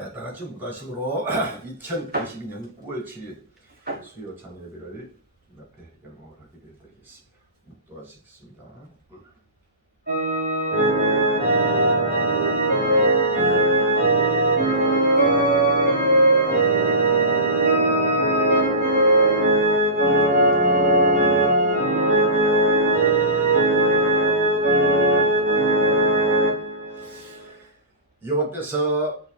다 같이 무가심으로 2022년 9월 7일 수요 찬양 예배를 주님 앞에 영광을 하게 되겠습니다. 묵도하시겠습니다. 여호와께서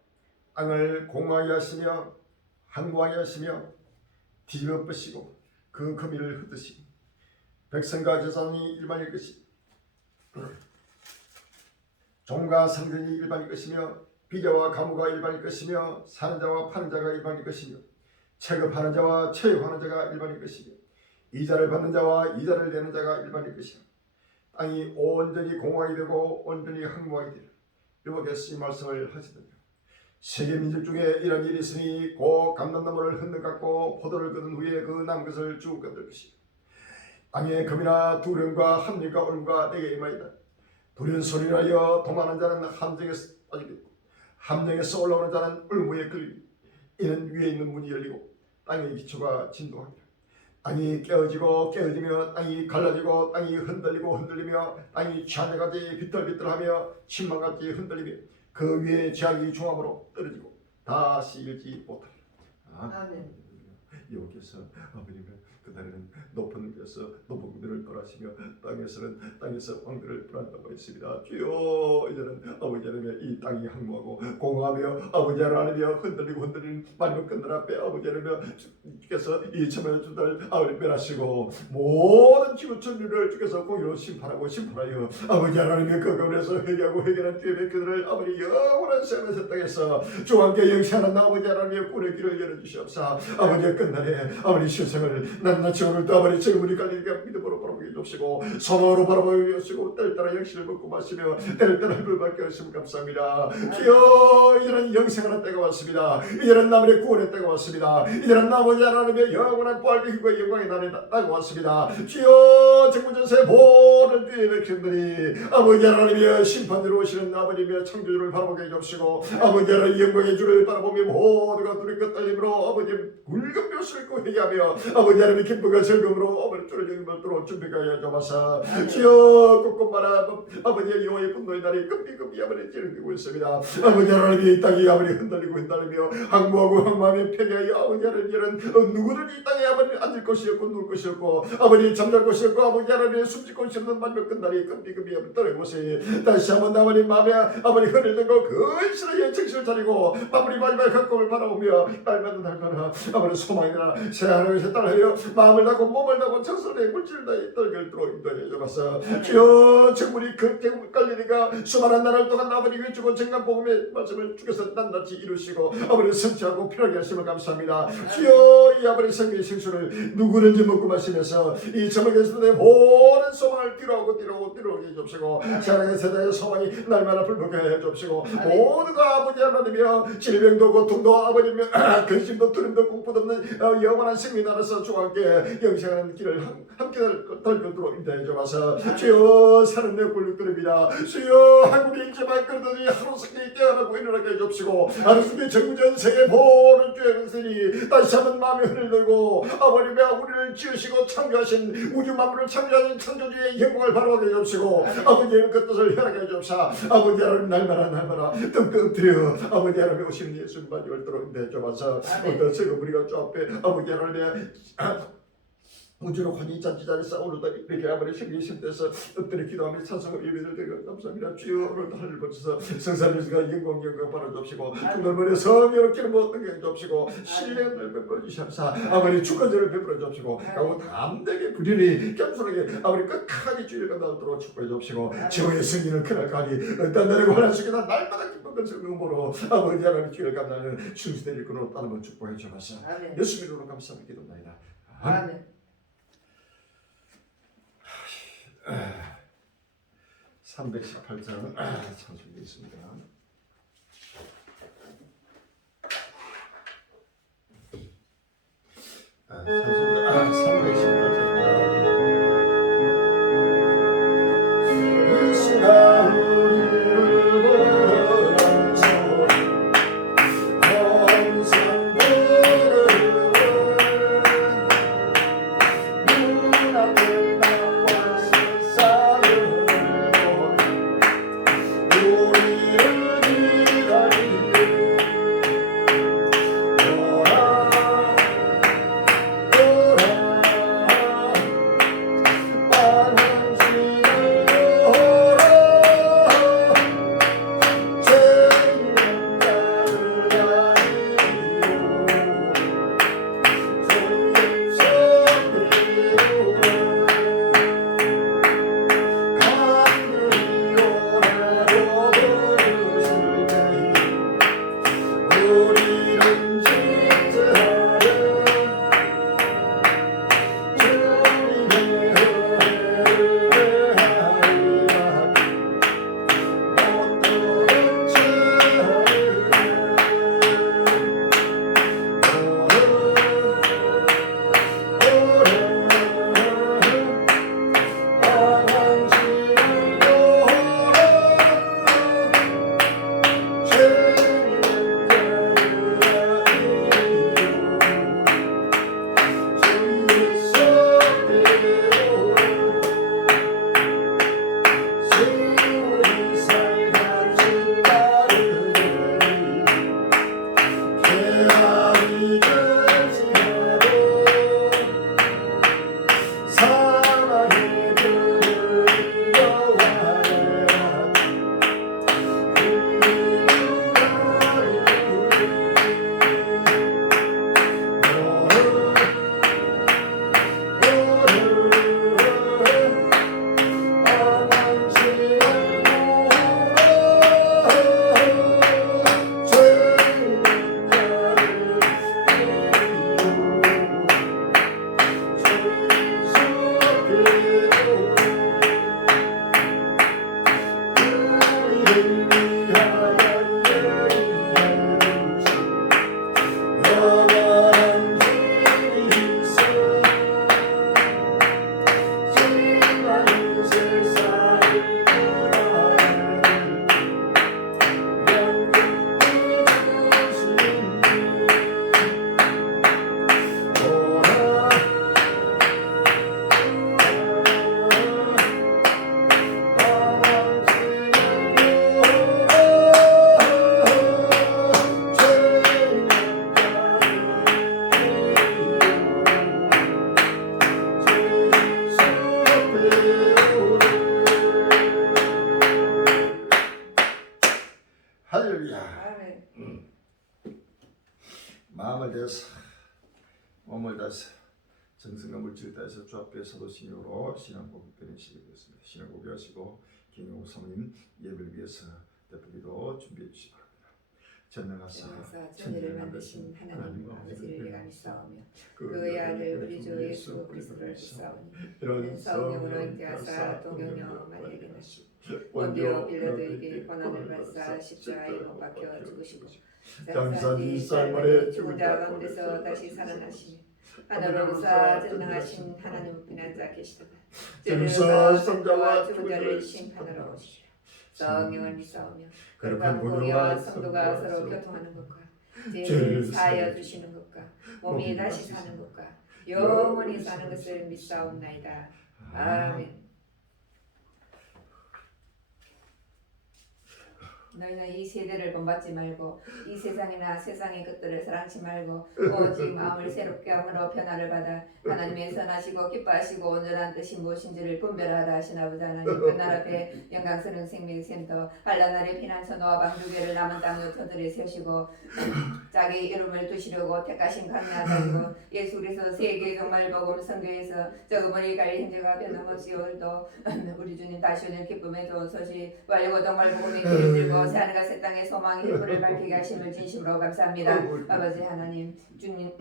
땅을 공허하게 하시며 항구하게 하시며 뒤엎으시고 그 거미를 흩으시고 백성과 제사장이 일반일 것이 종과 상전이 일반일 것이며 비자와 가무가 일반일 것이며 사는 자와 파는 자가 일반일 것이며 체급하는 자와 체육하는 자가 일반일 것이며 이자를 받는 자와 이자를 내는 자가 일반일 것이며 땅이 온전히 공허하게 되고 온전히 항구하게 되리라. 여호와께서 이 말씀을 하시더니 세계 민족 중에 이런 일이 있으니 곧 감람나무를 흔들 깎고 포도를 거둔 후에 그 남은 것을 쭉 거둘 것이요 땅의 금이나 두령과 함정과 올무가 내게 임하이다. 두려운 소리를 하여 도망하는 자는 함정에서 빠지겠고 함정에서 올라오는 자는 올무에 끌리고 이는 위에 있는 문이 열리고 땅의 기초가 진동하리라. 땅이 깨어지고 깨어지며 땅이 갈라지고 땅이 흔들리며 땅이 잔해같이 비틀비틀하며 침망같이 흔들리며 그 위에 죄악이 중함으로 떨어지고 다시 일지 못하리라. 아멘. 여호와께서 아버님은 그날에는 높은 데서 높은 그들을 떠나시며 땅에서 왕들을 떠난다고 했습니다. 주여, 이제는 아버지 하나님 이 땅이 항무하고 공허하며 아버지 하나님 흔들리는 마지막 끝날 앞에 아버지 하나님 주께서 이 처음에 주들 아버지 멸하시고 모든 지구 천류를 주께서 공의로 심판하여 아버지 하나님의 그 가운데서 회개하고 회개한 주의 백성들을 아버지 영원한 생명의 땅에서 주와 함께 영생하는 아버지 하나님의 꿀의 길을 열어주시옵사. 아버지의 끝날에 아버지 실생을 낱낱이 오늘도 아버지 지금 우리 갈리니까 믿음으로 바라보게 해주시고 선호로 바라보게 해주시고 때를 따라 영신을 먹고 마시며 때를 따라 힘을 받게 하시면 감사합니다. 주여, 이제는 영생하는 때가 왔습니다. 이제는 나물의 구원의 때가 왔습니다. 이제는 아버지 하나님의 영원한 부활의 힘과 영광의 날이 때가 왔습니다. 주여, 정부전세 모든 주의 백성들이 아버지 하나님의 심판으로 오시는 아버님의 창조주를 바라보게 해주시고 아버지 하나님의 영광의 주를 바라보며 모두가 두렵고 떨림으로 아버지 굵은 뼈를 고 회개하며 아버지 하나님의 기쁨과 즐거움으로 아버지 주를 영광으로 준비가 해줘서 주여, ቁቁ마라 아버지의 여호와의 분노의 날이 급히 아버지 찌르고 있습니다. 아버지 하나님의 이 땅이 아버지 흔들리며 항무하며 폐기하여 아버지 하나님은 누구든 이 땅에 아버지 앉을 것이었고 누울 것이었고 아버지 잠잘 것이었고 아버지 하나님의 숨질 곳이 없는 마지막 끝날이 급히 떨어보시 다시 한번 아버지 마음에 아버지 허리를 들고 근실하여 정신을 차리고 아버지 마지막 각공을 바라보며 날마다 아버지 소망이나 새 하나님의 딸하여 마음을 닫고 몸을 닫고 정선의 물질을 다해 떨결들어 인도해 주옵소서. 주여, 정물이 그렇게 깔리니까 수많은 나라를 동안 아버지 외치고 정감 복음의 말씀을 주께서 낱낱이 이루시고 아버지 성취하고 필요하게 하심을 감사합니다. 주여, 이 아버지 생명의 생수를 누구든지 먹고 마시면서 이 저물게서의 모든 소망을 뒤로하게 해주시고 사랑의 세대의 소망이 날마다 불붙게 해주시고 모두가 아버지 하나님이여 질병도 고통도 아버지며 근심도 두림도 공포도 없는 영원한 생명 나라서 주와 함께 영생하는 길을 함께 달려들어 인도해 주옵소서. 주여, 사는 내 굴뚝들입니다. 주여, 한국의 인재만 끌더니 하루속히 깨어나고 일어나게 해주시고 하루속히 정전 세계 모든 주의 백성이 다시 한번 마음이 흔들리고 아버지가 우리를 지으시고 창조하신 우주 만물을 창조하신 창조주의 영광을 바라보게 해주시고 아버지의 그 뜻을 현하게 해주옵사. 아버지 하나님 날마다 뜬 엎드려 아버지 하나님 오시는 예수님 마지막을 들어 인도해 주옵소서. 어떤 우리가 주 앞에 아버지 하나님의 우주로 환히 잔치자리 싸우르다 이렇게 아버지 생기 심대에서 엎드려 기도하며 찬송을 예배를 드리고 감사합니다. 주여, 오늘도 하늘을 거쳐서 성삼일수가 영광 바라주옵시고 중돌머리에 성의롭기를 못하게 해주옵시고 신뢰를 베풀어 주시옵사. 아버지 주권자를 베풀어 주옵시고 하고 담대하게 부리리 겸손하게 아버지 끝까지 주의를 간다도록 축복해 주옵시고 지원의 승리는 그날까지 어떤 날에 원할 수 있겠나 날마다 기쁜 즐거움으로 아버지 하나님 주의를 감사하는 충신의 일꾼으로 따르면 축복해 주옵소서. 예수 이름으로 감사하며 기도합니다. 아멘. 318장 찬송이 있습니다. 찬송가 318장입니다. 예수가 우리를 보는 소리 할렐루야. 마음을 다해서 몸을 다해서 정성과 물질을 다해서 주 앞에 사도신경으로 신앙고백 드리는 시간이 되었습니다. 신앙고백 하시고 김용우 사모님 예배를 위해서 대표기도 준비해 주시기 바랍니다. 전능하사 천지를 만드신 하나님 아버지를 내가 믿사오며 그의 아들 우리 주 예수 그리스도를 믿사오니 이는 성령으로 잉태하사 동정녀 마리아에게 나시고 본디오 빌라도에게 고난을 받사 십자가에 못 박혀 죽으시고 장사 뒤 사흘 죽은 자 가운데서 다시 살아나시며 하늘로 오사 전능하신 하나님 편한 자 계시도다. 전사 성자와 죽은 자를 심판하러 오시리라. 성령을 믿사오며 거룩한 공의와 성도가 서로 교통하는 것과 죄를 사하여 주시는 것과 몸이 다시 사는 것과 영원히 사는 것을 믿사옵나이다. 아멘. 너희는 이 세대를 본받지 말고 이 세상이나 세상의 것들을 사랑치 말고 오직 마음을 새롭게 함으로 변화를 받아 하나님의 선하시고 기뻐하시고 온전한 뜻이 무엇인지를 분별하라 하신 아버지 하나님, 그날 앞에 영광스러운 생명센터 한란날의 피난처 노아 방주교를 남은 땅 요토들에 세우시고 자기 이름을 두시려고 택하신 강야자이고 예수 그리스도 세계 종말 복음 선교에서 저그머니 갈리 형제가 변함없이 오늘도 우리 주님 다시 오는 기쁨의 좋은 소식 완료고 종말 복음의 길을 들고 새하늘과 새 땅의 소망의 힐불을 밝히게 하심을 진심으로 감사합니다. 아버지 하나님, 주님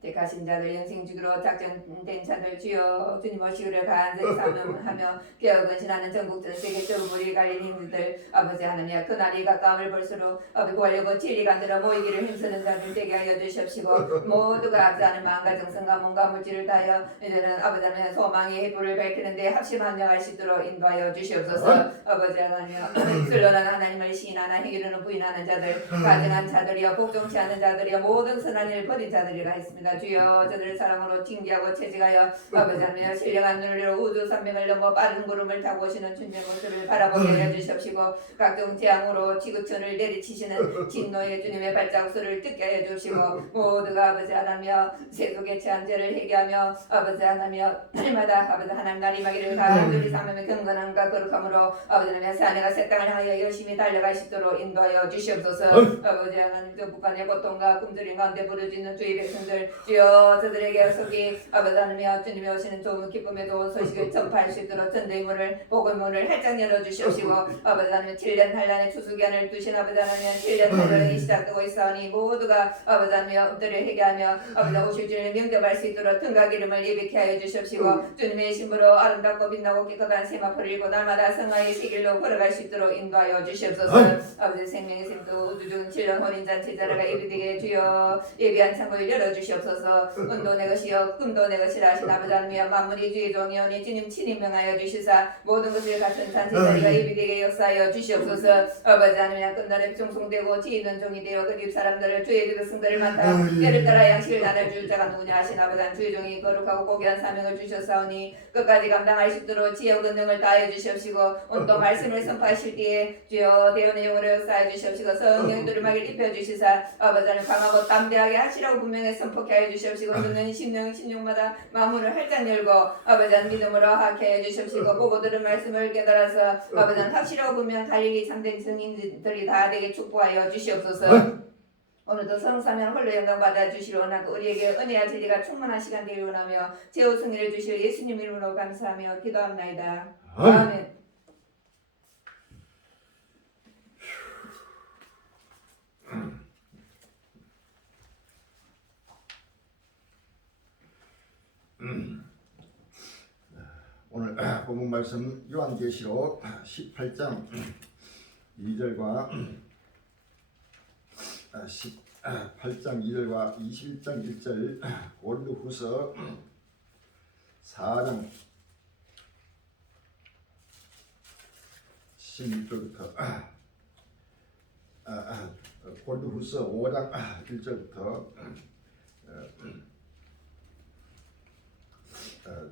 택하신 자들 영생 주기로 작정된 자들 주여 주님 오시기를 간절히 사명하며 개혁은신하는 전국 전 세계 저그머리 갈린 형제들 아버지 하나님, 그날이 가까움을 볼수록 아버지 구하려고 진리가 안 들어 모이기를 힘쓰는 자들 되게 하여 주시옵시고 모두가 앞서는 마음과 정성과 몸과 물질을 다하여 이제는 아버지 하나님 소망의 힐불을 밝히는데 합심합력할 수 있도록 인도하여 주시옵소서. 아버지 하나님, 슬로는 하나님을 시인하나 행위로는 부인하는 자들, 가증한 자들이여 복종치 않는 자들이여 모든 선한 일을 버린 자들이라 했습니다. 주여 저들을 사랑으로 징계하고 채찍하여 아버지 하나님 신령한 눈으로 우주 산맥을 넘어 빠른 구름을 타고 오시는 춘전 모습을 바라보게 하여 주시옵시고 각종 재앙으로 지구촌을 내리치시는 진노의 주님의 발자국소를 듣게 하여 주시고 모두가 아버지 하나며 세속의 죄한 죄를 회개하며 아버지 하나며 날마다 아버지 하나님 날 임하기를 간절히 삼으며 경건함과 거룩함으로 아버지 하나며 새하늘과 새 땅을 향하여 열심히 달려갈 수 있도록 인도하여 주시옵소서. 아버지 하나님 저 북한의 고통과 굶주림 가운데 부르짖는 주의 백성들 주여 저들에게 속이 아버지 하나며 주님이 오시는 좋은 기쁨의 좋은 소식을 전파할 수 있도록 전도의 문을 복음문을 활짝 열어주시옵시고 아버지 하나님 7년 한란의 추수기한을 두신 아버지 하나님 7년 한란이 시작되고 있사오니 모두가 아버지 하나며 엎드려 회개하며 아버지 오실 주님을 명접할 수 있도록 등각 이름을 예비케 하여 주시옵시고 주님의 신부로 아름답고 빛나고 깨끗한 세마포를 입고 날마다 성화의 세길로 걸어갈 수 있도록 인도하여 주시옵소서. 아버지 생명의 샘도 우주중 7년 혼인잔치 자라가 예비되게 주여 예비한 창고를 열어주시옵소서. 은도 내 것이요 금도 내 것이라 하신 아버지 하나님, 만물이 주의 종이오니 주님 친히 명하여 주시사 모든 것을 갖춘 잔치자리가 예비되게 역사하여 주시옵소서. 아버지 하나님, 끝날에 충성되고 지혜 있는 종이 되어 그 집 사람들을 주의 백성들을 맡아 예를 따라 양식을 나눠줄 자가 누구냐 하신 아버지 하나님, 주의 종이 거룩하고 고귀한 사명을 주셨사오니 끝까지 감당할 수 있도록 지혜와 권능을 다하여 주시옵시고 온또 말씀을 선포하실 때에 주여 대원의 영으로 역사하여 주시옵시고 성령의 두루마기를 입혀주시사 아버지 하나님 강하고 담대하게 하시라고 분명히 선포케 하여 주시옵시고 듣는 신령마다 마음을 활짝 열고 아버지 하나님 믿음으로 하게 하여 주시옵시고 보고 들은 말씀을 깨달아서 아버지 하나님 확실하고 분명 달리기 참된 증인들이 다 되게 축복하여 주시옵소서. 오늘도 성사명 홀로 영광 받아 주시려 원하고 우리에게 은혜와 진리가 충만한 시간 되길 원하며 제후 승리를 주실 예수님 이름으로 감사하며 기도합나이다. 아멘. 오늘 본문 말씀 요한계시록 18장 2절과 18장 2절과 21장 1절 고린도후서 4장 16절부터 고린도후서 5장 1절부터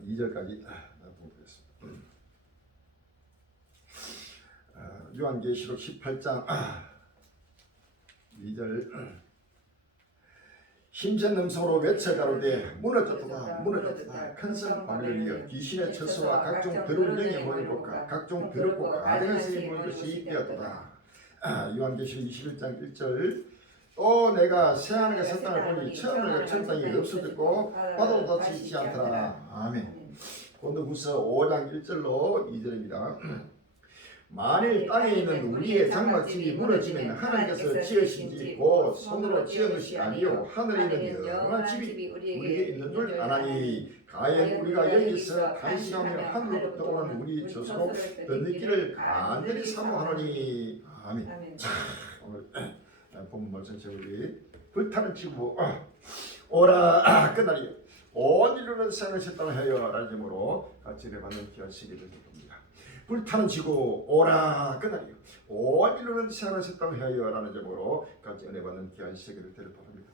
2절까지 보겠습니다. 요한계시록 18장 2절 힘센 음성으로 외쳐 가로되 무너졌도다 무너졌도다 큰성 바벨론이여 귀신의 처소와 각종 더러운 영의 모인 곳과 각종 더럽고 가증한 새의 모인 것이 되었도다. 요한계시록 21장 1절 또 내가 새하늘과 새 땅을 보니 처음과 첫 땅이 없어졌고 바다도 닫히 있지 않더라. 아멘. 고린도후서 5장 1절로 2절입니다. 만일 땅에 있는 우리의 장막집이 무너지면 하나님께서 지으신 집 곧 손으로 지은 것이 아니요 하늘에 있는 영원한 집이 우리에게 있는 줄 아나니 가연 우리가 여기서 단식하며 하늘로부터 오는 우리 조서로 덧느끼를 간절히 사모하노니. 아멘. 자, 오늘 본문 말씀 제목이 불타는 지구 오라 끝나리요 온 인류는 생을 셋다고 하여 라는 제목으로 같이 받는 귀한 시기를 드립니다. 불타는 지구 오라 끝나리요 온 인류는 생을 셋다고 하여 라는 제목으로 같이 은혜 받는 귀한 시기를 드립니다.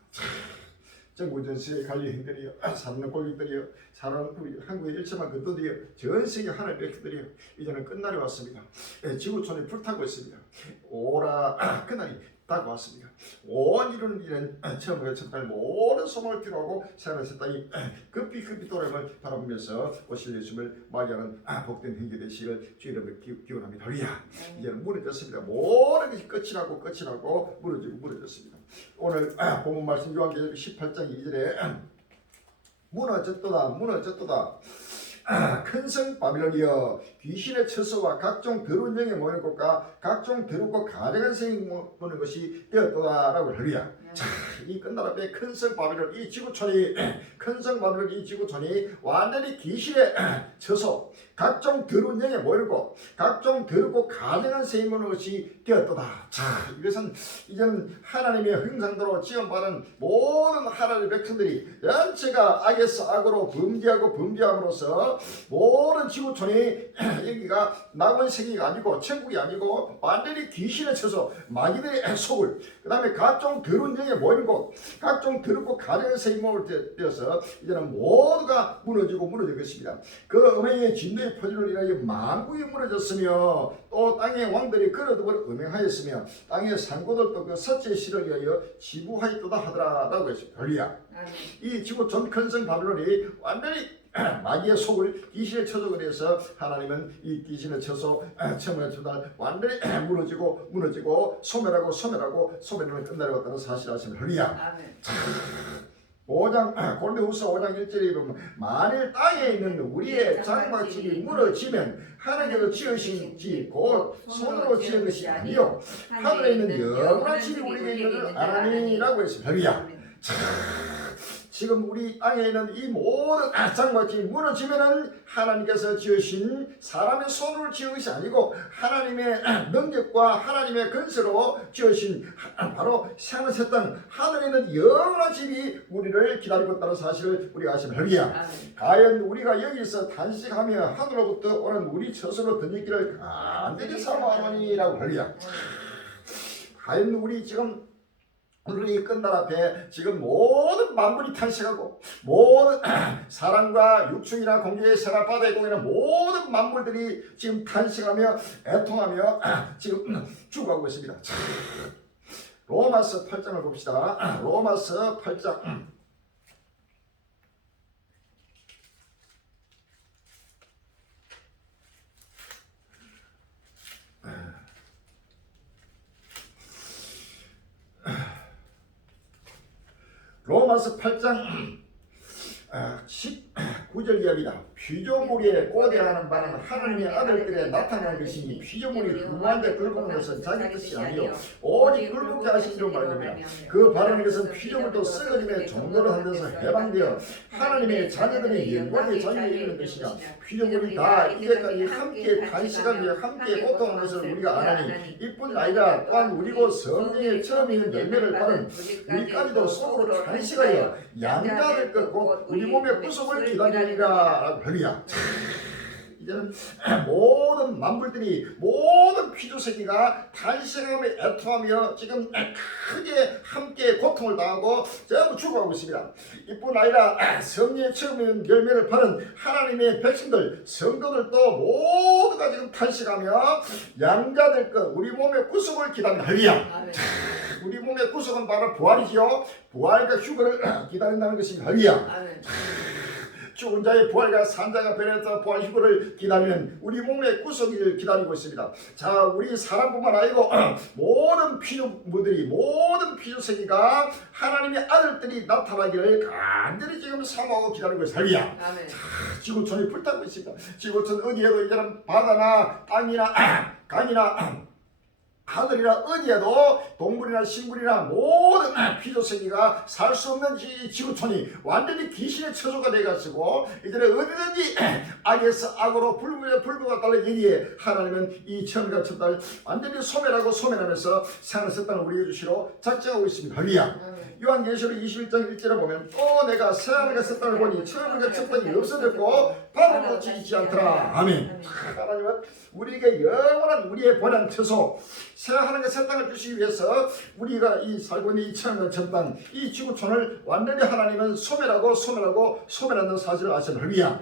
전국전세의 관리인들이여 사는 골격들이여 사는 우리 한국의 일체만 그들이여 전 세계 하나의 백성들이여 이제는 끝날이 왔습니다. 지구촌이 불타고 있습니다. 오라 끝날이 다가왔습니다. 온 이루는 일은 처음부터 첫날 모든 소망을 필요하고 생활의 땅이 급히 도래를 바라보면서 오실 예수님을 맞이하는 복된 행기 되시길 주 이름으로 기원합니다. 할렐루야. 이제는 무너졌습니다. 모든 것이 끝이 나고 무너졌습니다. 오늘 본문 말씀 요한계시록 18장 2절에 무너졌도다 큰성 바빌론이여 귀신의 처소와 각종 더러운 영에 모이는 곳과 각종 더럽고 가증한 성이 모이는 것이 되었도다 라고 할렐루야. 자, 이 끝나라 때 큰성 바빌론 이 지구촌이 큰성 바빌론 이 지구촌이 완전히 귀신의 처소 각종 더러운 영에 모이는 곳 각종 더럽고 가증한 성이 모이는 것이 되었도다. 자, 이것은 이제는 하나님의 형상대로 지음받은 모든 하나님의 백성들이 전체가 악에서 악으로 범죄함으로써 모든 지구촌이 여기가 낙원 세계가 아니고 천국이 아니고 완전히 귀신의 처소 마귀들의 속을 그 다음에 각종 더러운 영에 모이는 곳 각종 더럽고 가증한 세계 모을 되어서 이제는 모두가 무너질 것입니다. 그 음행의 진노의 포진으로 인하여 만국이 무너졌으며 또 땅의 왕들이 그러므로 음행하였으며 땅의 산고들도 그 셋째 실을 위하여 지부하였도다 하더라 라고 했습니다. 할렐루야. 이 지구촌 큰성 바빌론이 완전히 마귀의 속을 귀신의 처소가 되어서 하나님은 이 귀신의 처소 처음에 주날 완전히 무너지고 소멸하는 끝날이 왔다는 사실을 아시면 할렐루야. 5장 고린도후서 5장 1절에 보면 만일 땅에 있는 우리의 장막집이 무너지면 하나님께서 지으신 집 곧 손으로 지은 것이 아니요 하늘에 있는 영원한 집이 우리에게 있는 줄 아나니라고 했습니다. 할렐루야. 지금 우리 땅에 있는 이 모든 장막집이 무너지면은 하나님께서 지으신 사람의 손으로 지은 것이 아니고 하나님의 능력과 하나님의 건설로 지으신 바로 새하늘 새 땅 하늘에 있는 영원한 집이 우리를 기다리고 있다는 사실을 우리가 아시면 할렐루야. 과연 우리가 여기서 단식하며 하늘로부터 오는 우리 처소로 덧입기를 간절히 사모하노니라고 할렐루야. 과연 우리 지금 오늘이 끝날 앞에 지금 모든 만물이 탄식하고 모든 사람과 육충이나 공중의 새나 바다에 공이는 모든 만물들이 지금 탄식하며 애통하며 지금 죽어가고 있습니다. 로마서 8장을 봅시다. 로마서 8장 로마서 8장 9절 이하입니다. 피조물에 고대하는 바는 하나님의 아들들에 나타나는 것이니 피조물이 무한대 굴복하는 것은 자기 뜻이 아니요 오직 굴복케 하신 줄 말합니다. 그 바라는 것은 피조물도 썩어짐의 종로를 한 데서 해방되어 하나님의 자녀들의 영광의 자녀에 이르는 것이냐. 피조물이 다 이제까지 함께 탄식하며 함께 고통하는 것을 우리가 아나니 이뿐 아니라 또한 우리고 성령의 처음 있는 열매를 받은 우리까지도 속으로 탄식하여 양자될 것 곧 우리 몸의 구속을 기다리리라. 할렐루야. 이제는 모든 만물들이 모든 피조세계가 탄식하며 애통하며 지금 크게 함께 고통을 당하고 전부 죽어가고 있습니다. 이뿐 아니라 성령의 처음 열매를 받은 하나님의 백성들 성도들도 모두가 지금 탄식하며 양자될 것 우리 몸의 구속을 기다린다. 할렐루야. 우리 몸의 구속은 바로 부활이지요. 부활과 휴거를 기다린다는 것입니다. 할렐루야. 죽은 자의 부활과 산자가 변해서 부활 휴거를 기다리는 우리 몸의 구속을 기다리고 있습니다. 자, 우리 사람뿐만 아니고 모든 피조물들이 모든 피조세계가 하나님의 아들들이 나타나기를 간절히 지금 사모하고 기다리고 있습니다. 할렐루야. 지구촌이 불타고 있습니다. 지구촌 어디에도 이제는 바다나 땅이나 강이나 하늘이나 어디에도 동물이나 식물이나 모든 피조세계가 살 수 없는 지구촌이 완전히 귀신의 처소가 되어가지고 이제는 어디든지 악에서 악으로 불부가 달려 여기에 하나님은 이 천과 천달 완전히 소멸하면서 생을 땅을 우리에게 주시러 작정하고 있습니다. 할렐루야. 요한계시록 21장 1절에 보면 또 내가 새하늘과 새 땅을 보니 처음과 첫 땅이 없어졌고 바다도 지지 않더라. 아멘. 하나님은 우리에게 영원한 우리의 본향 처소 새하늘과 새 땅을 주시기 위해서 우리가 이 살고 있는 이 처음과 첫 땅 이 지구촌을 완전히 하나님은 소멸하는 사실을 아십니다. 할렐루야.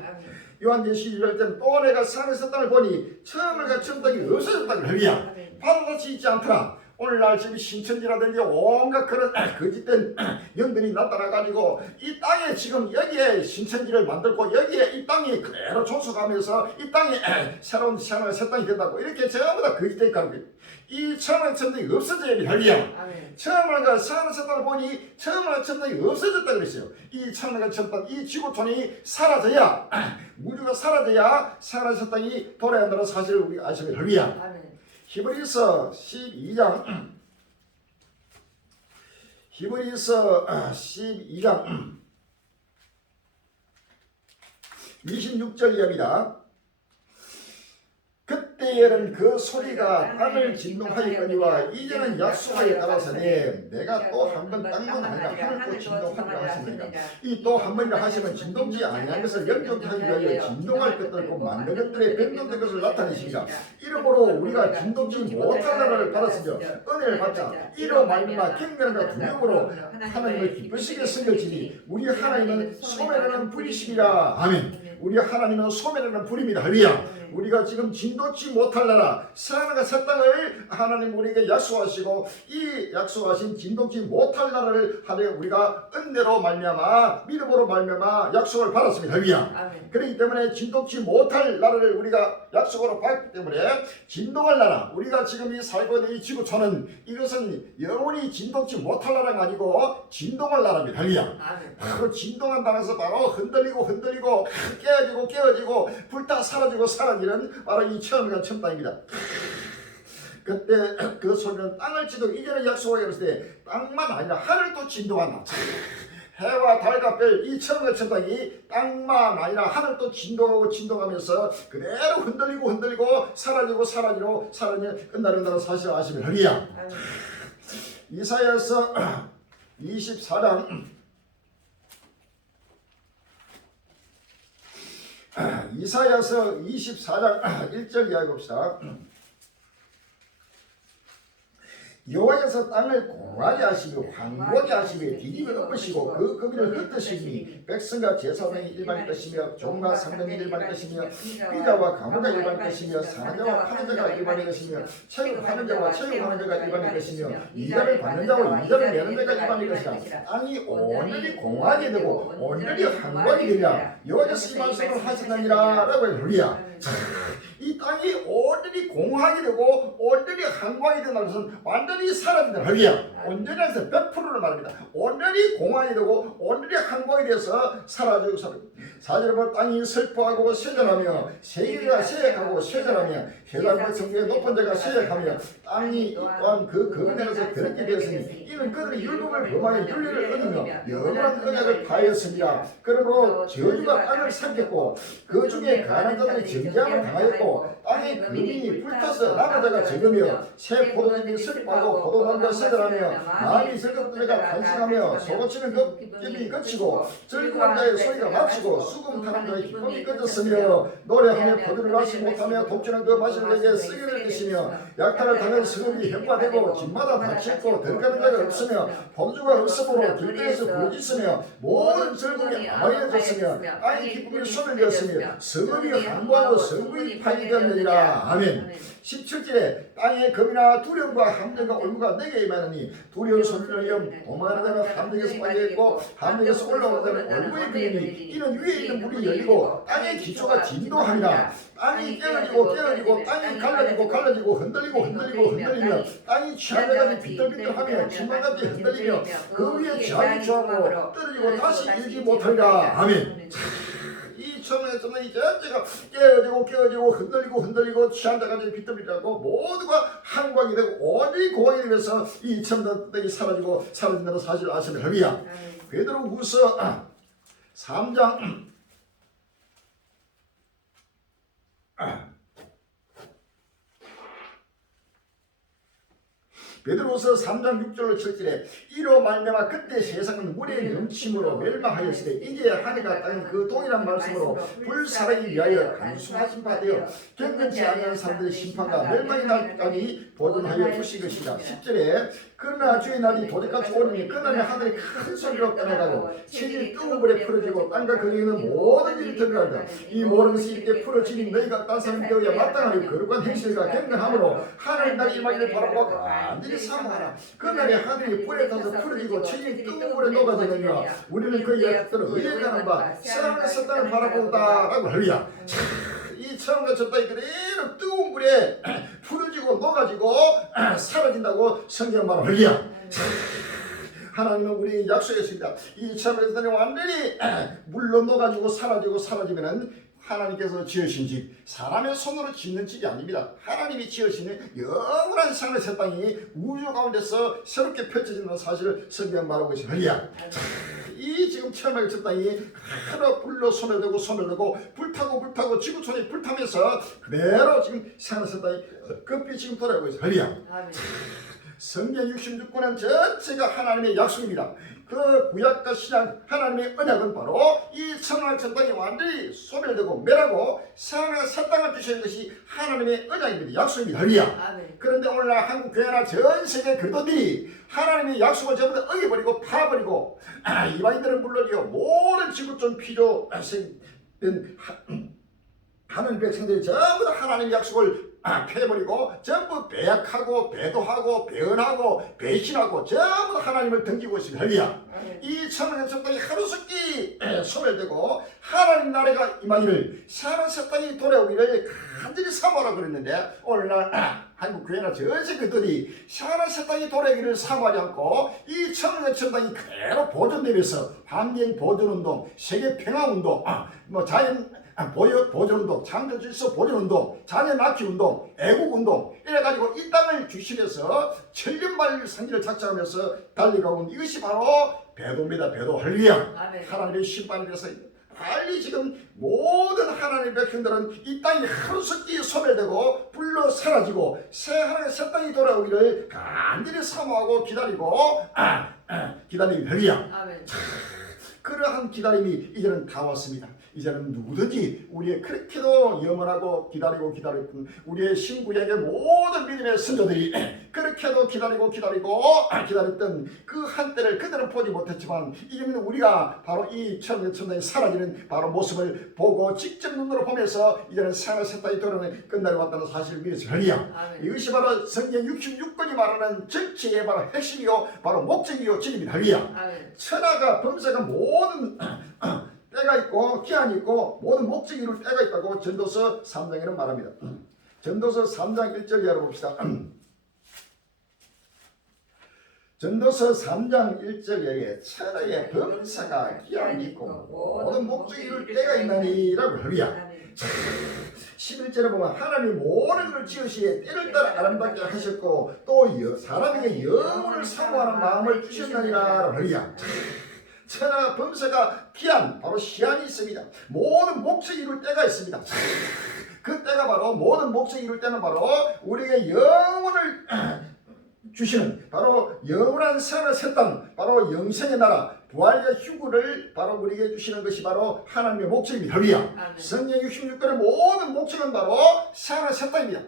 요한계시 21장 또 내가 새하늘과 새 땅을 보니 처음과 첫 땅이 없어졌다. 할렐루야. 바다도 지지 않더라. 오늘날 지금 신천지라든지 온갖 그런 거짓된 영들이 나타나가지고 이 땅에 지금 여기에 신천지를 만들고 여기에 이 땅이 그대로 존속하면서 이 땅이 새로운 새하늘 새 땅이 된다고 이렇게 전부 다 거짓된 가르쳐요. 이 처음의 천당이 없어져야 돼. 할렐루야. 처음과 새하늘 새 땅을 보니 처음과 천당이 없어졌다 그랬어요. 이 처음과 천당 이 지구촌이 사라져야 우주가 사라져야 새하늘 새 땅이 돌아야 한다는 사실을 우리가 아시면 할렐루야. 히브리서 12장 26절 이하입니다. 그때에는 그 소리가 땅을 진동하였거니와 이제는 약속하에 따라서네 내가 또 한 번 땅만 아니라 하늘도 진동하리라 하십니다. 이 또 한 번이라 하시면 진동지 아니한 것을 영접하기 위하여 진동할 것들 곧 만든 것들의 변동된 것을 나타내십니다. 이러므로 우리가 진동지 못한 나라를 받았으며 은혜를 받자 이로 말미암아 경건과 두려움으로 하나님을 기쁘시게 섬길지니 우리 하나님은 소멸하는 불이시리라. 아멘. 우리 하나님은 소멸하는 불입니다. 할렐루야. 우리가 지금 진도치 못할 나라 새하늘과 새 땅을 하나님 우리에게 약속하시고 이 약속하신 진도치 못할 나라를 하나님 우리가 은혜로 말미암아 믿음으로 말미암아 약속을 받았습니다. 할렐루야. 그렇기 때문에 진도치 못할 나라를 우리가 약속으로 받기 때문에 진동할 나라 우리가 지금 이 살고 있는 이 지구촌은 이것은 영원히 진동치 못할 나라가 아니고 진동할 나라입니다. 할렐루야. 바로 진동한다면서 바로 흔들리고 깨어지고 불타 사라지고 사라지는 바로 이 처음과 첫 땅입니다. 그때 그 소리는 땅을 지도 이전에 약속하게 했을 때 땅만 아니라 하늘도 진동한다. 해와 달과 별 이 처음과 첫 땅이 땅만 아니라 하늘도 진동하면서 그대로 흔들리고 사라지는 끝나는 사실을 아시면 할렐루야. 이사야서 24장 1절 이야기 봅시다. 여호와께서 땅을 공하게 하시며 황무하게 하시며 뒤집어 엎으시고 그 거기를 흩으시니 백성과 제사장이 일반일 것이며 종과 상관이 일반일 것이며 비자와 가무가 일반일 것이며 사는 자와 파는 자가 일반일 것이며 채용하는 자와 채용하는 자가 일반일 것이며 이자를 받는 자와 이자를 내는 자가 일반일 것이라. 땅이 온전히 공하게 되고 온전히 황무하게 되리라. 여호와께서 이 말씀을 하시느니라 라고 할렐루야. 이 땅이 온전히 온전히 공허하게 되고 온전히 한광이 된다는 것은 완전히 사라진다. 할렐루야. 온전히 해서 100%를 말합니다. 온전히 공허하게 되고 온전히 한광이 돼서 사라지고 사라집니다. 4절에 보면 땅이 슬퍼하고 쇠절하며 세계가 쇠약하고 쇠절하며 해당과 성경의 높은 자가 쇠약하며 땅이 또한 그 근원에서 더럽게 되었으니 이는 그들이 율법을 범하여 윤리를 얻으며 영원한 언약을 파하였습니다. 그러므로 저주가 땅을 삼켰고 그 중에 가난한 자들이 정죄함을 당하였고 땅의 금이 불타서 남은 자가 적으며 새 포도즙이 슬퍼하고 포도나무가 쇠절하며 마음이 즐겁던 자가 간식하며 소고치는 급김이 그치고 즐거운 자의 소리가 맙시고 수금 타는 자의 기쁨이 꺼졌으며 노래하며 포도를 마시 못하며 독주는 그 마시는 자에게 쓰기를 드시며 약탈을 당한 승업이 혁파되고 집마다 닫혔고 들어가는 자가 없으며 범주가 없으므로 길가에서 부르짖으며 모든 즐거움이 아마해졌으며 땅의 기쁨이 소멸되었으며 성읍이 항구하고 성읍이 파괴되었느니라. 아멘. 17절에 땅의 검이나 두려움과 함정과 올무가 내게 임하느니 두려운 소리를 위험 도망하는 자는 함정에서 빠져있고 함정에서 올라오는 자는 올무에 그리니 이는 위에 있는 물이 열리고 땅의 기초가 진동하니라. 땅이 깨어지고 땅이 갈라지고 흔들리며 땅이 취하며가지 비틀비틀하며 침망같이 흔들리며 그 위에 지하기 취하고 떨어지고 다시 일지 못하리라. 아멘. 이 처음에서는 이 전체가 깨어지고 흔들리고 취한자까지 비틀비틀하고 모두가 한광이 되고 온전히 공황이 되면서 이 첨단들이 사라지고 사라진다는 사실을 아시면 할렐루야. 베드로후서 3장 베드로서 3장 6절로 7절에 이로 말미암아 그때 세상은 물의 넘침으로 멸망하였으되 이제 하늘과 땅은 그 동일한 말씀으로 불사르기 위하여 간수하신 바 되어 경건치 아니하는 사람들의 심판과 멸망의 날까지 보존하여 두실 것이다. 10절에 그러나 주의 날이 도적같이 오르니 그날에 하늘이 큰 소리로 떠나가고 천이 뜨거운 불에 풀어지고 땅과 그 위에 있는 모든 일이 드러난다. 이 모든 것이 이렇게 풀어지니 너희가 딴 사람이 되어야 마땅하니 거룩한 행실과 경건함으로 하나님 날이 임하기를 바라고 완전히 사모하라. 그날에 하늘이 불에 타서 풀어지고 천이 뜨거운 불에 녹아지느냐 우리는 그 약속들을 의에 가는 바 사랑을 썼다는 바라보다라고 할렐루야. 이 처음과 첫단이 그대로 뜨거운 불에 풀어지고 녹아지고 사라진다고 성경 말을 할렐루야. 하나님은 우리 약속했습니다. 이 처음에서 완전히 물로 녹아지고 사라지면은 하나님께서 지으신 집, 사람의 손으로 짓는 집이 아닙니다. 하나님이 지으시는 영원한 삶의 새 땅이 우주 가운데서 새롭게 펼쳐지는 사실을 성경 말하고 있습니다. 이 지금 체험하게 첫 땅이 하루 불로 소멸되고 불타고 지구촌이 불타면서 그대로 지금 생활 새 땅이 급히 지금 돌아가고 있습니다. 성경 66권은 전체가 하나님의 약속입니다. 그 구약과 신약 하나님의 언약은 바로 이 천황 첫 땅이 완전히 소멸되고 멸하고 새하늘과 새 땅을 주시는 것이 하나님의 언약입니다. 약속입니다. 할렐루야. 그런데 오늘날 한국 교회나 전 세계 그리스도인들이 하나님의 약속을 전부 다 어겨버리고 파버리고 이방인들은 물론이요 모든 지구촌 필요된 하나님 백성들이 전부 다 하나님의 약속을 패버리고 전부 배약하고 배도하고 배은하고 배신하고 전부 하나님을 등지고 있습니다. 할렐루야. 이 천황의 첫 땅이 하루속히 소멸되고 하나님 나라가 임하기를 새하늘 새 땅이 돌아오기를 간절히 사모하라 그랬는데 오늘날 한국 교회나 전 세계들이 새하늘 새 땅이 돌아오기를 사모하지 않고 이 천황의 첫 땅이 그대로 보존되면서 환경 보존운동, 세계 평화운동, 자연 보존운동, 창조질서 보존운동, 자녀 낳기운동, 애국운동 이래가지고 이 땅을 주시면서 천년만일 성기를 작정하면서 달려가고 있는 이것이 바로 배도입니다. 배도. 할렐루야. 하나님의 심판에 대해서 빨리 지금 모든 하나님의 백성들은 이 땅이 하루속히 소멸되고 불로 사라지고 새 하나님의 새 땅이 돌아오기를 간절히 사모하고 기다리고 할렐루야. 그러한 기다림이 이제는 다 왔습니다. 이제는 누구든지 우리의 그렇게도 염원하고 기다렸던 우리의 신구약의 모든 믿음의 선조들이 그렇게도 기다리고 기다렸던 그 한때를 그들은 보지 못했지만 이제는 우리가 바로 이 천년이 사라지는 바로 모습을 보고 직접 눈으로 보면서 이제는 새하늘 새 땅이 돌아오는 끝날이 왔다는 사실을 위해서 할렐루야. 이것이 바로 성경 66권이 말하는 정치의 바로 핵심이요 바로 목적이요 진리입니다. 할렐루야. 천하가 범사가 모든 때가 있고 기한이 있고 모든 목적이 이룰 때가 있다고 전도서 3장에는 말합니다. 전도서 3장 1절 열어봅시다. 전도서 3장 1절에 천하의 범사가 기한이 있고 모든 목적이 이룰 때가 있나니라고 할렐루야. 아멘. 11절에 보면 하나님 모든 걸 지으시에 때를 따라 아름답게 하셨고 또 사람에게 영혼을 사모하는 마음을 주셨느니라. 할렐루야. 천하 범사가 기한, 바로 시한이 있습니다. 모든 목적이 이룰 때가 있습니다. 그 때가 바로 모든 목적이 이룰 때는 바로 우리에게 영혼을 주시는 바로 영원한 생을 셋당 바로 영생의 나라 부활과 휴구를 바로 우리에게 주시는 것이 바로 하나님의 목적입니다. 할렐루야. 성경 66권의 모든 목적은 바로 생을 셋당입니다.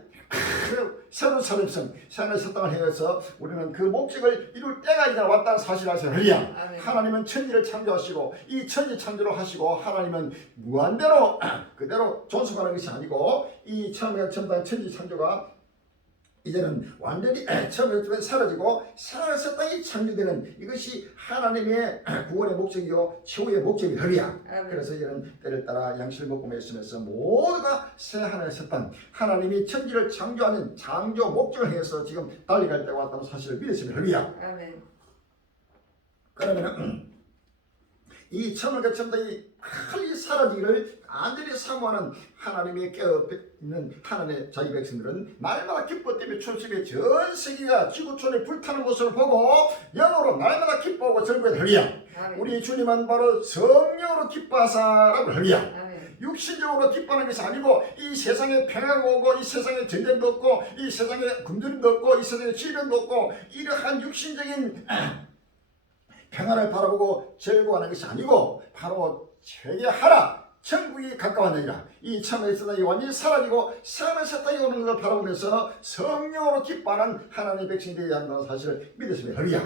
새로운 사람성 생을 셋당을 해서 우리는 그 목적을 이룰 때가 이제 왔다는 사실을 아세요. 할렐루야. 하나님은 천지를 창조하시고 이 천지 창조를 하시고 하나님은 무한대로 그대로 존속하는 것이 아니고 이 처음에 천당 천지 창조가 이제는 완전히 처음에 사라지고 새로운 땅이 창조되는 이것이 하나님의 구원의 목적이요 최후의 목적입니다. 할렐루야. 그래서 이제는 때를 따라 양식을 먹고 맺으면서 모두가 새 하나의 새 땅 하나님이 천지를 창조하는 창조 목적을 해서 지금 달려갈 때가 왔다는 사실을 믿으시면 할렐루야. 아멘. 그러면 이 처음과 처음이 빨리 사라지기를 간절히 사모하는 하나님의 깨어있는 하나님의 자기 백성들은 날마다 기뻐 때문에 춘심의 전 세계가 지구촌에 불타는 모습을 보고 영으로 날마다 기뻐하고 즐거워해. 할렐루야. 우리 주님은 바로 성령으로 기뻐하사라고. 할렐루야. 육신적으로 기뻐하는 것이 아니고 이 세상에 평화가 오고 이 세상에 전쟁도 없고 이 세상에 굶주림도 없고 이 세상에 질병도 없고 이러한 육신적인 평안을 바라보고 즐거워하는 것이 아니고 바로 회개하라 천국이 가까웠느니라. 이 처음에 있었던 이 완전히 사라지고 새하늘 새 땅이 오는 것을 바라보면서 성령으로 기뻐하는 하나님의 백성이 되어야 한다는 사실을 믿으시면 할렐루야.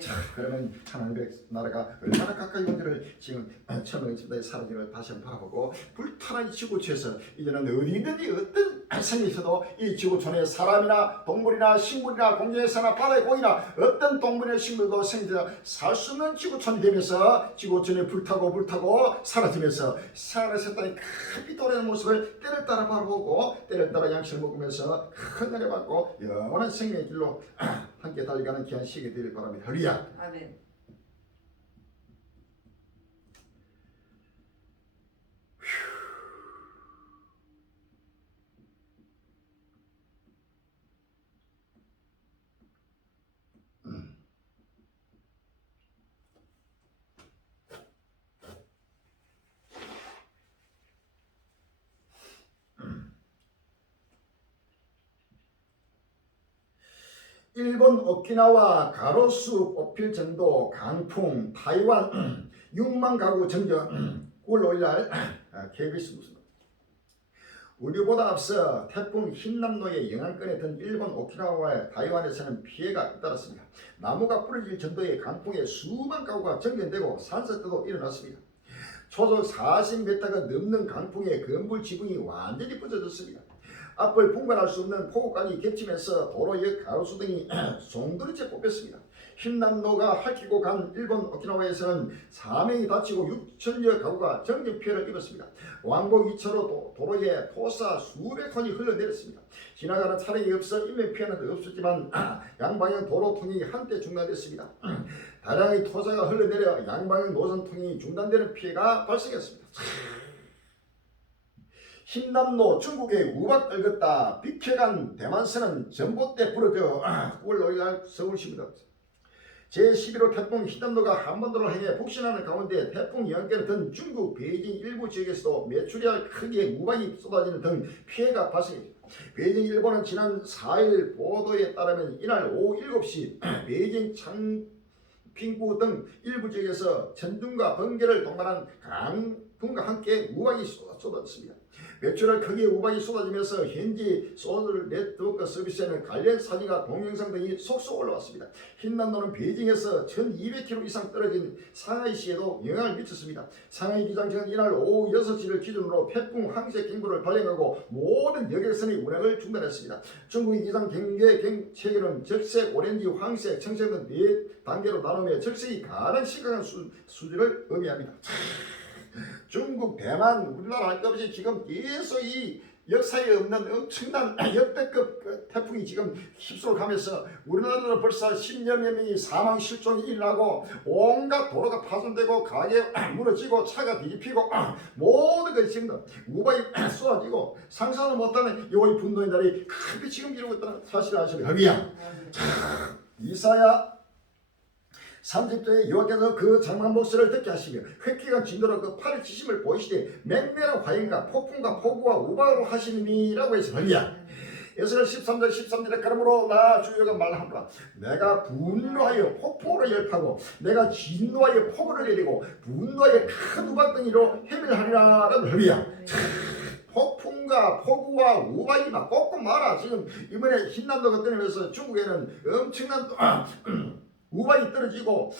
자, 그러면 하나님의 나라가 얼마나 가까이 온지를 지금 처음에 있었던 사라지를 다시 한번 바라보고 불타는 이 지구촌에서 이제는 어디든지 어떤 생이 있어도 이 지구촌에 사람이나 동물이나 식물이나 공중의 새나 바다의 고기나 어떤 동물이나 식물도 생기자 살 수 없는 지구촌이 되면서 지구촌에 불타고 사라지면서 새하늘 새 땅이 크게 떠오르는 모습을 때를 따라 바라보고 때를 따라 양식을 먹으면서 큰 은혜 받고 영원한 생명의 길로 함께 달려가는 귀한 시기 되길 바랍니다. 할렐루야. 아멘. 일본 오키나와 가로수 뽑힐 정도 강풍 타이완 6만 가구 정전 9월 5일날 KBS 뉴스. 우리보다 앞서 태풍 흰남노의 영향권에 든 일본 오키나와와 타이완에서는 피해가 잇따랐습니다. 나무가 부러질 정도의 강풍에 수만 가구가 정전되고 산사태도 일어났습니다. 초속 40m가 넘는 강풍에 건물 지붕이 완전히 부서졌습니다. 앞을 분간할 수 없는 폭우까지 겹치면서 도로역 가로수 등이 송두리째 뽑혔습니다. 흰남노가 핥히고 간 일본 오키나와에서는 4명이 다치고 6천여 가구가 정전 피해를 입었습니다. 왕복 2차로 도로에 토사 수백 톤이 흘러내렸습니다. 지나가는 차량이 없어 인명 피해는 없었지만 양방향 도로통이 한때 중단됐습니다. 다량의 토사가 흘러내려 양방향 노선통이 중단되는 피해가 발생했습니다. 흰남노 중국에 우박 떨궜다 비켜간 대만선은 전봇대 부러져 9월 5일날 서울시입니다. 제11호 태풍 흰남노가 한반도를 향해 북진하는 가운데 태풍 영향권에 든 중국 베이징 일부 지역에서도 메추리알 크기의 우박이 쏟아지는 등 피해가 발생했습니다. 베이징 일본은 지난 4일 보도에 따르면 이날 오후 7시 베이징 창핑구 등 일부 지역에서 천둥과 번개를 동반한 강풍과 함께 우박이 쏟아졌습니다. 메추리알 크기의 우박이 쏟아지면서 현지 소셜 네트워크 서비스에는 관련 사진과 동영상 등이 속속 올라왔습니다. 흰남노는 베이징에서 1200km 이상 떨어진 상하이시에도 영향을 미쳤습니다. 상하이 기장청은 이날 오후 6시를 기준으로 태풍 항세 경보를 발령하고 모든 여객선의 운행을 중단했습니다. 중국의 기상 경계 체계는 적색, 오렌지, 황색, 청색 등 4단계로 나누며 적색이 가장 심각한 수준을 의미합니다. 중국, 대만, 우리나라 할 것 없이 지금 계속 이 역사에 없는 엄청난 역대급 태풍이 지금 휩쓸어 가면서 우리나라로 벌써 10여 명이 사망 실종이 일어나고 온갖 도로가 파손되고 가게 무너지고 차가 뒤집히고 모든 것이 지금 우박이 쏟아지고 상상을 못하는 이 분노의 날이 크게 지금 이루고 있다는 사실을 아시면 합이야. 이사야 30절에 여호와께서 그 장막 목소리를 듣게 하시며 획기가 진도로 그 팔을 치심을 보이시되 맹렬한 화염과 폭풍과 폭우와 우박으로 하시니라고 해서 할리야. 에스겔 13절에 그러므로 나 주여가 말하노라 내가 분노하여 폭풍으로 열파고 내가 진노하여 폭우를 내리고 분노하여 큰 우박덩이로 해밀하리라 라고 할리야. 폭풍과 폭우와 우박이 막 꺾고 말아. 지금 이번에 흰남도가 떠나면서 중국에는 엄청난 우박이 떨어지고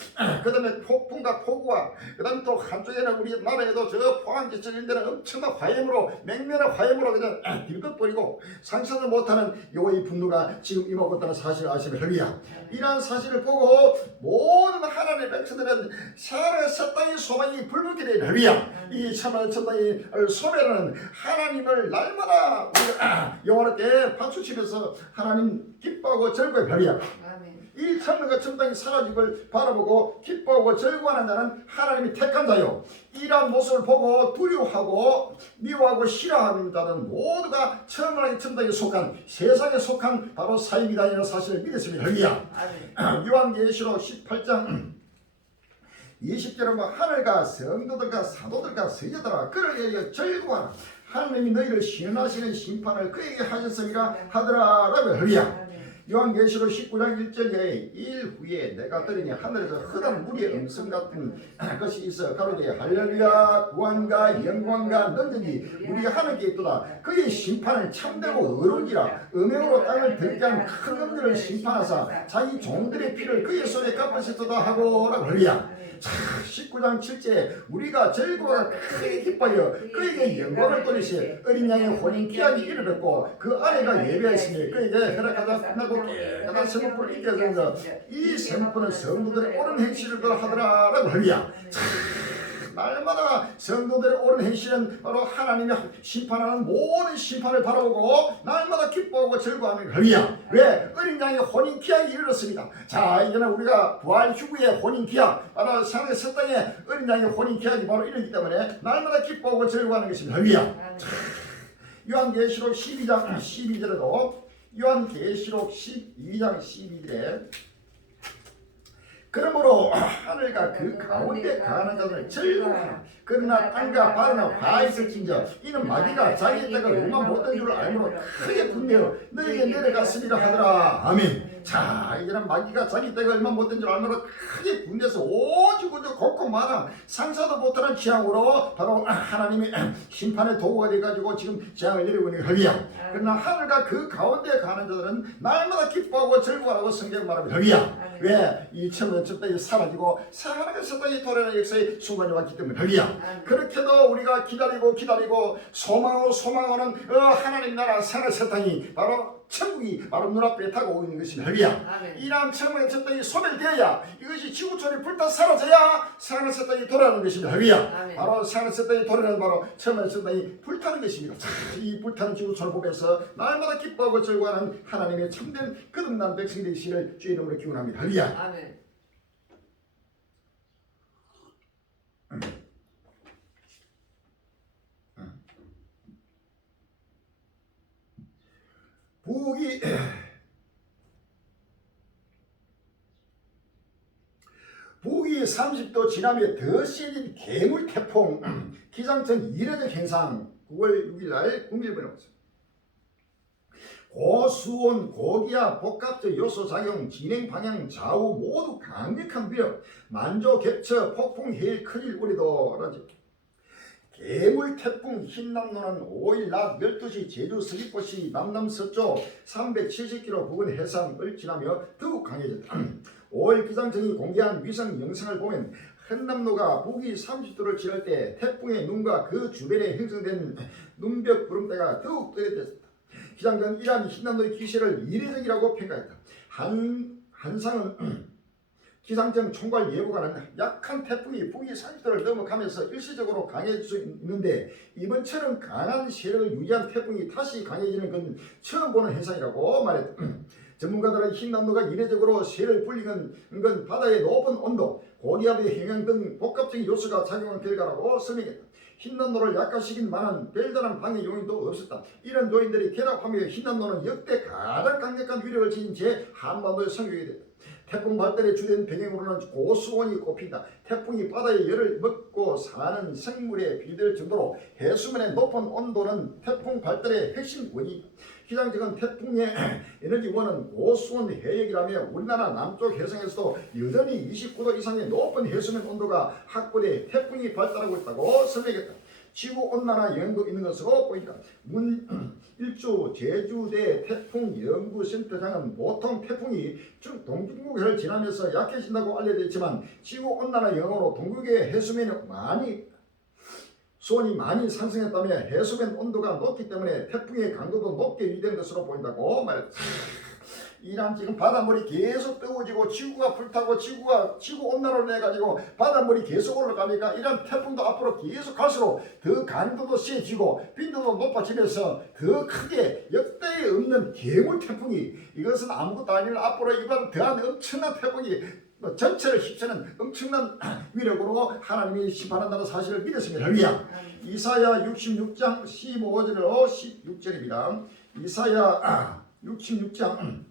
그 다음에 폭풍과 폭우와 그 다음에 또 한쪽에는 우리 나라에도 저 포항지천 이런 데는 엄청난 화염으로 맹렬한 화염으로 그냥 뒤덮어버리고 상상도 못하는 여호와의 분노가 지금 임하고 있다는 사실을 아시면 할리야. 이러한 사실을 보고 모든 하나님의 백성들은 사랑의 첫 땅의 소망이 불붙게 되는 할리야. 이 참한 첫 땅의 소멸하는 하나님을 날마다 우리가 영원하게 파추치면서 하나님 기뻐하고 즐거워해 할리야. 이 천명과 천당이 사라짐을 바라보고 기뻐하고 즐거워하는 자는 하나님이 택한 자요. 이러한 모습을 보고 두려워하고 미워하고 싫어하는 자는 모두가 천명의 천당에 속한 세상에 속한 바로 사입이다 이런 사실을 믿었습니다. 할렐루야. 요한계시록 18장 20절에 하늘과 성도들과 사도들과 선지자들아 그를 위하여 즐거워하라. 하나님이 너희를 시험하시는 심판을 그에게 하셨음이라 하더라 라고 할렐루야. 요한계시록 19장 1절에 일 후에 내가 들으니 하늘에서 흑암 물의 음성 같은 것이 있어 가로되 할렐루야 구원과 영광과 능력이 우리 하나님께 있도다. 그의 심판은 참되고 의로우니라. 음행으로 땅을 들게 한 큰 음들을 심판하사 자기 종들의 피를 그의 손에 갚으셨도다 하고 라고 할렐루야. 19장 7절에 우리가 즐거워 크게 기뻐하여 그에게 영광을 돌리시 어린 양의 혼인 귀하게 이르렀고 그 아내가 예배하시니 그에게 허락하자 끝나고 깨끗한 세문풀을 입게 하면서 이 세문풀은 성도들의 옳은 행실을 하더라 라고 할렐루야. 날마다 성도들의 옳은 행실은 바로 하나님이 심판하는 모든 심판을 바라보고 날마다 기뻐하고 즐거워하는 할렐루야. 왜? 어린 양의 혼인 귀하게 이르렀습니다. 자 이제는 우리가 부활 휴구의 혼인 귀하 바로 상의 첫 땅에 어린 양의 혼인 귀하기 바로 이르기 때문에 날마다 기뻐하고 즐거워하는 것입니다. 할렐루야. 요한계시록 12장 12절에도 요한계시록 12장 12절에 그러므로 하늘과 그 가운데 가는 자들을 즐거워하라. 그러나 땅과 바다나 화에 있을진저 이는 마귀가 자기의 땅을 얼마 못된 줄을 알므로 크게 분내어 너에게 내려갔으리라 하더라. 아멘. 자 이제는 마귀가 자기 때가 얼마 못된 줄 알므로 크게 분내서 오직 곱고만한 상사도 못하는 재앙으로 바로 하나님의 심판의 도구가 돼가지고 지금 재앙을 내리고 있는 할렐루야. 그러나 하늘과 그 가운데 가는 자들은 날마다 기뻐하고 즐거워하고 성경 말하면 할렐루야. 왜? 이 천년 첫 땅이 사라지고 하나님의 첫 땅이 돌아오는 역사의 순간이 왔기 때문에 할렐루야. 그렇게도 우리가 기다리고 소망하는 하나님 나라 하나님의 첫 땅이 바로 천국이 바로 눈앞에 다가오고 있는 것입니다. 할렐루야. 이러한 천국의 첫 땅이 소멸되어야 이것이 지구촌이 불타 사라져야 하나님의 첫 땅이 돌아오는 것입니다. 할렐루야. 바로 하나님의 첫 땅이 돌아오는 바로 천국의 첫 땅이 불타는 것입니다. 이 불타는 지구촌을 보면서 날마다 기뻐하고 즐거워하는 하나님의 참된 거듭난 백성이 되시기를 주의 이름으로 기원합니다. 할렐루야. 아멘. 북위 30도 지나며 더 세진 괴물 태풍 기상청 이례적 현상 9월 6일 날 국민일보에 나왔습니다. 고수온, 고기압, 복합적 요소 작용, 진행 방향 좌우 모두 강력한 위력, 만조, 겹쳐, 폭풍, 해일, 큰일 우리도 괴물 태풍 흰남노는 5일 낮 12시 제주 서귀포시 남남서쪽 370km 부근 해상을 지나며 더욱 강해졌다. 5일 기상청이 공개한 위성 영상을 보면 흰남노가 북위 30도를 지날 때 태풍의 눈과 그 주변에 형성된 눈벽 구름대가 더욱 뚜렷해졌다. 기상청은 이러한 흰남노의 기세를 이례적이라고 평가했다. 한상은 기상청 총괄 예보관은 약한 태풍이 북위 30도를 넘어가면서 일시적으로 강해질 수 있는데 이번처럼 강한 세력을 유지한 태풍이 다시 강해지는 건 처음 보는 현상이라고 말했다. 전문가들은 흰난로가 이례적으로 세를 불리는 건 바다의 높은 온도, 고기압의 영향 등 복합적인 요소가 작용한 결과라고 설명했다. 흰난로를 약화시킨 만한 별다른 방해 요인도 없었다. 이런 요인들이 결합하며 흰난로는 역대 가장 강력한 위력을 지닌 채 한반도에 성격이 됐다. 태풍 발달의 주된 배경으로는 고수온이 꼽힌다. 태풍이 바다의 열을 먹고 사는 생물에 비될 정도로 해수면의 높은 온도는 태풍 발달의 핵심 원인이다. 기상청은 태풍의 에너지원은 고수온 해역이라며 우리나라 남쪽 해상에서도 여전히 29도 이상의 높은 해수면 온도가 확보돼 태풍이 발달하고 있다고 설명했다. 지구온난화 영향도 있는 것으로 보인다. 문일주 제주대 태풍연구센터장은 보통 태풍이 동중국해를 지나면서 약해진다고 알려져 있지만 지구온난화 영향으로 동국의 해수면이 수온이 많이 상승했다며 해수면 온도가 높기 때문에 태풍의 강도도 높게 유지되는 것으로 보인다고 말했다. 이란 지금 바닷물이 계속 뜨거워지고 지구가 불타고 지구 온난화를 해가지고 바닷물이 계속 올라가니까 이란 태풍도 앞으로 계속 갈수록 더 강도도 세지고 빈도도 높아지면서 더 크게 역대에 없는 괴물 태풍이 이것은 아무것도 아닌 앞으로 이번 더한 엄청난 태풍이 전체를 휩쓰는 엄청난 위력으로 하나님이 심판한다는 사실을 믿었습니다. 할렐루야. 이사야 66장 15절로 16절입니다. 이사야 66장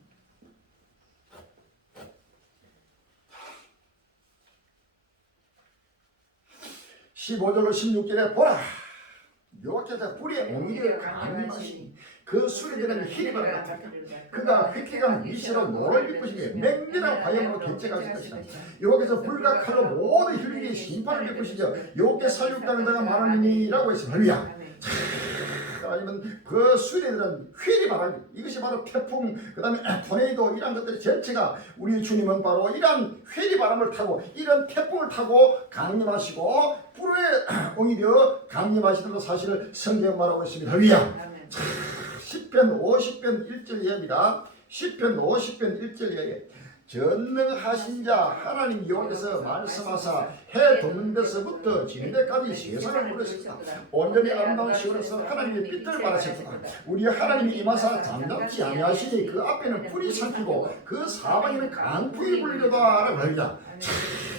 15절로 16절에 보라 여호와께서 불의 옹이를 강림하시니 그 수레들은 희리바람 같으리라. 그가 획기간 미시로 노를 입으시며 맹렬한 화염으로 개체가실 것이다. 여호와께서 불과 칼로 모든 혈육의 심판을 베푸시며 여호와께 살육당한 자가 많으니라고 했습니다. 할렐루야. 아니면 그 수레들은 휘리바람, 이것이 바로 태풍, 그 다음에 토네이도 이런 것들이 전체가 우리 주님은 바로 이런 휘리바람을 타고 이런 태풍을 타고 강림하시고 불의 옹이되어 강림하시는 사실을 성경 말하고 있습니다. 할렐루야. 10편 50편 1절 이하입니다. 10편 50편 1절 이하에 전능하신 자 하나님 여호와께서 말씀하사 해 돋는 데서부터 지는 데까지 세상을 부르셨다. 온전히 아름다운 시온에서 하나님의 빛을 발하셨다. 우리 하나님이 임하사 잠잠지 아니하시니 그 앞에는 불이 삼키고 그 사방에는 강풍이 불리로다. 라고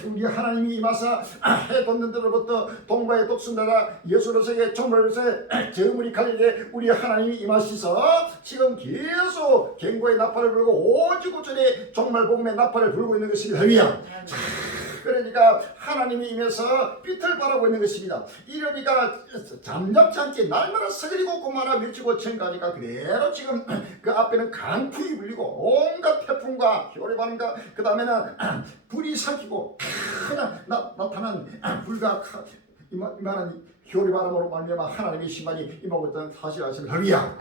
우리 하나님이 임하사 해 돋는 데로부터 동바의 독순나라 예수로서의 총괄로서의 저물이 갈리게 우리 하나님이 임하시서 지금 계속 경고의 나팔을 불고 오지구전에 정말 복음의 나팔을 불고 있는 것입니다. 할렐루야. 그러니까 하나님이 임해서 빛을 발하고 있는 것입니다. 이러니까 잠잠지 않게 날마다 서그리고 고마라 외치고 청가하니까 그대로 지금 그 앞에는 강풍이 불리고 온갖 태풍과 효리바람과 그 다음에는 불이 삼키고 그냥 나타난 불과 이만한 효리바람으로 말미암아 하나님의 심판이 임하고 있다는 사실 아십니까? 할렐루야.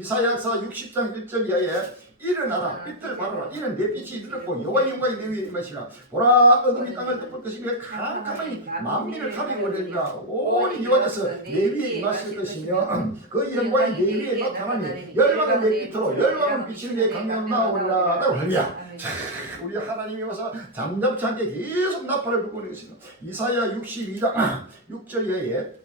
이사야서 60장 1절 이하에 일어나라 빛을 발하라 이는 내 빛이 이르렀고 여호와의 영광이 내 위에 임하시라. 보라 어둠이 땅을 덮을 것이며 캄캄하니 만민을 가리고 되리라. 온 여호와께서 내 위에 임하실 것이며 그 영광이 내 위에 나타나니 열방은 내 빛으로 열방은 빛이 내 강명 나오리라. 할렐루야. 우리 하나님이 와서 잠잠치 않게 계속 나팔을 불고 있는 것입니다. 이사야 62장 6절에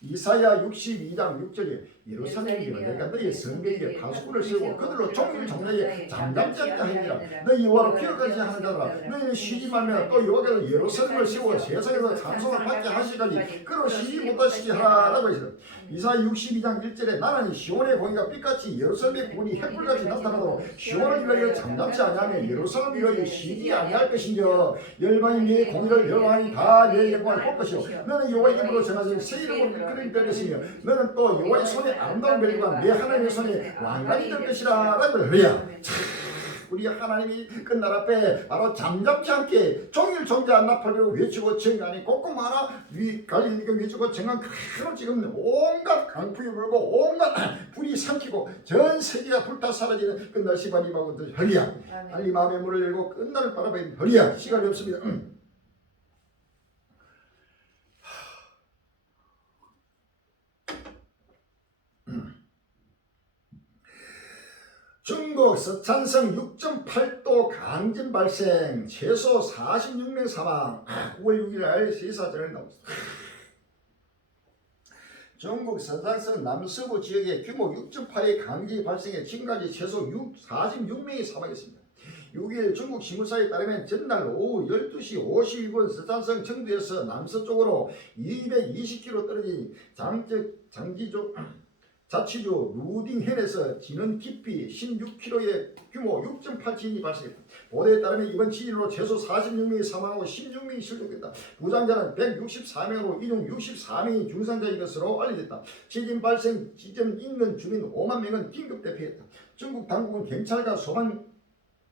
이사야 62장 6절에 예루살렘이여 내가 너희 성벽에 파수꾼을 세우고 그들로 종일 종려에 잠잠지 않게 하리라. 너희 여호와로 기억하지 하는 자들아 너희는 쉬지 말며 또 여호와께서 예루살렘을 세워 세상에서 찬송을 받게 하시까지 그로 쉬지 못하시게 하라고 했습니다. 이사야 62장 1절에 나는 시온의 공의가 빛같이 예루살렘의 구원이 햇불같이 나타나도록 시온을 위하여 잠잠지 아니하며 예루살렘을 위하여 쉬지 아니할 것인저 열방이 네 공의를 열방이 다 내 영광을 볼 것이요 너는 여호와의 이름으로 전하신 새 이름으로 일컬음이 될 것이며 너는 또 여호와의 손에 아름다운 벨과 내 하나님의 손에 왕관이 될 것이라. 라고 해요. 우리 하나님이 끝날 앞에 바로 잠잠지 않게 종일 존재한 나팔을 외치고 정간이 꼭꼭 위 갈리니까 외치고 정간 그대로 지금 온갖 강풍이 불고 온갖 불이 삼키고 전 세계가 불타 사라지는 끝날 시간이 임하고 할렐루야. 빨리 마음의 문을 열고 끝날을 바라봐야 할렐루야. 시간이 없습니다. 중국 서찬성 6.8도 강진 발생, 최소 46명 사망. 9월 6일 시사전에 나왔습니다. 중국 서창성 남서부 지역에 규모 6.8의 강진 발생에 지금까지 최소 46명이 사망했습니다. 6일 중국 신문사에 따르면 전날 오후 12시 52분 서창성 청두에서 남서쪽으로 220km 떨어진 장지조 자치주 루딩현에서 지는 깊이 16km의 규모 6.8 지진이 발생했다. 보도에 따르면 이번 지진으로 최소 46명이 사망하고 16명이 실종됐다. 부상자는 164명으로 이 중 64명이 중상자인 것으로 알려졌다. 지진 발생 지점 인근 주민 5만 명은 긴급 대피했다. 중국 당국은 경찰과 소방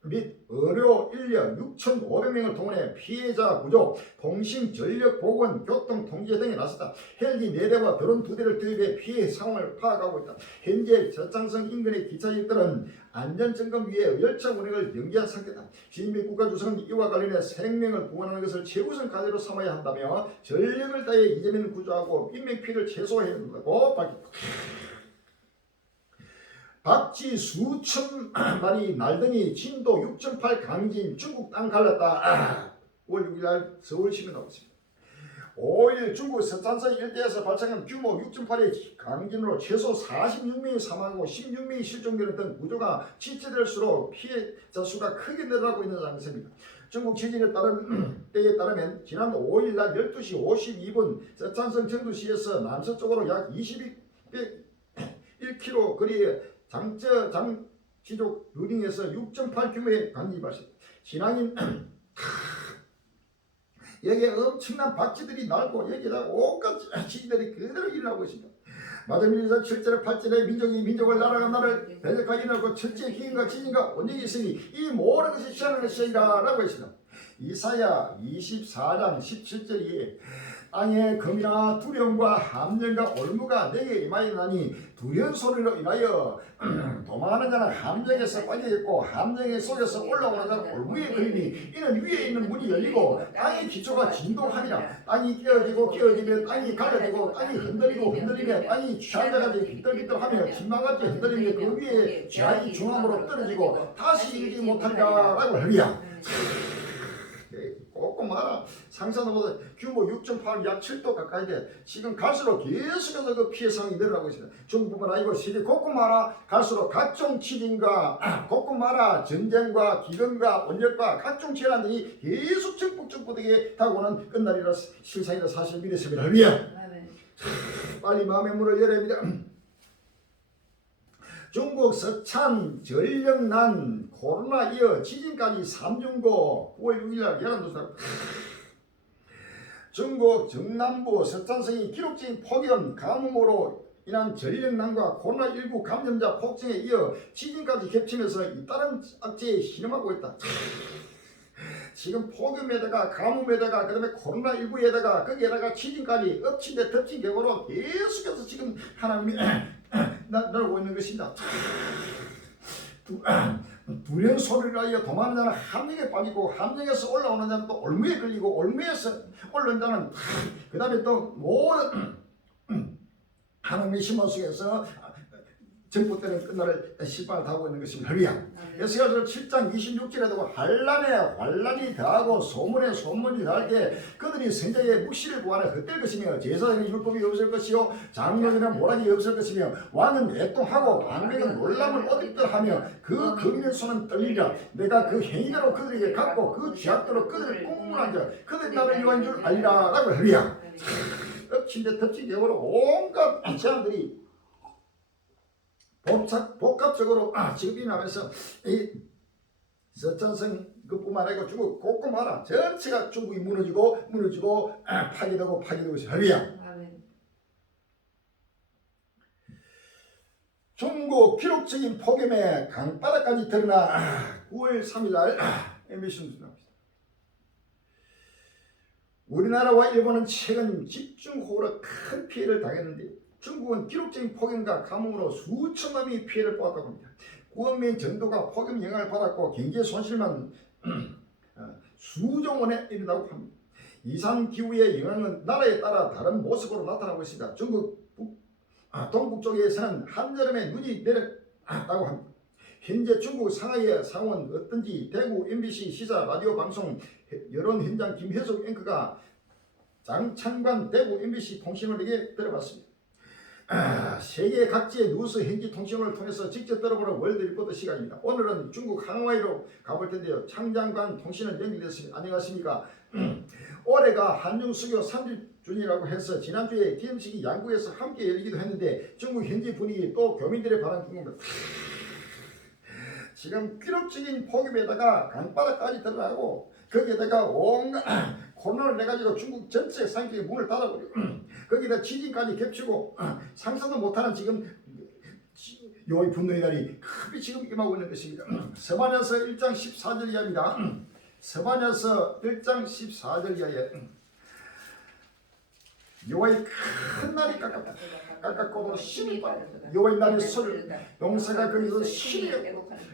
및 의료 인력 6,500명을 동원해 피해자 구조, 통신, 전력 보건, 교통 통제 등에 나섰다. 헬기 4대와 드론 2대를 투입해 피해 상황을 파악하고 있다. 현재 서창성 인근의 기차역들은 안전점검 위에 열차 운행을 연기한 상태다. 시진핑 국가주석은 이와 관련해 생명을 구원하는 것을 최우선 과제로 삼아야 한다며 전력을 다해 이재민을 구조하고 인명피해를 최소화해야 한다고 밝혔다. 박쥐 수천 마리 날더니 진도 6.8 강진, 중국 땅 갈랐다. 5월 6일 날 서울시민에 나왔습니다. 5일 중국 서찬성 일대에서 발생한 규모 6.8의 강진으로 최소 46명이 사망하고 16명이 실종되는 등 구조가 지체될수록 피해자 수가 크게 늘어나고 있는 상태입니다. 중국 지진에 때에 따르면 지난 5일 날 12시 52분 서찬성 청두시에서 남서쪽으로 약 21km 거리에 장지족 루딩에서 6.8 규모의 강진이 발생. 신앙인 여기에 엄청난 박쥐들이 날고 여기에다 온갖 지진들이 그대로 일어나고 있습니다. 마저밀에서 철저히 발전해 민족이 민족을 나라가 나라를 대적하게 일어나고 철저히 기근과 지진과 원력이 있으니 이 모든 것이 시한하는 것이라 라고 했습니다. 이사야 24장 17절이 땅의 검이나 두려움과 함정과 올무가 내게 임하였나니 두려운 소리로 인하여 도망하는 자는 함정에서 빠져있고 함정의 속에서 올라오는 자는 올무에 걸리니 이는 위에 있는 문이 열리고 땅의 기초가 진동하니라. 땅이 깨어지면 땅이 갈라지고 땅이 흔들리면 땅이 취한자같이 비틀비틀하며 침망같이 흔들리며 그 위에 취한이 중앙으로 떨어지고 다시 일지 못하리라 라고 할리야. 조금 많아. 상상보다 규모 6.8 약 7도 가까이 돼. 지금 갈수록 계속해서 그 피해 상황이 늘어나고 있습니다. 중국뿐만 아니고 세계 곳곳마다 갈수록 각종 지진과 곳곳마다 전쟁과 기근과 원력과 각종 재난들이 계속 적극적부되게 다가오는 끝날이라 실상이라 사실 믿으시면 할미야. 빨리 마음의 문을 열어야 합니다. 중국 서찬 전력난 코로나 이어 지진까지 3중고 9월 6일날 열한도사. 중국 정남부 서찬성이 기록적인 폭염 가뭄으로 인한 전력난과 코로나19 감염자 폭증에 이어 지진까지 겹치면서 잇따른 악재에 신음하고 있다. 지금 폭염에다가 가뭄에다가 그다음에 코로나19에다가 거기에다가 지진까지 엎친 데 덮친 격으로 계속해서 지금 하나님이 나오고 있는 것입니다. 두려운 소리를 하여 도망하는 자는 함정에 빠지고 함정에서 올라오는 자는 또 올무에 걸리고 올무에서 올라오는 자는 그 다음에 또 모든 하나님의 심판 속에서 정부 때는 끝날을 실판을 하고 있는 것입니다. 할렐루야. 에스겔서 7장 26절에도 환란이 더하고 소문에 소문이 더하게 그들이 선자의 묵시를 구하는 헛될 것이며 제사장의 율법이 없을 것이요 장로들은 모락이 없을 것이며 왕은 애통하고 왕백은 놀람을 얻을듯하며 그 거민의 손은 떨리리라. 내가 그 행위대로 그들에게 갚고 그 죄악대로 그들을 꽁문한 자 그들이 나를 위한 줄 알리라 라고 할렐루야. 엎친 데 덮친 격으로 온갖 재앙들이 복합적으로 지금 일어나면서 이 서찬성 그뿐만 아니고 중국 곳곳마다 전체가 중국이 무너지고 파괴되고 있어요. 할렐루야. 중국 기록적인 폭염에 강바닥까지 드러나 9월 3일날 MBC 뉴스 나옵니다. 우리나라와 일본은 최근 집중호우로 큰 피해를 당했는데 중국은 기록적인 폭염과 가뭄으로 수천만 명이 피해를 보았다고 합니다. 9억 명의 정도가 폭염 영향을 받았고 경제 손실만 수조 원에 이른다고 합니다. 이상기후의 영향은 나라에 따라 다른 모습으로 나타나고 있습니다. 중국 동북쪽에서는 한여름에 눈이 내렸다고 합니다. 현재 중국 상하이의 상원 어떤지 대구 MBC 시사 라디오 방송 여론 현장 김혜숙 앵커가 장창관 대구 MBC 통신원에게 들어봤습니다. 세계 각지의 뉴스 현지 통신원을 통해서 직접 들어보는 월드 리포트 시간입니다. 오늘은 중국 항와이로 가볼 텐데요. 창장관 통신원 연결됐습니다. 안녕하십니까? 올해가 한중 수교 30주년이라고 해서 지난주에 기념식이 양국에서 함께 열리기도 했는데 중국 현지 분위기 또 교민들의 반응 궁금합니다. 지금 기록적인 폭염에다가 강바닥까지 들어가고 거기에다가 온갖 코로나를 내가지고 중국 전체 상경에 문을 닫아버리고 거기다 지진까지 겹치고 상상도 못하는 지금 요의 분노의 날이 급히 지금 임하고 있는 것입니다. 서반에서 1장 14절 이하입니다. 서반에서 1장 14절 이하에 여호와의 큰 날이 가깝고도 심히 빠르다. 여호와의 날이 설 용사가 거기서 심히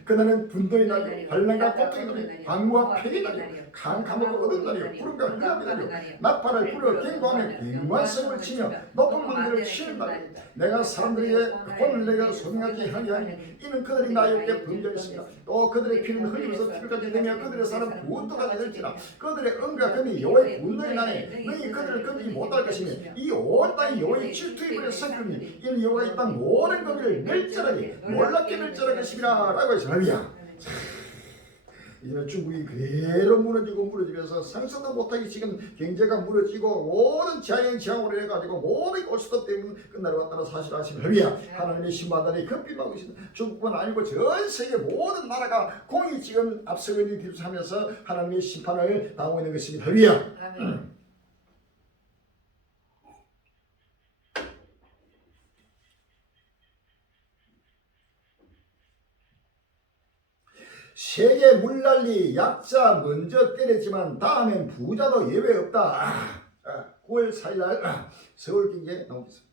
그날은 분노의 날, 반란과 폭동의 날, 방무와 폐의 날이요, 강함을 얻은 날이요, 구름과 흑암의 날이요, 나팔을 불어 경고하며 경관성을 치며 높은 문들을 치는 날이요. 내가 사람들에게 혼을 내가 소명하게 하니 이는 그들이 나의 옆에 범죄했습니다. 또 그들의 피는 흘리면서 피까지 되며 그들의 살은 부도가 될지라. 그들의 은과 금이 여호와의 분노의 날에 너희 그들을 금지 못할 것이며 이 온 땅이 여호와의 질투의 불에 섞으니 이는 여호와가 이 땅 모든 거기를 멸절하게 놀랍게 멸절할 것이라 라고 했습니다. 이제는 중국이 그대로 무너지면서 상상도 못하게 지금 경제가 무너지고 모든 자연 재앙으로 해가지고 모든 올수도 때문에 끝나러 왔다는 사실을 아시면 하나님의 심판단이 급비하고 있습니다. 중국뿐 아니고 전 세계 모든 나라가 공이 지금 앞서고 있는 뒤쫓아하면서 하나님의 심판을 당하고 있는 것입니다. 세계 물난리 약자 먼저 때렸지만 다음엔 부자도 예외 없다. 9월 4일날 서울경제 나오겠습니다.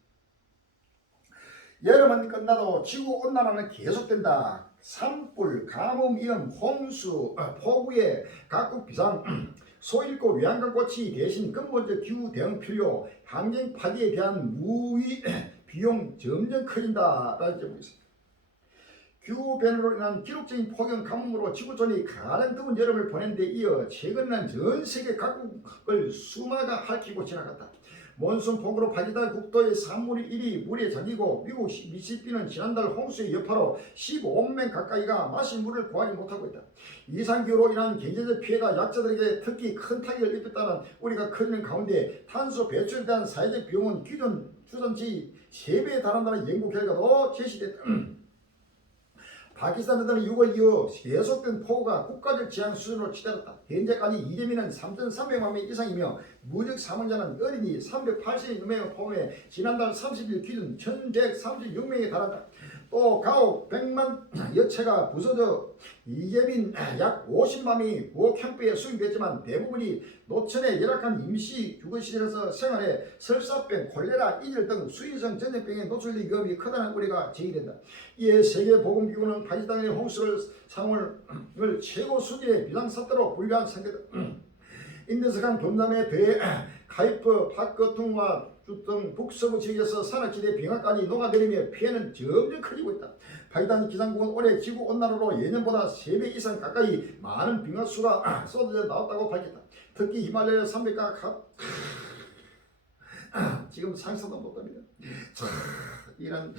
여름은 끝나도 지구온난화는 계속된다. 산불, 가뭄, 위험, 홍수, 폭우에 각국 비상, 소잃고 외양간꽃이 대신 근본적 기후 대응 필요, 환경 파괴에 대한 무위 비용 점점 커진다라는 점이 있습니다. 기후변화로 인한 기록적인 폭염 가뭄으로 지구촌이 가는 더운 여름을 보낸 데 이어 최근에는 전 세계 각국을 수마가 핥히고 지나갔다. 몬순 폭우로 파기다 국토의 3분의 1이 물에 잠기고 미국 미시시피는 지난달 홍수의 여파로 15명 가까이가 마실 물을 구하지 못하고 있다. 이상기후로 인한 경제적 피해가 약자들에게 특히 큰 타격을 입혔다는 우리가 커지는 가운데 탄소 배출에 대한 사회적 비용은 기존 주산지 3배에 달한다는 연구 결과도 제시됐다. 파키스탄에서는 6월 이후 계속된 폭우가 국가적 재앙 수준으로 치달았다. 현재까지 이재민은 3,300만 명 이상이며 무적 사망자는 어린이 386명을 포함해 지난달 30일 기준 1,136명에 달한다. 또 가옥 100만 여채가 부서져 이재민 약 50만 명이 보호 캠프에 수용됐지만 대부분이 노천의 열악한 임시 주거시설에서 생활해 설사병, 콜레라, 이질 등 수인성 전염병에 노출될 위험이 크다는 우려가 제기된다. 이에 세계보건기구는 파키스탄의 홍수를 상황을 최고 수준의 비상사태로 분류한 상태다. 인더스강 경남에 대해 카이프, 파크퉁과 등 북서부 지역에서 산악지대 빙하까지 녹아내리며 피해는 점점 커지고 있다. 파키스탄 기상국은 올해 지구온난화로 예년보다 3배 이상 가까이 많은 빙하수가 쏟아져 나왔다고 밝혔다. 특히 히말라야 산맥과 지금 상상도 못합니다. 이런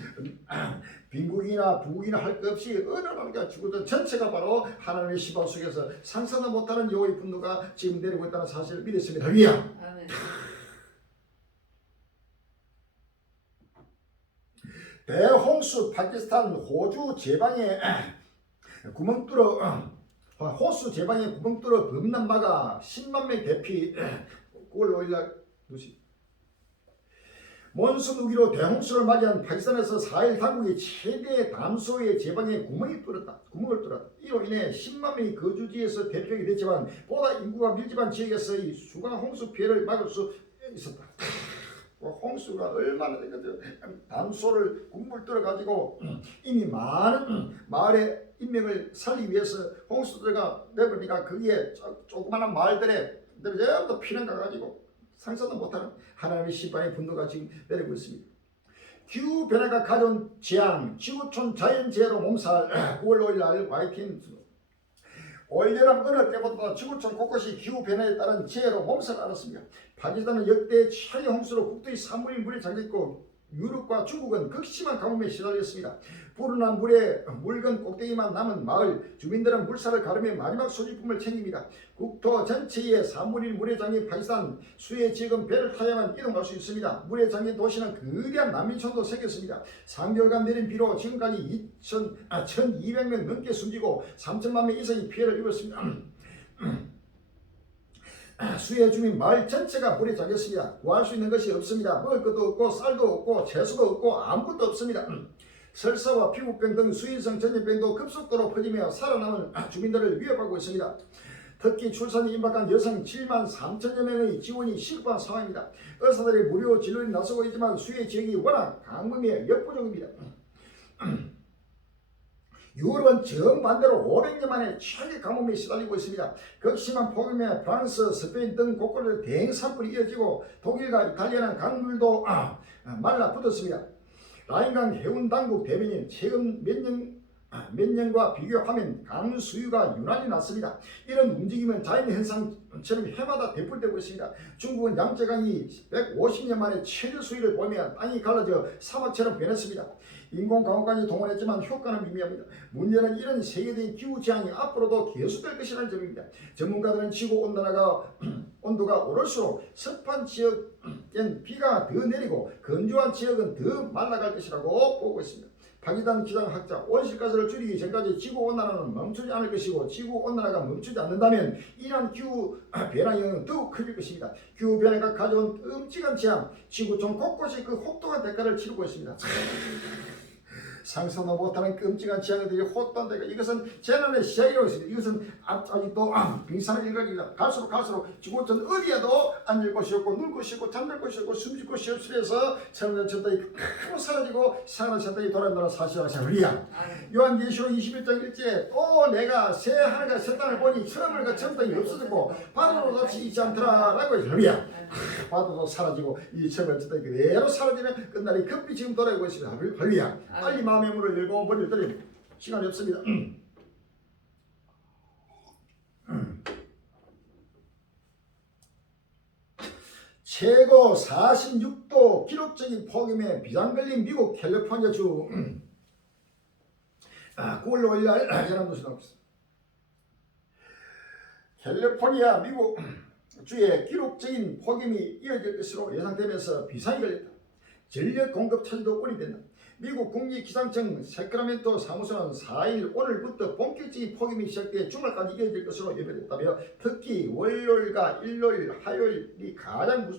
빈국이나 부국이나 할 것 없이 어느 나라가 지구전 전체가 바로 하나님의 심판 속에서 상상도 못하는 여호와의 분노가 지금 내리고 있다는 사실을 믿었습니다. 대홍수 파키스탄 호주 제방에 구멍 뚫어 호수 제방에 구멍 뚫어 범람 막아 10만 명 대피 9월 5일날 몬순 우기로 대홍수를 맞이한 파키스탄에서 4일 당국이 최대 담소의 제방에 구멍을 뚫었다. 이로 인해 10만 명이 거주지에서 대피하게 됐지만 보다 인구가 밀집한 지역에서의 수강 홍수 피해를 막을 수 있었다. 홍수가 얼마나 되거든. 담소를 국물 뚫어가지고 이미 많은 마을의 인명을 살리기 위해서 홍수들가 내버리니까 거기에 조그마한 마을들에 전부 피난 가가지고 상상도 못하는 하나님의 심판의 분노가 지금 내리고 있습니다. 기후 변화가 가져온 재앙, 지구촌 자연재해로 몸살. 9월 5일날 YTN 올여름 어느 때보다 지구촌 곳곳이 기후 변화에 따른 재해로 몸살을 앓았습니다. 파키스탄은 역대 최대 홍수로 국토의 3분의 물에 잠겨있고 유럽과 중국은 극심한 가뭄에 시달렸습니다. 불어난 물에 묽은 꼭대기만 남은 마을 주민들은 물살을 가르며 마지막 소지품을 챙깁니다. 국토 전체의 3분의 1 물에 잠긴 파키스탄 수해 지역은 배를 타야만 이동할 수 있습니다. 물에 잠긴 도시는 거대한 난민촌도 생겼습니다. 3개월간 내린 비로 지금까지 1200명 넘게 숨지고 3천만 명 이상이 피해를 입었습니다. 수해 주민 마을 전체가 물에 잠겼습니다. 구할 수 있는 것이 없습니다. 먹을 것도 없고 쌀도 없고 채소도 없고 아무것도 없습니다. 설사와 피부병 등 수인성 전염병도 급속도로 퍼지며 살아남은 주민들을 위협하고 있습니다. 특히 출산이 임박한 여성 7만 3천여 명의 지원이 시급한 상황입니다. 의사들이 무료 진료에 나서고 있지만 수해 지역이 워낙 강금에 역부족입니다. 유럽은 정반대로 500년 만에 최악의 가뭄에 시달리고 있습니다. 극심한 폭염에 프랑스, 스페인 등 곳곳에 대행산불이 이어지고 독일과 이탈리아는 강물도 말라붙었습니다. 라인강 해운당국 대변인 최근 몇 년과 비교하면 강수유가 유난히 낮습니다. 이런 움직임은 자연현상처럼 해마다 되풀이되고 있습니다. 중국은 양쯔강이 150년 만에 최저 수위를 보이며 땅이 갈라져 사막처럼 변했습니다. 인공강우까지 동원했지만 효과는 미미합니다. 문제는 이런 세계적인 기후재앙이 앞으로도 계속될 것이라는 점입니다. 전문가들은 온도가 오를수록 습한 지역엔 비가 더 내리고 건조한 지역은 더 말라갈 것이라고 보고 있습니다. 파키스탄 기상학자 온실가스를 줄이기 전까지 지구온난화는 멈추지 않을 것이고 지구온난화가 멈추지 않는다면 이러한 기후 변화는 더욱 커질 것입니다. 기후 변화가 가져온 끔찍한 재앙, 지구촌 곳곳이 그 혹독한 대가를 치르고 있습니다. 상상도 못하는 끔찍한 재앙들이 헛돈데가 이것은 재난의 시작이라고 있습니다. 이것은 아직도 빙산의 일각입니다. 갈수록 지구촌 어디에도 앉을 곳이 없고 누울 곳이 없고 잠들 곳이 없고 숨쉴 곳이 없으면서 천년 천당이 크고 사라지고 사는 천당이 돌아온다는 사실을 우리야. 요한계시록 21장 1절에 또 내가 새 하늘과 새 땅을 보니 처음과 천당이 없어졌고 바다도 다시 있지 않더라 라고 해서 우리야. 바다도 사라지고 이 천년 천당이 그대로 사라지는 끝날이 급히 지금 돌아오고 있습니다. 할렐루야. 빨리 마음의 문을 열고 머리를 들이면 시간이 없습니다. 최고 46도 기록적인 폭염에 비상 걸린 미국 캘리포니아주 9월 5일날 연합뉴스 나왔습니다. 캘리포니아 미국 주에 기록적인 폭염이 이어질 것으로 예상되면서 비상이 걸렸다. 전력 공급 차질도 우려된다. 미국 국립기상청 세크라멘토 사무소는 4일 오늘부터 본격적인 폭염이 시작돼 주말까지 이어질 것으로 예보됐다며 특히 월요일과 일요일, 화요일이 가장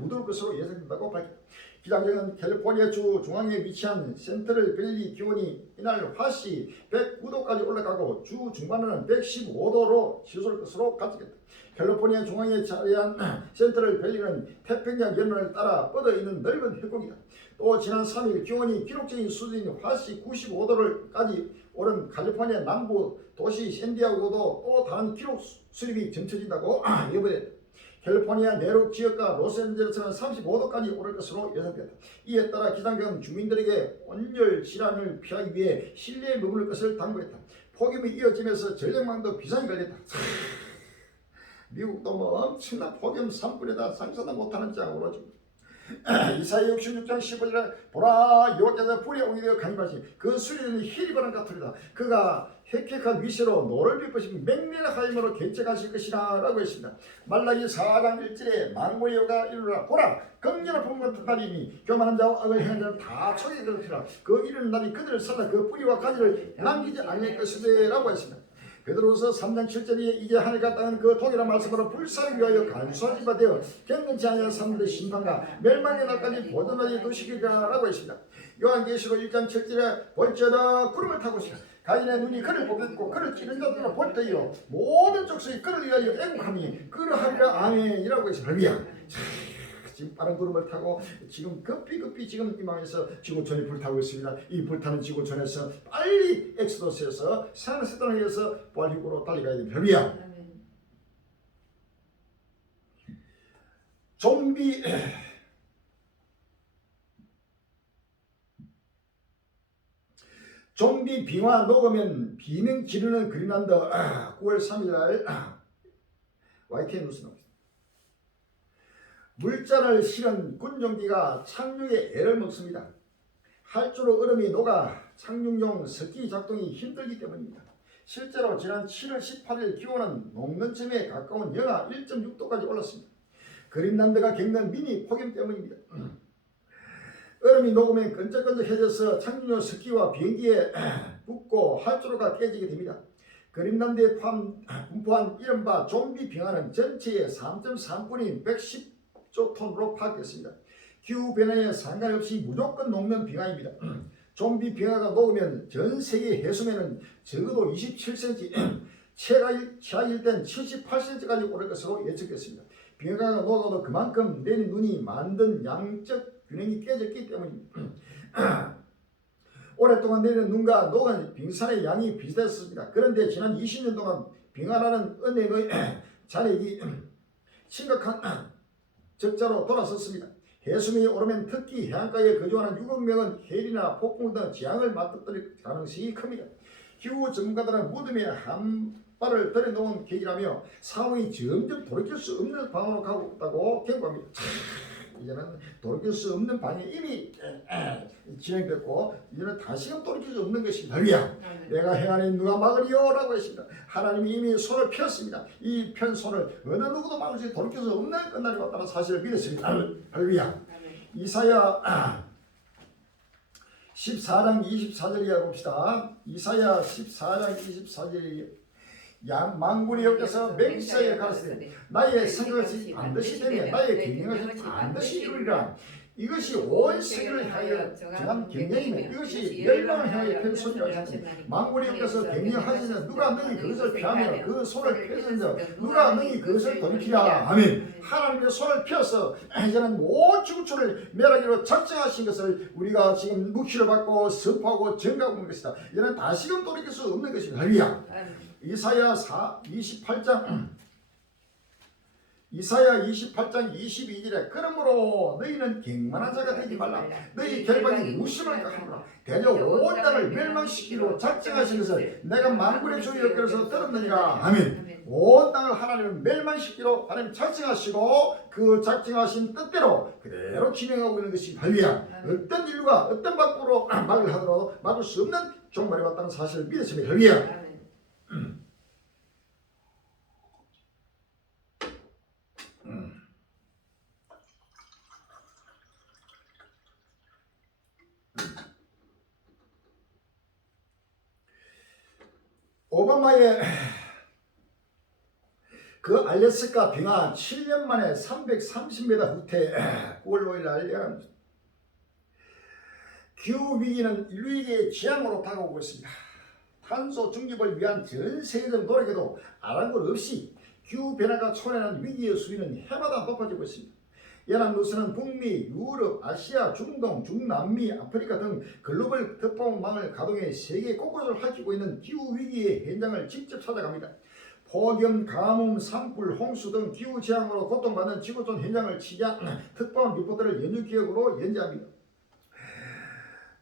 무더울 것으로 예상된다고 밝혔다. 기상청은 캘리포니아주 중앙에 위치한 센트럴밸리 기온이 이날 화씨 109도까지 올라가고 주 중반에는 115도로 치솟을 것으로 가정했다. 캘리포니아 중앙에 자리한 센트럴밸리는 태평양 연안을 따라 뻗어있는 넓은 협곡이다. 또 지난 3일 기온이 기록적인 수준인 화씨 95도를까지 오른 캘리포니아 남부 도시 샌디에고도 또 다른 기록 수립이 점쳐진다고 예보됐다. 캘리포니아 내륙 지역과 로스앤젤레스는 35도까지 오를 것으로 예상된다. 이에 따라 기상청은 주민들에게 온열 질환을 피하기 위해 실내에 머무를 것을 당부했다. 폭염이 이어지면서 전력망도 비상이 걸렸다. 미국도 뭐 엄청난 폭염 산불에다 상상도 못하는 장으로 지금 이사야 66장 15절에 보라 여호와께서 불의 옹이 되어 강림하시니 그 수리는 히리바람 같으리다. 그가 획획한 위세로 노를 비쁘시고 맹렬한 하임으로 개척하실 것이라 라고 했습니다. 말라기 4장 1절에 만군의 여호와가 이르노라 보라 극렬한 봄 같은 날이니 교만한 자와 악을 행하는 자는 다 초기 그렇더라. 그 이르는 날이 그들을 살라 그 뿌리와 가지를 남기지 않을 것이되 라고 했습니다. 베드로서 3장 7절에 이제 하늘과 땅은 그 통일한 말씀으로 불사를 위하여 간수하지 바 되어 견는치 아니한 사람들의 심판과 멸망의 날까지 보존하게 두시리라 라고 했습니다. 요한계시록 1장 7절에 볼지어다 구름을 타고 오시라. 가인의 눈이 그를 보겠고 그를 찌른 자들로 볼 때요 모든 족속이 그를 위하여 애국하니 그러하리라 아멘이라고 했습니다. 지금 빠른 구름을 타고 지금 급히 지금 이 마음에서 지구촌이 불타고 있습니다. 이 불타는 지구촌에서 빨리 엑소더스에서 산에서 떠나서 부활국으로 달려가야 됩니다. 할렐루야. 좀비 좀비 빙하 녹으면 비명 지르는 그린란드 9월 3일 날 YTN 뉴스 나옵니다. 물자를 실은 군용기가 착륙에 애를 먹습니다. 활주로 얼음이 녹아 착륙용 스키 작동이 힘들기 때문입니다. 실제로 지난 7월 18일 기온은 녹는 점에 가까운 영하 1.6도까지 올랐습니다. 그린란드가 겪는 미니 폭염 때문입니다. 얼음이 녹으면 끈적끈적해져서 착륙용 스키와 비행기에 붙고 활주로가 깨지게 됩니다. 그린란드에 분포한 이른바 좀비 빙하는 전체의 3.3분인 110조 톤으로 파악됐습니다. 기후변화에 상관없이 무조건 녹는 빙하입니다. 좀비 빙하가 녹으면 전 세계 해수면은 적어도 27cm, 최하일 땐 78cm까지 오를 것으로 예측됐습니다. 빙하가 녹아도 그만큼 내린 눈이 만든 양적 균형이 깨졌기 때문입니다. 오랫동안 내리는 눈과 녹은 빙산의 양이 비슷했습니다. 그런데 지난 20년 동안 빙하라는 은행의 잔액이 심각한 적자로 돌아섰습니다. 해수면이 오르면 특히 해안가에 거주하는 6억 명은 해일이나 폭풍 등 재앙을 맞닥뜨릴 가능성이 큽니다. 기후 전문가들은 무덤에 한 발을 들여놓은 계기라며 상황이 점점 돌이킬 수 없는 방향으로 가고 있다고 경고합니다. 이제는 돌이킬 수 없는 방향이 이미 진행됐고 이제는 다시금 돌이킬 수 없는 것이 할렐루야. 내가 행하니 누가 막으리요? 라고 했습니다. 하나님이 이미 손을 폈습니다. 이 편 손을 어느 누구도 막을 수 돌이킬 수 없는 끝날이 왔다는 사실을 믿었습니다. 할렐루야. 이사야 14장 24절 이하 봅시다. 이사야 14장 24절 만군의 여호와께서 맹세하여 가라사대 나의 생각이 반드시 되며 나의 경영을 반드시 이루리라. 이것이 온 세계를 향하여 정한 경영이며 이것이 멸망을 향하여 편 손이라고 하십니다. 만군의 여호와께서 경영하시는 누가 너희 그것을 피하며 그 손을 펴서 누가 너희 그것을 돌이키랴. 아멘. 하나님의 손을 펴서 이제는 모든 지구촌을 멸하기로 작정하신 것을 우리가 지금 묵시를 받고 선포하고 증가하고 있는 것이다. 이제는 다시금 돌이킬 수 없는 것입니다. 할렐루야. 이사야 28장 22절에 그러므로 너희는 갱만한 자가 되지 말라. 너희 결박이 무심할까 하노라. 대저 온 땅을 멸망시키기로 작정하신 것을 내가 만군의 주 여호와께서 들었느니라. 아멘. 온 땅을 하나님은 멸망시키기로 하나님 작정하시고 그 작정하신 뜻대로 그대로 진행하고 있는 것이 할렐루야. 어떤 인류가 어떤 방법으로 막을 하더라도 막을 수 없는 종말이 왔다는 사실을 믿으시면 할렐루야. 오바마의 그 알래스카 빙하 7년 만에 330m 후퇴 9월 5일 날 예언합니다. 기후위기는 인류에게 재앙으로 다가오고 있습니다. 탄소 중립을 위한 전 세계적 노력에도 아랑곳 없이 기후변화가 초래하는 위기의 수위는 해마다 높아지고 있습니다. 연합뉴스는 북미, 유럽, 아시아, 중동, 중남미, 아프리카 등 글로벌 특파원망을 가동해 세계 곳곳을 핥히고 있는 기후위기의 현장을 직접 찾아갑니다. 폭염, 가뭄, 산불, 홍수 등 기후재앙으로 고통받는 지구촌 현장을 취재한 특파원 리포터를 연휴기획으로 연재합니다.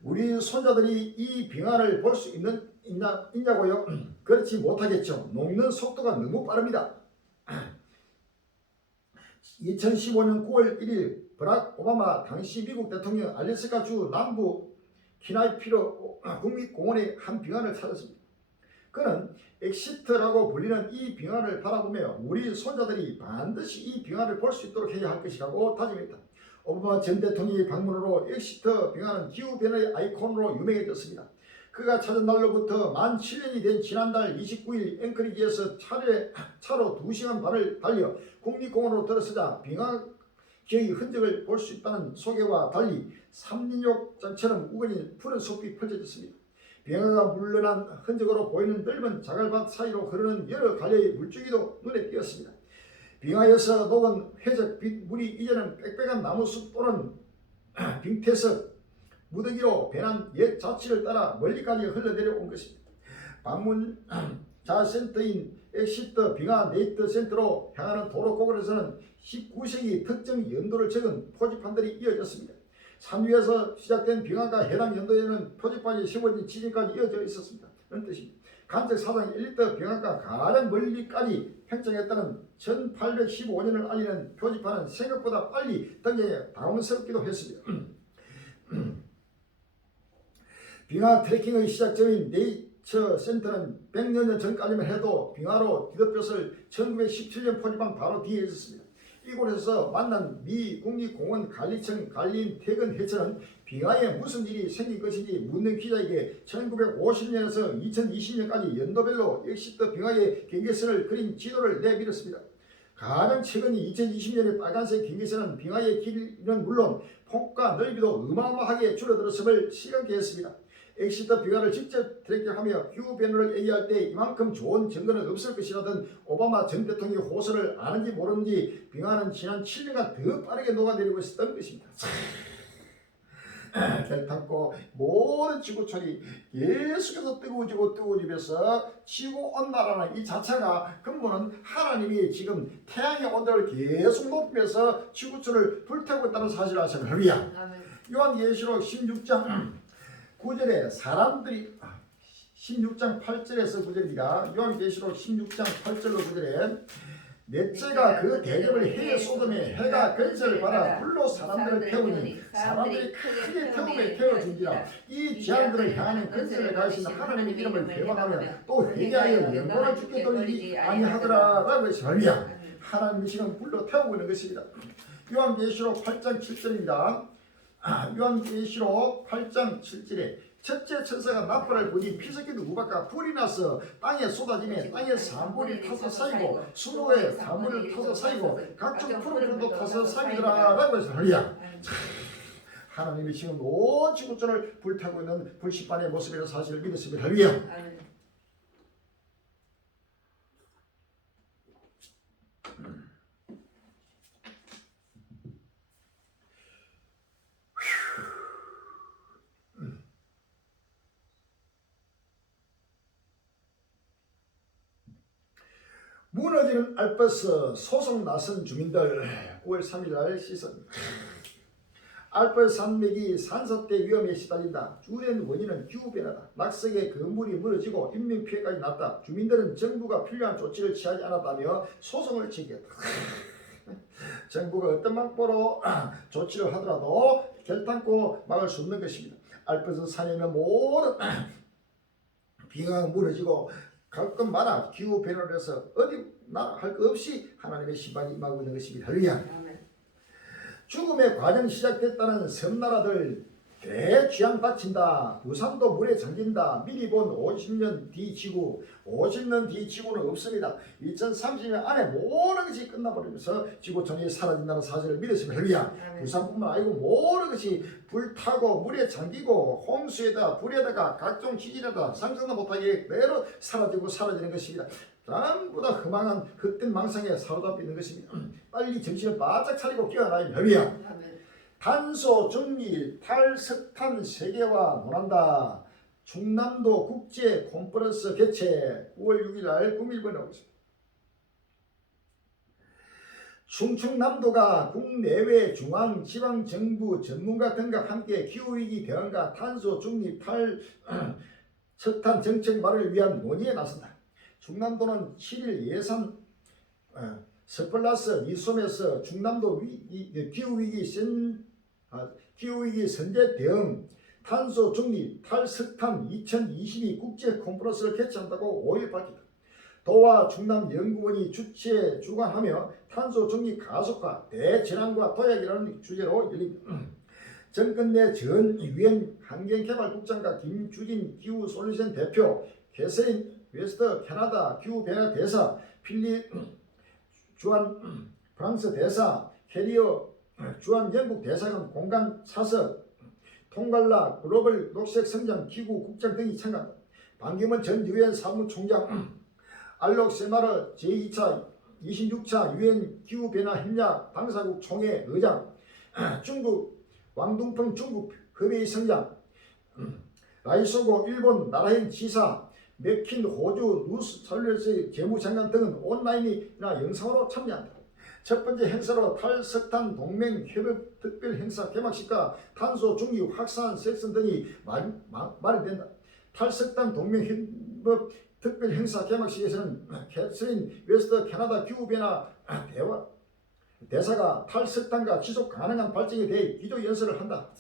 우리 손자들이 이 빙하를 볼 수 있냐고요? 그렇지 못하겠죠. 녹는 속도가 너무 빠릅니다. 2015년 9월 1일 버락 오바마 당시 미국 대통령 알래스카 주 남부 키나이피로 국립공원의 한 빙하를 찾았습니다. 그는 엑시트라고 불리는 이 빙하를 바라보며 우리 손자들이 반드시 이 빙하를 볼 수 있도록 해야 할 것이라고 다짐했다. 오바마 전 대통령의 방문으로 엑시트 빙하는 기후변화의 아이콘으로 유명해졌습니다. 그가 찾은 날로부터 만 7년이 된 지난달 29일 앵커리지에서 차로 2시간 반을 달려 국립공원으로 들어서자 빙하기의 흔적을 볼 수 있다는 소개와 달리 삼린욕장처럼 우거진 푸른 숲이 펼쳐졌습니다. 빙하가 물러난 흔적으로 보이는 넓은 자갈밭 사이로 흐르는 여러 갈래의 물줄기도 눈에 띄었습니다. 빙하에서 녹은 회적빛 물이 이제는 빽빽한 나무숲 또는 빙태석 무더기로 변한 옛 자치를 따라 멀리까지 흘러내려온 것입니다. 방문자 센터인 엑시트 빙하 네이트 센터로 향하는 도로 곳곳에서는 19세기 특정 연도를 적은 표지판들이 이어졌습니다. 산 위에서 시작된 빙하가 해당 연도에는 표지판이 세워진 지진까지 이어져 있었습니다. 그런 뜻입니다. 간척 사상 1리터 빙하가 가장 멀리까지 팽창했다는 1815년을 알리는 표지판은 생각보다 빨리 등장해 당황스럽기도 했습니다. 빙하 트레킹의 시작점인 네이처 센터는 100여 년 전까지만 해도 빙하로 뒤덮였을 1917년 표지판 바로 뒤에 있었습니다. 이곳에서 만난 미 국립공원 관리청 관리인 퇴근 해처는 빙하에 무슨 일이 생긴 것인지 묻는 기자에게 1950년에서 2020년까지 연도별로 엑시트 빙하의 경계선을 그린 지도를 내밀었습니다. 가장 최근인 2020년의 빨간색 경계선은 빙하의 길이는 물론 폭과 넓이도 어마어마하게 줄어들었음을 시각게 했습니다. 엑시트 빙하를 직접 트래킹하며 기후변화를 얘기할 때 이만큼 좋은 증거는 없을 것이라던 오바마 전 대통령의 호소를 아는지 모르는지 빙하는 지난 7년간 더 빠르게 녹아내리고 있었던 것입니다. 결탄고 모든 지구촌이 계속해서 뜨거워지면서 지구온난화라는 이 자체가 근본은 하나님이 지금 태양의 온도를 계속 높이면서 지구촌을 불태우고 있다는 사실을 아시면 위야. 요한계시록 16장 9절에 사람들이 16장 8절에서 9절입니다. 요한계시록 16장 8절로 9절에 넷째가 그 대접을 해에 쏟음에 해가 근세를 받아 불로 사람들을 태우니 사람들이 크게 태움에 태워준지라. 이 재앙들을 향하는 근세를 가하신 하나님의 이름을 회방하며 또 회개하여 영광을 주께 돌리지 아니하더라 라고 했습니다. 하나님이 지금 불로 태우고 있는 것입니다. 요한계시록 8장 7절입니다. 요한계시록 8장 7절에 첫째 천사가 나팔을 부니 피섞이는 우박과 불이 나서 땅에 쏟아지며 땅에 산불이 타서 쌓이고 수로에 가물을 타서 쌓이고 각종 푸른 풀도 타서 쌓이더라 라고 해서 할렐루야. 하나님이 지금 온 지구촌을 불태우고 있는 불씨판의 모습이라는 사실을 믿었습니다. 할렐루야. 무너지는 알프스 소송 나선 주민들 9월 3일날 시선. 알프스 산맥이 산사태 위험에 시달린다. 주된 원인은 기후변화다. 낙석의 건물이 무너지고 인명피해까지 났다. 주민들은 정부가 필요한 조치를 취하지 않았다며 소송을 제기했다. 정부가 어떤 방법으로 조치를 하더라도 결단코 막을 수 없는 것입니다. 알프스 산에는 모든 빙하가 무너지고 가끔 많아 기후 변화를 해서 어디 나 할 거 없이 하나님의 심판이 임하고 있는 것입니다. 할렐루야. 죽음의 과정이 시작됐다는 섬나라들 대취향 바친다. 부산도 물에 잠긴다. 미리 본 50년 뒤 지구, 50년 뒤 지구는 없습니다. 2030년 안에 모든 것이 끝나버리면서 지구촌이 사라진다는 사실을 믿으시면 할렐루야. 부산뿐만 아니고 모든 것이 불타고 물에 잠기고 홍수에다 불에다가 각종 지진에다 상상도 못하게 그대로 사라지는 것입니다. 전부 다 허망한 헛된 망상에 사로잡혀 있는 것입니다. 빨리 정신을 바짝 차리고 깨어나야 할렐루야. 탄소 정리 탈석탄 세계화 논한다. 충남도 국제 컨퍼런스 개최 9월 6일 날 구밀번에 나오고 있습니다. 충청남도가 국내외 중앙 지방 정부 전문가 등과 함께 기후위기 대응과 탄소 중립 탈석탄 정책 마련을 위한 논의에 나선다. 충남도는 7일 예산 스플러스 미솜에서 충남도 기후위기 선제 대응 탄소 중립 탈석탄 2022 국제 컨퍼런스를 개최한다고 5일 밝혔다. 도와 충남연구원이 주최 주관하며 탄소 중립 가속화 대재난과 도약이라는 주제로 열립니다. 정근내 전 유엔 환경개발국장과 김주진 기후솔루션 대표, 캐서린 웨스트 캐나다 기후변화 대사, 필립 주한 프랑스 대사, 캐리어 주한 영국 대사관 공간 사석, 통갈라 글로벌 녹색 성장 기구 국장 등이 참가한다. 반기문 전 유엔 사무총장, 알록 세마르 제2차 26차 유엔 기후변화 협약 당사국 총회 의장, 중국 왕둥펑 중국 허베이 성장, 라이소고 일본 나라행 지사, 맥킨 호주 누스 찰레스의 재무장관 등은 온라인이나 영상으로 참여한다. 첫 번째 행사로 탈석탄 동맹 협업 특별 행사 개막식과 탄소 중립 확산 섹션 등이 마련된다. 탈석탄 동맹 협업 특별 행사 개막식에서는 캐서린 웨스트 캐나다 기후변화 대사가 탈석탄과 지속 가능한 발전에 대해 기조 연설을 한다.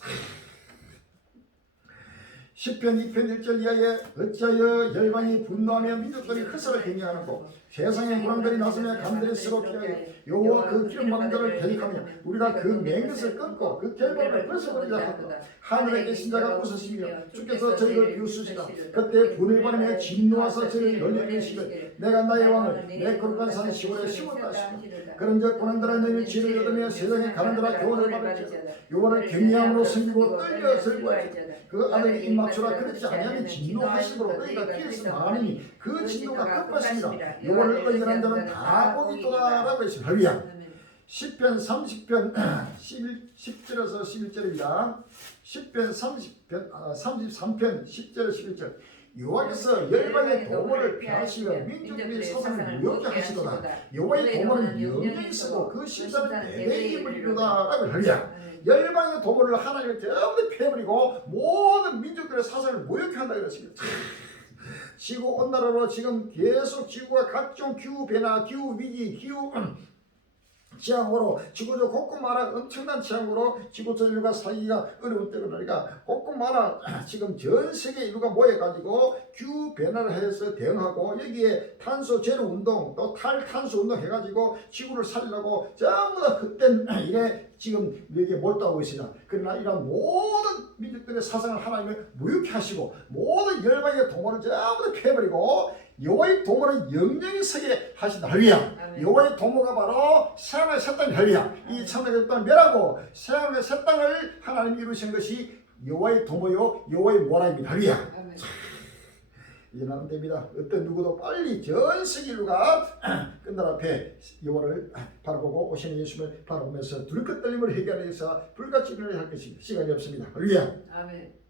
10편 2편 1절 이하에 어찌하여 열방이 분노하며 민족들이 흑사를 경영하는고 세상의 고랑들이 나서며 간들이 스럽게 하여 여호와 그 기름 막은 자를 대적하며 우리가 그 맹것을 끊고 그 결박을 벗어버리자 하도다. 하늘에 계신 자가 웃으시며 주께서 저희를 비웃으시다. 그때 불을 받으며 진노하사 저희를 널리시되 내가 나의 왕을 내 거룩한 산 시온에 심었다 하시고 그런즉 고난들아 너희 지혜를 얻으며 세상에 가는 자라 교훈을 받을지어다. 여호와를 경외함으로 섬기고 떨려 설구할지어다. 그 아들이 입 맞추라 그렇지 아니하면 진노하시므로 너희가 피해서 망하니 그 진노가 끝났습니다. 여호와를 의견한 자는 다 복이 있도다라고 했습니다. 할렐루야. 10편 30편 10절에서 11절입니다. 10편 33편 10절에서 11절 여호와께서 열방의 도모를 폐하시며 민족들의 사상을 무역케 하시도다. 여호와의 도모는 영영히 쓰고 그 심사는 대대에 이르리로다라고 할렐루야. 열방의 도모를 하나님을 전부 폐해버리고 모든 민족들의 사상을 무역케 한다 그랬습니다. 지구 온난화로 지금 계속 지구가 각종 기후 변화, 기후 위기, 기후 지향으로 지구적 곳곳마다 엄청난 지향으로 지구촌 인류가 살기가 어려운 때가 그러니까 곳곳마다 지금 전 세계 인류가 모여가지고 기후 변화를 해서 대응하고 여기에 탄소 제로 운동 또 탈탄소 운동 해가지고 지구를 살리려고 전부 다 헛된 일에 지금 여기에 몰두하고 있습니다. 그러나 이런 모든 민족들의 사상을 하나님을 무효케 하시고 모든 열방의 동호를 전부 다 폐해버리고 여호와의 도모는 영영히 서게 하신다. 할렐루야. 여호와의 도모가 바로 새하늘의 새 땅 할렐루야. 이 천하의 땅을 멸하고 새하늘의 새 땅을 하나님이 이루신 것이 여호와의 도모요 여호와의 모라입니다. 할렐루야. 이제 나는 됩니다. 어떤 누구도 빨리 전 세계 인류가 끝날 앞에 여호와를 바라보고 오시는 예수님을 바라보면서 둘끝 떨림을 해결하기 위해서 불같이 일어나야 할 것입니다. 시간이 없습니다. 할렐루야. 아멘.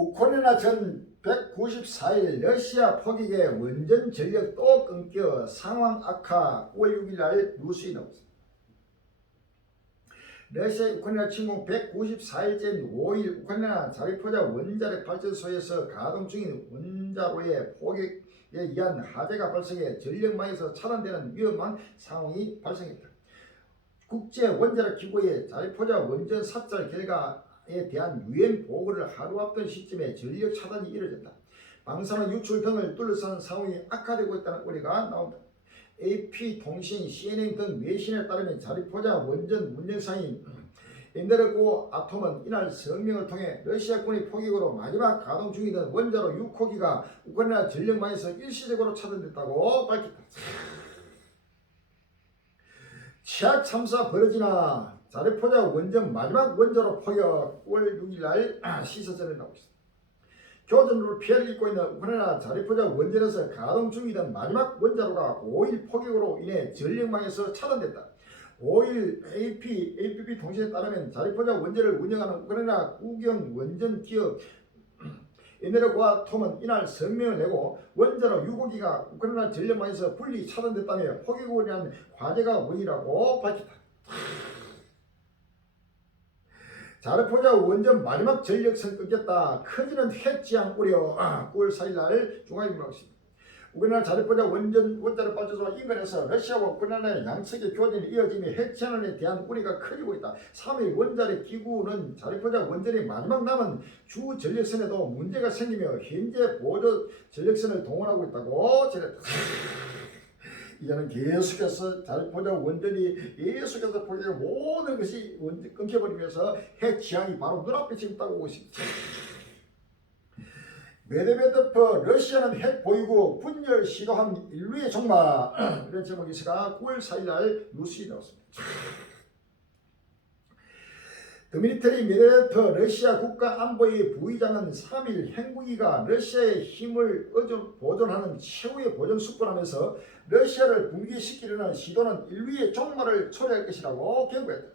우크라이나 전 194일 러시아 포격에 원전 전력 또 끊겨 상황 악화 5월 6일 날 뉴스에 나왔습니다. 러시아 우크라이나 침공 194일째 5일 우크라이나 자리포자 원자력 발전소에서 가동 중인 원자로의 포격에 의한 화재가 발생해 전력망에서 차단되는 위험한 상황이 발생했다. 국제 원자력 기구의 자리포자 원전 삽질 결과에 대한 유엔 보고를 하루 앞둔 시점에 전력 차단이 이뤄졌다. 방사능 유출 등을 둘러싼 상황이 악화되고 있다는 우려가 나온다. AP통신, CNN 등 외신에 따르면 자리포자 원전 운영상인 에너고 아톰은 이날 성명을 통해 러시아군의 포격으로 마지막 가동 중이던 원자로 6호기가 우크라이나 전력망에서 일시적으로 차단됐다고 밝혔다. 치약 참사 벌어지나 자리포자 원전 마지막 원자로 포격 5월 6일 날 시사전에 나오고 있습니다. 교전으로 피해를 입고 있는 우크라이나 자리포자 원전에서 가동 중이던 마지막 원자로가 5일 포격으로 인해 전력망에서 차단됐다. 5일 APP 통신에 따르면 자리포자 원전을 운영하는 우크라이나 국영 원전 기업 에너고아톰은 이날 성명을 내고 원자로 6호기가 우크라이나 전력망에서 분리 차단됐다며 포격으로 인한 화재가 원인이라고 밝혔다. 자리포자 원전 마지막 전력선 끊겼다. 커지는 핵지향 우려. 9월 4일 날 중앙일보가 있습니다. 우크라이나 자리포자 원자력 발전소 인근에서 러시아와 우크라이나의 양측의 교전이 이어지며 핵재난에 대한 우려가 커지고 있다. 3일 원자력 기구는 자리포자 원전의 마지막 남은 주 전력선에도 문제가 생기며 현재 보조 전력선을 동원하고 있다고 전했다. 이제는 계속해서 자리포자 원전이 계속해서 포기되고 모든 것이 끊겨버리면서 핵지향이 바로 눈앞에 지금 따라오고 있습니다. 메드베데프 러시아는 핵 보유국 분열 시도한 인류의 종말 이런 제목이 있어가 9월 4일 날 뉴스에 나왔습니다. 드미트리 메드베토프 러시아 국가안보위 부의장은 3일 핵무기가 러시아의 힘을 보존하는 최후의 보존 수단이라면서 러시아를 붕괴시키려는 시도는 인류의 종말을 초래할 것이라고 경고했다.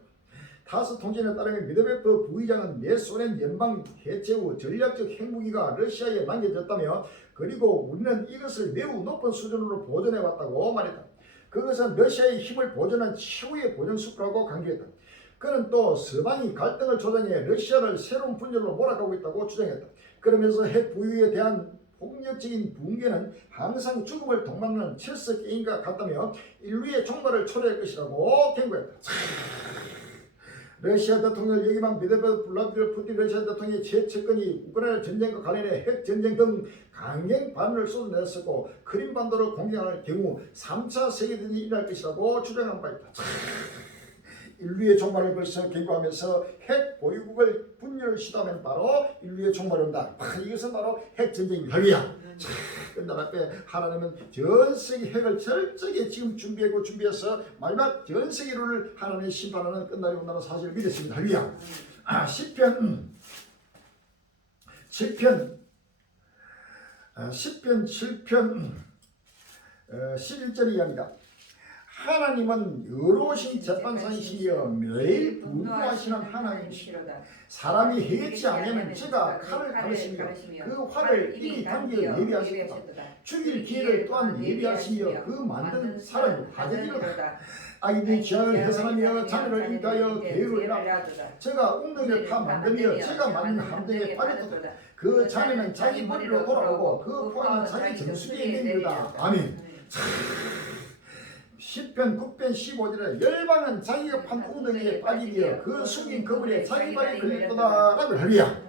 타스 통신에 따르면 메드베토프 부의장은 내소련 연방 해체 후 전략적 핵무기가 러시아에 남겨졌다며 그리고 우리는 이것을 매우 높은 수준으로 보존해왔다고 말했다. 그것은 러시아의 힘을 보존한 최후의 보존 수단이라고 강조했다. 그는 또 서방이 갈등을 조장해 러시아를 새로운 분열로 몰아가고 있다고 주장했다. 그러면서 핵 보유에 대한 폭력적인 붕괴는 항상 죽음을 동반하는 체스 게임과 같다며 인류의 종말을 초래할 것이라고 경고했다. 러시아 대통령 여기만 메드베토프 블라디미르 푸틴 러시아 대통령의 최측근이 우크라이나 전쟁과 관련해 핵전쟁 등 강경 반응을 쏟아냈었고 크림반도를 공격할 경우 3차 세계대전이 일어날 것이라고 주장한 바 있다. 인류의 종말을 벌써 경고하면서 핵 보유국을 분열을 시도하면 바로 인류의 종말이 온다. 이것은 바로 핵전쟁입니다. 할렐루야. 끝날 앞에 하나님은 전 세계 핵을 철저히 지금 준비해서 마지막 전 세계를 하나님의 심판하는 끝날이 온다는 사실을 믿었습니다. 할렐루야. 시편 7편 11절이 이야기다. 하나님은 여로우신 재판장이시며 매일 분노하시는 하나님이시로다. 사람이 해치 아니하면 제가 칼을 가르시며 그 활을 이미 당겨 예비하시도다. 죽일 기회를 또한 예비하시며 그 만든 사람이 화제이로다. 아이들이 죄악을 해산하며 자녀를 인가하여 계획을 이라. 제가 웅덩이를 파 만들며 제가 만든 함정에 빠졌도다. 그 자녀는 자기 머리로 돌아오고 그 포함은 자기 정수리에 있느니라. 아멘. 시편 9편 15절에 열방은 자기가 판 웅덩이에 빠지며 그 숨긴 그물에 자기 발이 걸릴 거다 라고 할렐루야.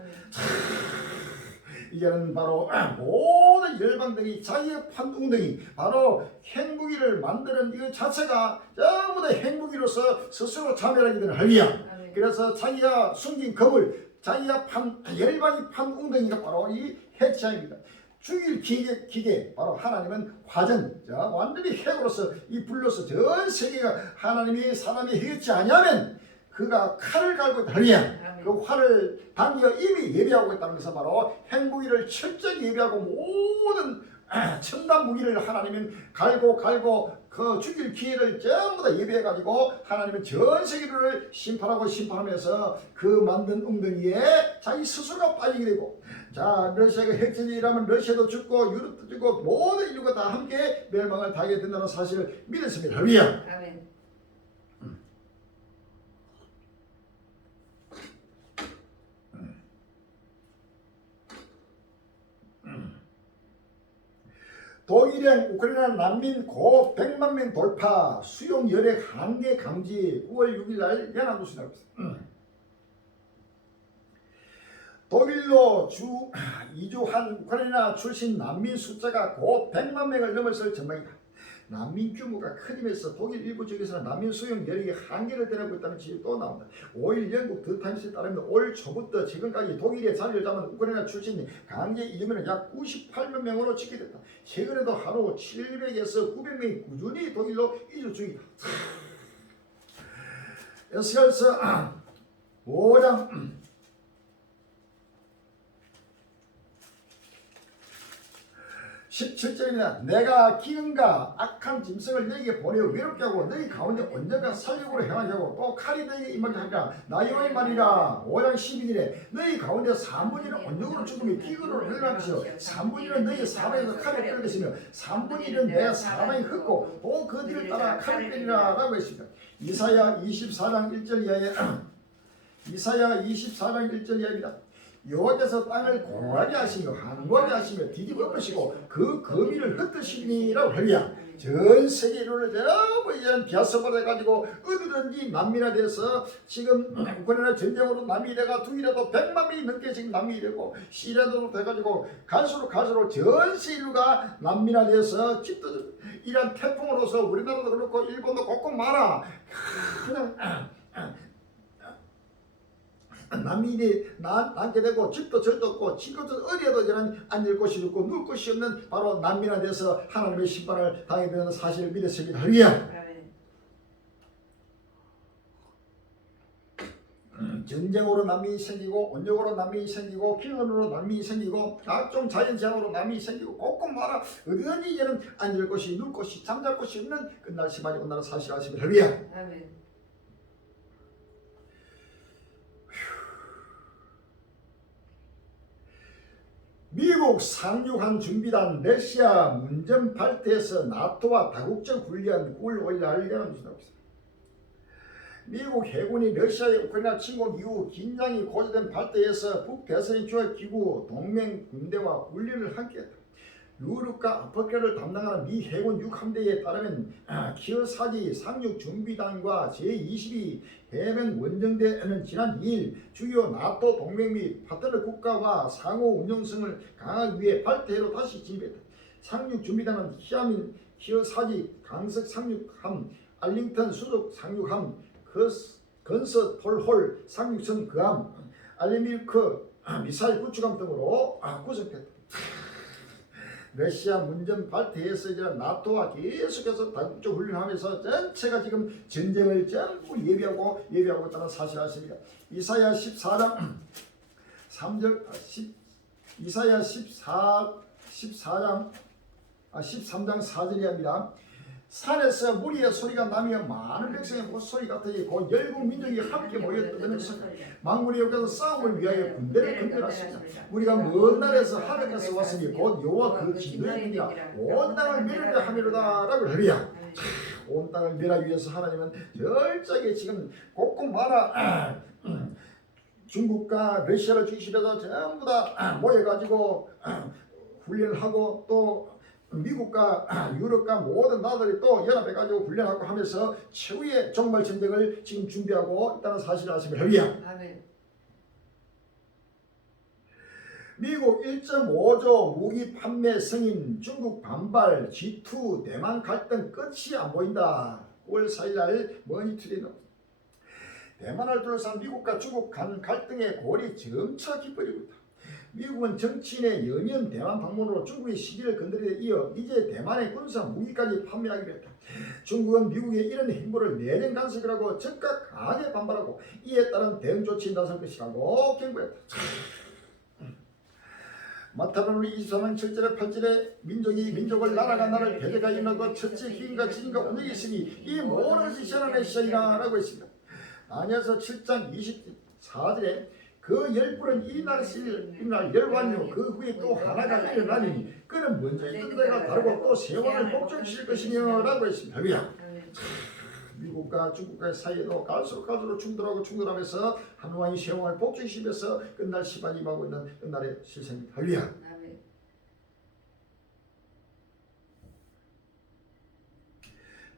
이제는 바로 모든 열방들이 자기가 판 웅덩이 바로 핵무기를 만드는 이 자체가 전부 다 핵무기로서 스스로 자멸하게 되는 할렐루야. 그래서 자기가 숨긴 그물 자기가 열방이 판 웅덩이가 바로 이 핵시장입니다. 죽일 기계 바로 하나님은 화전 완전히 핵으로서 이 불로서 전 세계가 하나님이 사람이 해치 아니하면 그가 칼을 갈고 다리야 그 활을 당겨 이미 예비하고 있다는 것은 바로 핵무기를 철저히 예비하고 모든 첨단 무기를 하나님은 갈고 그 죽일 기회를 전부 다 예비해가지고 하나님은 전 세계를 심판하면서 그 만든 웅덩이에 자기 스스로가 빠지게 되고 자 러시아가 핵전쟁이라면 러시아도 죽고 유럽도 죽고 모든 인류가 다 함께 멸망을 당하게 된다는 사실을 믿었습니다. 할렐루야. 아멘. 독일형 우크라이나 난민 고 100만 명 돌파 수용 열액 한계 감지 9월 6일 날 연합뉴스 나왔습니다. 독일로 이주한 우크라이나 출신 난민 숫자가 곧 100만 명을 넘어설 전망이다. 난민 규모가 크면서 독일 일부 지역에서는 난민 수용 여력이 한계를 드러내고 있다는 지적이 또 나온다. 5일 영국 더타임스에 따르면 올 초부터 지금까지 독일에 자리를 잡은 우크라이나 출신 강제 이주민은 약 98만 명으로 집계됐다. 최근에도 하루 700에서 900명이 꾸준히 독일로 이주 중이다. 에스겔서 5장 17절입니다. 내가 기근과 악한 짐승을 너희에게 보내어 외롭게 하고 너희 가운데 언젠가 살육으로 행하게 하고 또 칼이 너희에게 임하게 하리라. 나 여호와의 말이라. 5장 12절에 너희 가운데 3분의 1은 언적으로 죽음이 기근으로 흘러갈 것이요 3분의 1은 너희 사방에서 칼을 끌 것이며 3분의 1은 내가 사방에 흩고 또 그 뒤를 따라 칼을 빼리라 라고 했습니다. 이사야 24장 1절 이하에 이사야 24장 1절 이하입니다. 여호와께서 땅을 공하게 하시며 한고하게 하시며 뒤집어 엎으시고 그 거미를 흩으시니라고 할렐루야. 전 세계 인류를 전부 이제는 비아스포라해가지고 어디든지 난민화 돼서 지금 우크라이나 전쟁으로 난민이 돼가 독일에도 100만 명이 넘게 지금 난민이 되고 시리아도 돼가지고 갈수록 전 세계 인류가 난민화 돼서 집도 이런 태풍으로서 우리나라도 그렇고 일본도 곳곳 많아. 그냥 난민이 낳게 되고 집도 절도 없고 지금도 어디에도 저는 앉을 곳이 없고 누울 곳이 없는 바로 난민화 돼서 하나님의 심판을 당하게 되는 사실을 믿었습니다. 할렐루야. 전쟁으로 난민이 생기고 원력으로 난민이 생기고 피난으로 난민이 생기고 각종 자연재앙으로 난민이 생기고 곳곳 마라 어디든지 이제는 앉을 곳이 누울 곳이 잠잘 곳이 없는 끝날 시간이 온다는 사실 아시면 할렐루야. 아멘. 미국 상륙한 준비단 러시아 문전 발대에서 나토와 다국적 훈련 9월 5일 날 열어주고 있습니다. 미국 해군이 러시아의 우크라이나 침공 이후 긴장이 고조된 발대에서 북대서양 조약기구 동맹 군대와 훈련을 함께했다. 유럽과 아프리카를 담당하는 미 해군 6함대에 따르면 키어사지 상륙 준비단과 제22 해병 원정대는 지난 2일 주요 나토 동맹 및 파트너 국가와 상호 운용성을 강화하기 위해 발대로 다시 진입했다. 상륙 준비단은 히아민 키어사지 강석 상륙함, 알링턴 수족 상륙함, 건서 톨홀 상륙선 그함, 알레미르크 미사일 구축함 등으로 구성했다. 러시아 문전 발대에서 이제 나토와 계속해서 다국적 훈련하면서 전체가 지금 전쟁을 전부 예비하고 있다는 사실 아십니까? 이사야 14장 3절 이사야 13장 4절이 합니다. 산에서 무리의 소리가 나며 많은 백성의 목소리 같으니 곧 열국 민족이 함께 모였다는 소리. 만군의 여호와께서 싸움을 위하여 군대를 건설하십니다. 우리가 먼 날에서 하늘에서 왔으니 곧 여호와 그 진노의 온 땅을 멸하려 함이로다라고 할렐루야. 온 땅을 멸하기 위해서 하나님은 절저하게 지금 곳곳 마라 중국과 러시아를 중심해서 전부 다 모여가지고 훈련을 하고 또 미국과 유럽과 모든 나라들이 또 연합해가지고 훈련하고 하면서 최후의 종말 전쟁을 지금 준비하고 있다는 사실을 아시면 할렐루야. 아멘. 미국 1.5조 무기 판매 승인, 중국 반발, G2 대만 갈등 끝이 안 보인다. 5월 4일 날 머니투리는 대만을 둘러싼 미국과 중국 간 갈등의 골이 점차 깊어지고 있다. 미국은 정치인의 연이은 대만 방문으로 중국의 시기를 건드리에 이어 이제 대만의 군사 무기까지 판매하기로 했다. 중국은 미국의 이런 행보를 내년 간섭이라고 즉각 강하게 반발하고 이에 따른 대응 조치에 나설 것이라고 경고했다. 마타로니 24만 7절에 8절에 민족이 민족을 나라가 나를 배대가 임하고 첫째 기인과 지인과 운명이 있으니 이 모든 것이 지나는 시절이라 라고 했습니다. 다니엘서 7장 24절에 그 열불은 이날 열완요 그 후에 또 하나가 일어나니 그는 먼저 있던 데가 다르고 또 세왕을 복종시킬 것이며 라고 했습니다. 할렐루야. 미국과 중국과의 사이에도 갈수록 충돌하면서 한 왕이 세 왕을 복종시키면서 끝날 시간이 임하고 있는 끝날의 실생입니다. 할렐루야.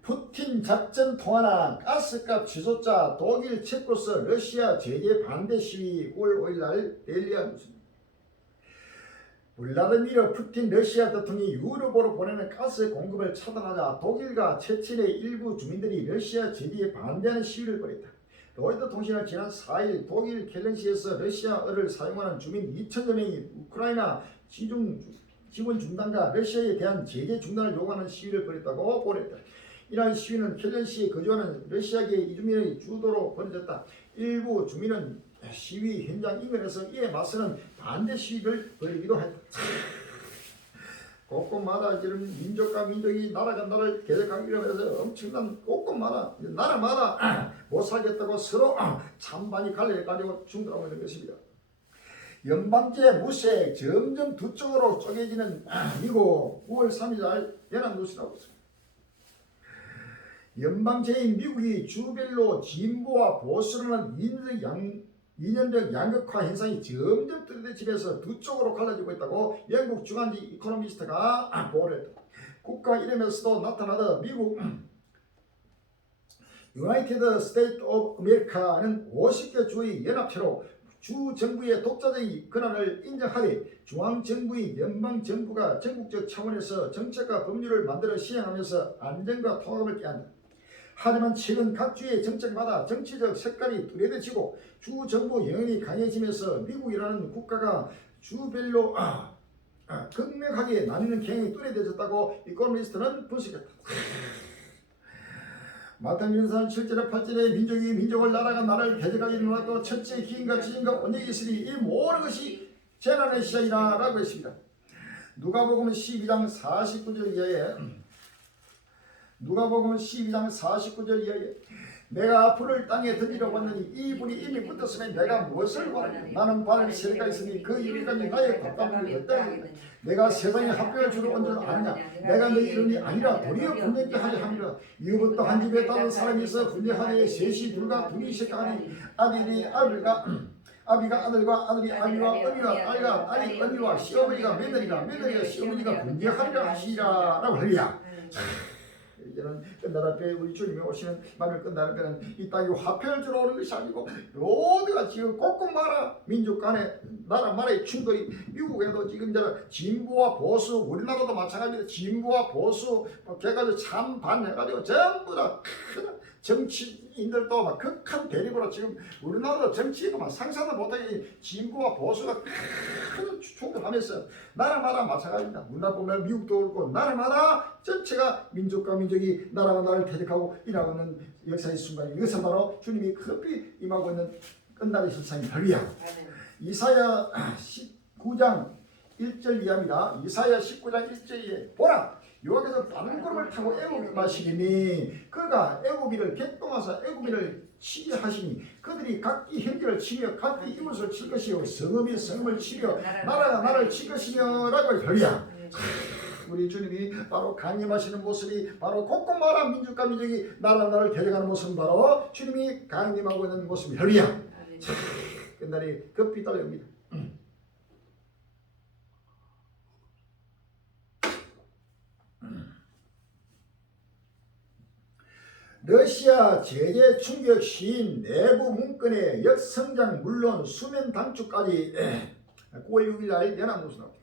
푸틴 작전 통화나 가스값 취소자 독일, 체코스, 러시아 제재 반대 시위 9월 5일 날 델리아 뉴스입니다. 블라디미르 푸틴 러시아 대통령이 유럽으로 보내는 가스 공급을 차단하자 독일과 체친의 일부 주민들이 러시아 제재에 반대하는 시위를 벌였다. 로이터 통신은 지난 4일 독일 켈렌시에서 러시아어를 사용하는 주민 2천여 명이 우크라이나 지원 중단과 러시아에 대한 제재 중단을 요구하는 시위를 벌였다고 보냈다. 이러한 시위는 켈렌시에 거주하는 러시아계 이주민의 주도로 벌어졌다. 일부 주민은 시위 현장 인근에서 이에 맞서는 반대 시위를 벌이기도 했다. 곳곳마다 지금 민족과 민족이 나라가 나라를 개혁하기 위해서 엄청난 곳곳마다 나라마다 못 살겠다고 서로 찬반이 갈려가지고 충돌하고 있는 것입니다. 연방제 무색 점점 두 쪽으로 쪼개지는 미국 9월 3일 날 연합뉴스라고 있습니다. 연방제인 미국이 주별로 진보와 보수라는 이념적 양극화 현상이 점점 뚜렷해지면서 두 쪽으로 갈라지고 있다고 영국 중앙지 이코노미스트가 보도를 했다. 국가 이름에서도 나타나던 미국 유나이티드 스테이트 오브 아메리카는 50개 주의 연합체로 주 정부의 독자적인 권한을 인정하되 중앙정부인 연방정부가 전국적 차원에서 정책과 법률을 만들어 시행하면서 안정과 통합을 꾀한다. 하지만 최근 각 주의 정책마다 정치적 색깔이 뚜렷해지고 주 정부 영향이 강해지면서 미국이라는 국가가 주별로 극명하게 나뉘는 경향이 뚜렷해졌다고 이코노미스트는 분석했다. 마태복음 7절에 8절에 민족이 민족을 나라가 나라를 대적하여 일어났고 첫째 기인과 지인과 언약이 있으니 이 모든 것이 재난의 시작이라 라고 했습니다. 누가복음 12장 49절 이하에 누가복음 12장 49절 이하에 내가 불을 땅에 던지려고 하느니 이 불이 이미 붙었으면 내가 무엇을 원하냐. 나는 바람이 세례가 있으니 그 이름까지 나의 답답함이 없다. 내가 세상에 합병을 주러 온 줄 아느냐. 내가 너희 이름이 아니라 도리어 분명케 하려 함이라. 이후부터 한 집에 따른 사람이 있어 분명하니 셋이 둘과 둘이 셋하니 아들이 아비가 아들과 아들이 아비와 어미와 딸과 딸이 어미와 시어머니가 며느리가 시어머니가 분명하리라 하시리라 라고 하리라. 이제는 끝날 앞에 우리 주님이 오시는 말을 끝날 앞에는 이 땅이 화평을 주러 오는 것이 아니고 모두가 지금 곳곳 마라 민족 간에 나라 말의 충돌이 미국에도 지금 이제 진보와 보수 우리나라도 마찬가지로 진보와 보수 개가지고 참반 해가지고 전부 다 큰 정치인들도 막 극한 대립으로 지금 우리나라도 정치가 막 상상도 못하게 진보와 보수가 큰 충돌하면서 나라마다 마찬가지입니다. 우리나라 보면 미국도 그렇고 나라마다 전체가 민족과 민족이 나라가 나라를 대적하고 일하고 있는 역사의 순간이 이것은 바로 주님이 급히 임하고 있는 끝날의 실상이 바로야. 이사야 19장 1절 이하입니다. 이사야 19장 1절에 보라 여호와께서 빠른 구름을 타고 애굽에 마시리니 그가 애굽이를 개똥하사 애굽이를 치게 하시니 그들이 각기 형제를 치며 각기 이웃을 칠 것이요 성읍이 성읍을 치며 나라가 나라를 칠 것이며 라고 하리라. 우리 주님이 바로 강림하시는 모습이 바로 곳곳마다 민족과 민족이 나라를 대적하는 모습은 바로 주님이 강림하고 있는 모습이리야. 끝날이 급히 달려옵니다. 러시아 제재 충격 시인 내부 문건의 역성장 물론 수면 단축까지 9월 6일 날 연합뉴스 나옵니다.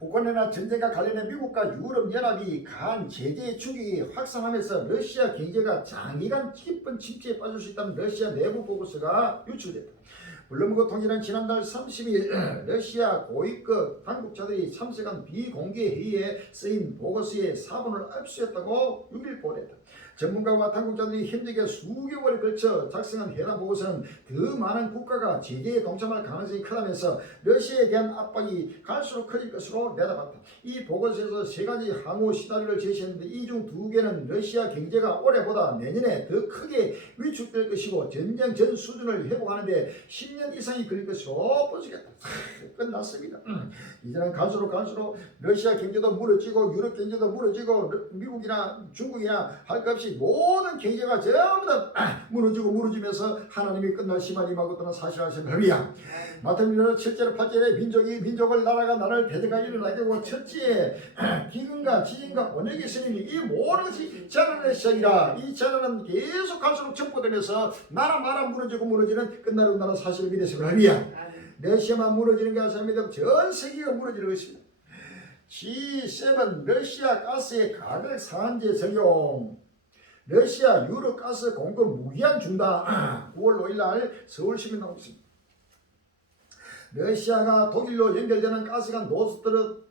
우크라이나 전쟁과 관련해 미국과 유럽연합이 가한 제재 충격이 확산하면서 러시아 경제가 장기간 깊은 침체에 빠질 수 있다는 러시아 내부 보고서가 유출됐다. 블룸버그 통신은 지난달 30일 러시아 고위급 당국자들이 참석한 비공개 회의에 쓰인 보고서의 사본을 압수했다고 6일 보도했다. 전문가와 당국자들이 현직에 수개월에 걸쳐 작성한 해당 보고서는 더 많은 국가가 제재에 동참할 가능성이 크다면서 러시아에 대한 압박이 갈수록 커질 것으로 내다봤다. 이 보고서에서 세 가지 항우 시나리오를 제시했는데 이 중 두 개는 러시아 경제가 올해보다 내년에 더 크게 위축될 것이고 전쟁 전 수준을 회복하는데 10년 이상이 걸릴 것으로 보여지겠다. 끝났습니다. 이제는 갈수록 러시아 경제도 무너지고 유럽 경제도 무너지고 미국이나 중국이나 할 것 없이 모든 경제가 전부 다 무너지면서 하나님이 끝날 시간이 임하고 있다는 사실을 아시면 마태복음 7절 8절에 민족이 민족을 나라가 나라를 대적하여 일어나게 되고 첫째 기근과 지진과 언약이 있으니 이 모든 것이 재난의 시작이라. 이 재난은 계속 갈수록 첨부되면서 나라 무너지는 끝나는 나라 사실을 믿으시면 합니다. 러시아만 무너지는 게 아닙니다. 전 세계가 무너지는 것입니다. G7 러시아 가스의 가격 상한제 적용, 러시아 유럽 가스 공급 무기한 중단. 9월 5일 날 서울시민 나오고 있습니다. 러시아가 독일로 연결되는 가스관 노스트리임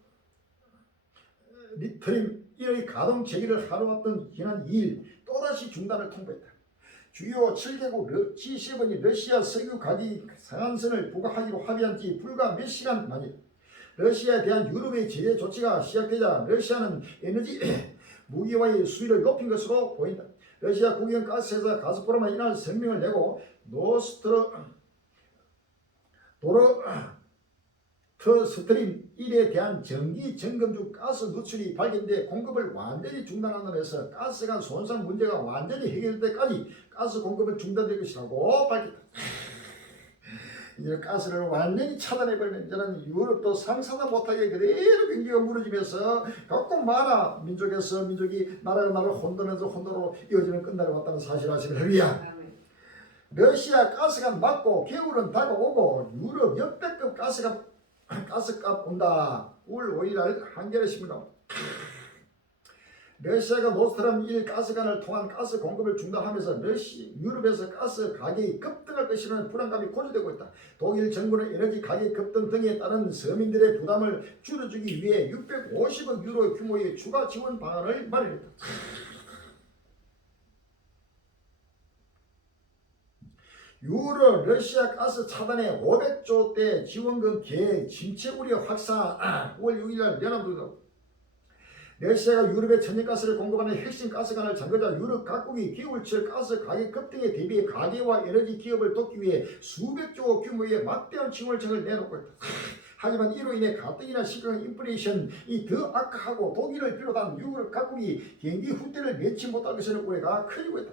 1의 가동 재개를 하러 왔던 지난 2일 또다시 중단을 통보했다. 주요 7개국 G7이 러시아 석유 가격 상한선을 부과하기로 합의한 지 불과 몇 시간 만이다. 러시아에 대한 유럽의 제재 조치가 시작되자 러시아는 에너지 무기와의 수위를 높인 것으로 보인다. 러시아 국영 가스회사 가스프롬은 이날声明을 내고 스트림 1에 대한 정기 점검 중 가스 누출이 발견돼 공급을 완전히 중단한다면서 가스관 손상 문제가 완전히 해결될 때까지 가스 공급은 중단될 것이라고 밝혔다. 이제 가스를 완전히 차단해버리면 이제는 유럽도 상상도 못하게 그대로 경기가 무너지면서 각국 많아 민족에서 민족이 나라가 나라를 혼돈으로 이어지는 끝날이 왔다는 사실을 아시면 합니다. 러시아 가스관 막고 겨울은 다가오고 유럽 역대급 가스값 온다. 9월 5일 날 한겨레 신문 나옵니다. 러시아가 노스트리임 1 가스관을 통한 가스 공급을 중단하면서 유럽에서 가스 가격이 급등할 것이라는 불안감이 고조되고 있다. 독일 정부는 에너지 가격 급등 등에 따른 서민들의 부담을 줄여주기 위해 650억 유로 규모의 추가 지원 방안을 마련했다. 유럽 러시아 가스 차단에 500조대 지원금 계획 침체 우려 확산. 9월 6일 연합뉴스. 러시아가 유럽에 천연가스를 공급하는 핵심 가스관을 잠그자 유럽 각국이 겨울철 가스 가격 급등에 대비해 가계와 에너지 기업을 돕기 위해 수백조 규모의 막대한 지원책을 내놓고 있다. 하지만 이로 인해 가뜩이나 심각한 인플레이션이 더 악화하고 독일을 비롯한 유럽 각국이 경기 후퇴를 면치 못할 것이라는 우려가 커지고 있다.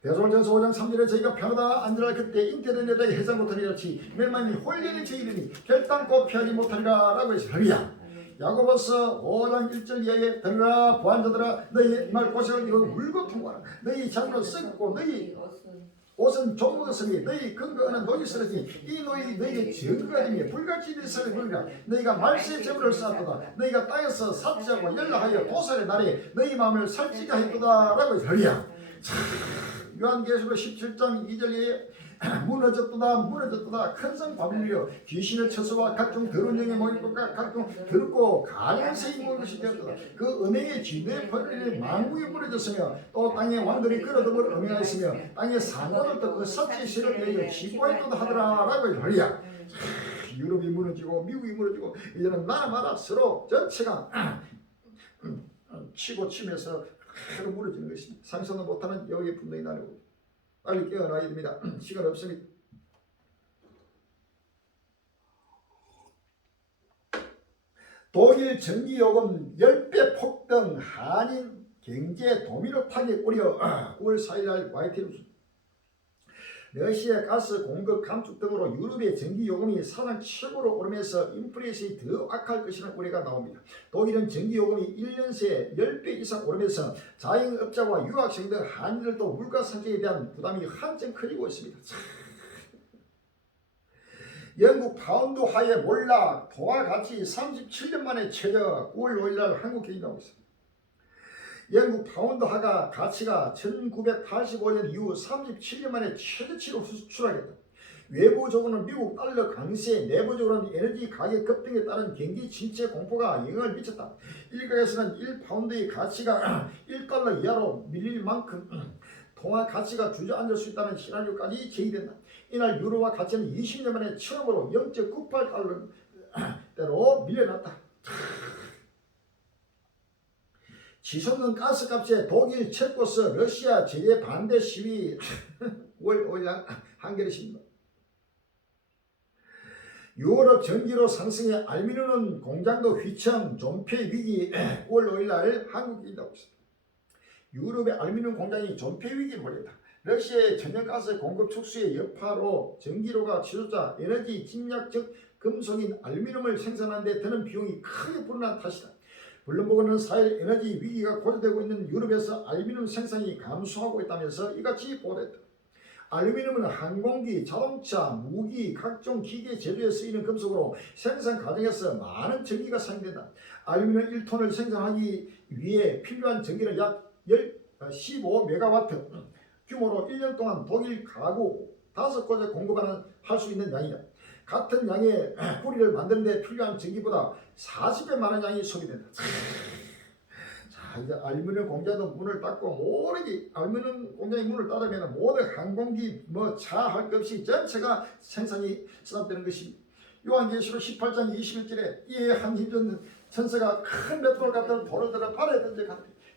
대솔전서 5장 3절에 저희가 편하다 안전할 그때 인터넷에다가 해상 못하리라치 멸망이 홀리는 저희들이 결단코 피하지 못하리라 라고 했습니다. 야고보서 5장 1절 이하에 들으라 보안자들아 너희 말 고생을 이거 물고 통과하라 너희 장으로 썩고 너희 옷은 좀 먹었으니 너희 근거하는 노이 쓰러지니 이 노이 너희에게 증거가 되며 불같이 되서를 보리라 너희가 말세의 저물을 쌓았도다 너희가 땅에서 삭제하고 연락하여 도살의 날에 너희 마음을 살찌게 했도다 라고 했습니다. 요한계시록 17장 2절에 무너졌도다 큰성 바빌리여 귀신의 처소와 각종 더러운 영의 모인 것과 각종 더럽고 가련한 새이 모인 것이 되었도다. 그 음행의 진노의 벌이 만국에 무너졌으며 또 땅의 왕들이 끌어들어 음행하였으며 땅의 상관들도 그 삭제 실을 내어 기뻐했도다 하더라 라고 말이야. 유럽이 무너지고 미국이 무너지고 이제는 나라마다 서로 전체가 치고 치면서 서로 무너지는 것입니다. 상상도 못하는 여기에 분명히 나누고 빨리 깨어나야 됩니다. 시간 없습니다. 독일 전기요금 10배 폭등 한인 경제 도미노 타격 우려. 9월 4일날 YTN뉴스. 러시아 가스 공급 감축 등으로 유럽의 전기요금이 사상 최고로 오르면서 인플레이션이 더 악할 것이라는 우려가 나옵니다. 독일은 전기요금이 1년 새에 10배 이상 오르면서 자영업자와 유학생 등 한인들도 물가 상승에 대한 부담이 한층 커지고 있습니다. 영국 파운드 화해 몰락 통화 가치 37년 만에 최저. 9월 5일날 한국 경이 나오고 있습니다. 영국 파운드화가 가치가 1985년 이후 37년 만에 최저치로 추락했다. 외부적으로는 미국 달러 강세, 내부적으로는 에너지 가격 급등에 따른 경기 침체 공포가 영향을 미쳤다. 일각에서는 1파운드의 가치가 1달러 이하로 밀릴 만큼 통화 가치가 주저앉을 수 있다는 시나리오까지 제기된다. 이날 유로화 가치는 20년 만에 처음으로 0.98달러대로 밀려났다. 치솟는 가스값에 독일, 체코스, 러시아 제재 반대 시위. 5월 5일 한겨레신문. 유럽 전기료 상승에 알루미늄 공장도 휘청 존폐 위기. 5월 5일날 한국이 나오고 있습니다. 유럽의 알루미늄 공장이 존폐 위기에 몰렸다. 러시아의 천연가스 공급 축소의 여파로 전기료가 치솟자 에너지 침략적 금속인 알루미늄을 생산하는 데 드는 비용이 크게 불어난 탓이다. 블룸버그는 4일 에너지 위기가 고조되고 있는 유럽에서 알루미늄 생산이 감소하고 있다면서 이같이 보도했다. 알루미늄은 항공기, 자동차, 무기, 각종 기계 제조에 쓰이는 금속으로 생산 과정에서 많은 전기가 사용된다. 알루미늄 1톤을 생산하기 위해 필요한 전기는 약 15메가와트 규모로 1년 동안 독일 가구 5곳에 공급하는 할 수 있는 양이다. 같은 양의 뿌리를 만드는 데 필요한 전기보다 40배 많은 양이 소비된다. 자, 이제 알루미늄 공장도 문을 닫고 모르게 알루미늄 공장이 문을 닫으면 모든 항공기 차 할 것 없이 전체가 생산이 수납되는 것입니다. 요한계시록 18장 21절에 이에 한 힘전 천사가 큰 맷돌 같은 돌을 들어 발에 던져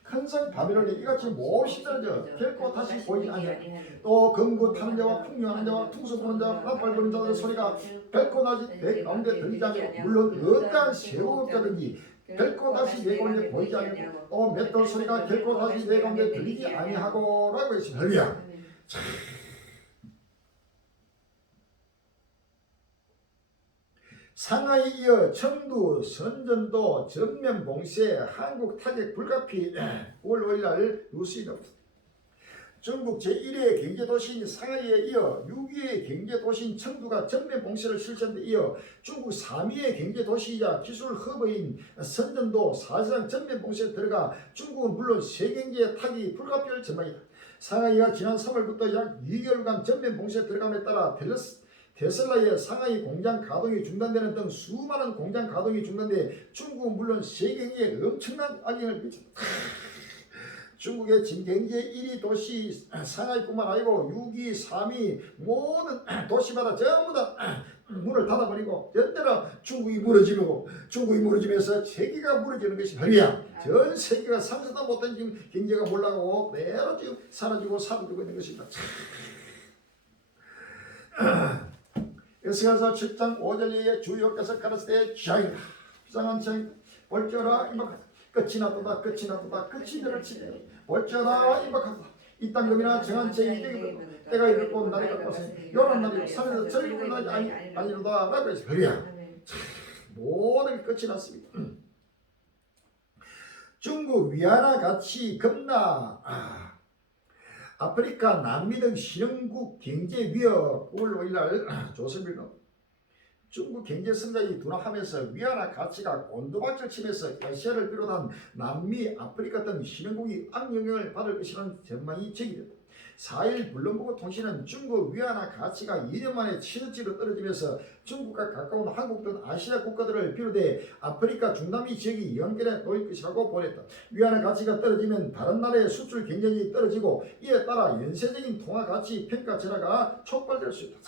큰 성 바벨론이 이같이 몹시 떨어져 결코 다시 보이지 아니하리라. 또 금구 타는 자와 풍요하는 자와 퉁소 부는 자와 나팔 부는 자들의 소리가 결코 다시 내 가운데 들리지 아니하고 물론 어떠한 세우업자든지 결코 다시 내 가운데 보이지 아니하고 또 맷돌 소리가 결코 다시 내 가운데 들리지 아니하고 라고 했습니다. 할렐루야. 상하이 이어 청두, 선전도 전면 봉쇄, 한국 타격 불가피. 5월 5일날 뉴스에 나왔습니다. 중국 제1의 경제도시인 상하이에 이어 6위의 경제도시인 청두가 전면 봉쇄를 실시한 데 이어 중국 3위의 경제도시이자 기술 허브인 선전도 사실상 전면 봉쇄에 들어가 중국은 물론 세경제의 타격이 불가피할 전망이다. 상하이가 지난 3월부터 약 2개월간 전면 봉쇄에 들어감에 따라 테슬라의 상하이 공장 가동이 중단되는 등 수많은 공장 가동이 중단돼 중국은 물론 세계에 엄청난 악영향을 미쳤다. 중국의 경제 1위 도시 상하이뿐만 아니고 6위, 3위 모든 도시마다 전부 다 문을 닫아버리고 연달아 중국이 무너지면서 세계가 무너지는 것이 별이야. 전 세계가 상상도 못한 지금 경제가 몰라가고 그대로 지금 사라지고 사라지고 있는 것입니다. 에스가서 7장 5절에 주여께서 가라사대 때 기하이라 비상한 청 볼지어라 임박하다 끝이 나도다 끝이 나도다 끝이 너를 치리니 볼지어라 임박하다 이 땅금이나 정한 제 이득이고 때가 이르고 날이 깎았으니 요런 날이 산에서 절기고 날이 아니로다 라고 해서 별이야. 모든 끝이 났습니다. 중국 위안화 가치 급락 아프리카 남미 등 신흥국 경제 위협 9월 5일날 조선일보 중국 경제 성장이 둔화하면서 위안화 가치가 곤두박질 치면서 아시아를 비롯한 남미, 아프리카 등 신흥국이 악영향을 받을 것이라는 전망이 제기됐다. 4일 블룸버그 통신은 중국 위안화 가치가 2년 만에 최저치로 떨어지면서 중국과 가까운 한국 등 아시아 국가들을 비롯해 아프리카 중남미 지역이 연결해 놓일 것이라고 보냈다. 위안화 가치가 떨어지면 다른 나라의 수출 경쟁이 떨어지고 이에 따라 연쇄적인 통화 가치 평가 전화가 촉발될 수 있다.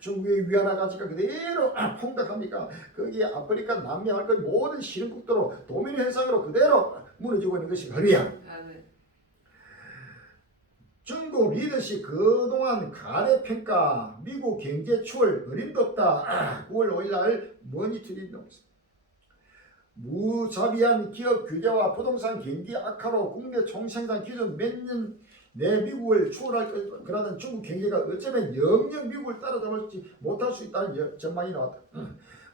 중국의 위안화 가치가 그대로 폭락합니까? 거기에 아프리카, 남미, 할것 모든 신흥국도로 도미노 현상으로 그대로 무너지고 있는 것이 별이야. 중국 리더십 그동안 가대평가 미국 경제 추월 어림도 없다. 9월 5일날 머니투리 나왔습니다. 무자비한 기업 규제와 부동산 경기 악화로 국내 총생산 기준 몇 년 내 미국을 추월할 거라는 중국 경제가 어쩌면 영영 미국을 따라잡지 못할 수 있다는 전망이 나왔다.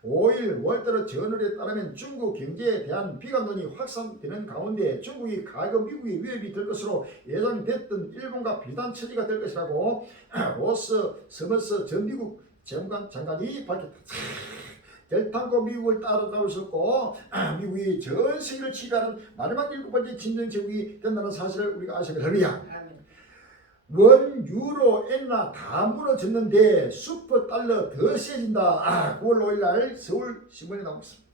5일 월드러 저널에 따르면 중국 경제에 대한 비관론이 확산되는 가운데 중국이 과거 미국의 위협이 될 것으로 예상됐던 일본과 비슷한 처지가 될 것이라고 로스 서머스 전 미국 장관이 밝혔다. 결탄코 미국을 따라잡을 수 없고 미국이 전 세계를 치가는 마지막 7번째 진정 제국이 된다는 사실을 우리가 아셔야 합니다. 원, 유로, 엔화 다 무너졌는데 슈퍼 달러 더 세진다. 9월 5일날 서울 신문에 나왔습니다.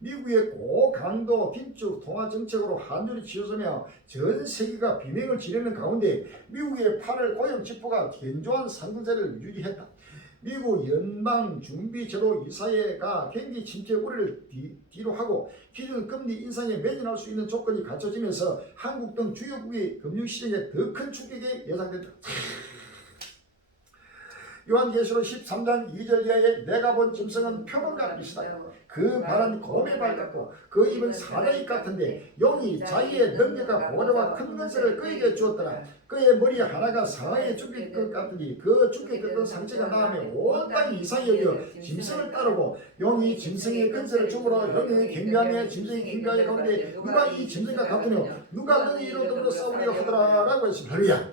미국의 고강도 긴축 통화 정책으로 환율이 치솟으며 전 세계가 비명을 지르는 가운데 미국의 8월 고용 지표가 견조한 상승세를 유지했다. 미국 연방준비제도 이사회가 경기 침체 우려를 뒤로 하고 기준금리 인상에 매진할 수 있는 조건이 갖춰지면서 한국 등 주요국의 금융시장에 더 큰 충격이 예상된다. 요한계시록 13장 2절 이하에 내가 본 짐승은 표범과 비슷하다. 그 발은 곰의 발 같고 그 입은 사자의 같은데 용이 자기의 능력과 보좌와 큰 것을 그에게 주었더라. 그의 머리 하나가 상하에 죽일 것 같으니 그 죽겠던 상처가 나음에 온 땅이 이상히 여겨 짐승을 따르고 용이 짐승의 근세를 주므로 용이 경배하며 짐승이 경배하여 가운데 누가 이 짐승과 같으며 누가 너희 이로더불어 싸우려 하더라 라고 해서 별이야.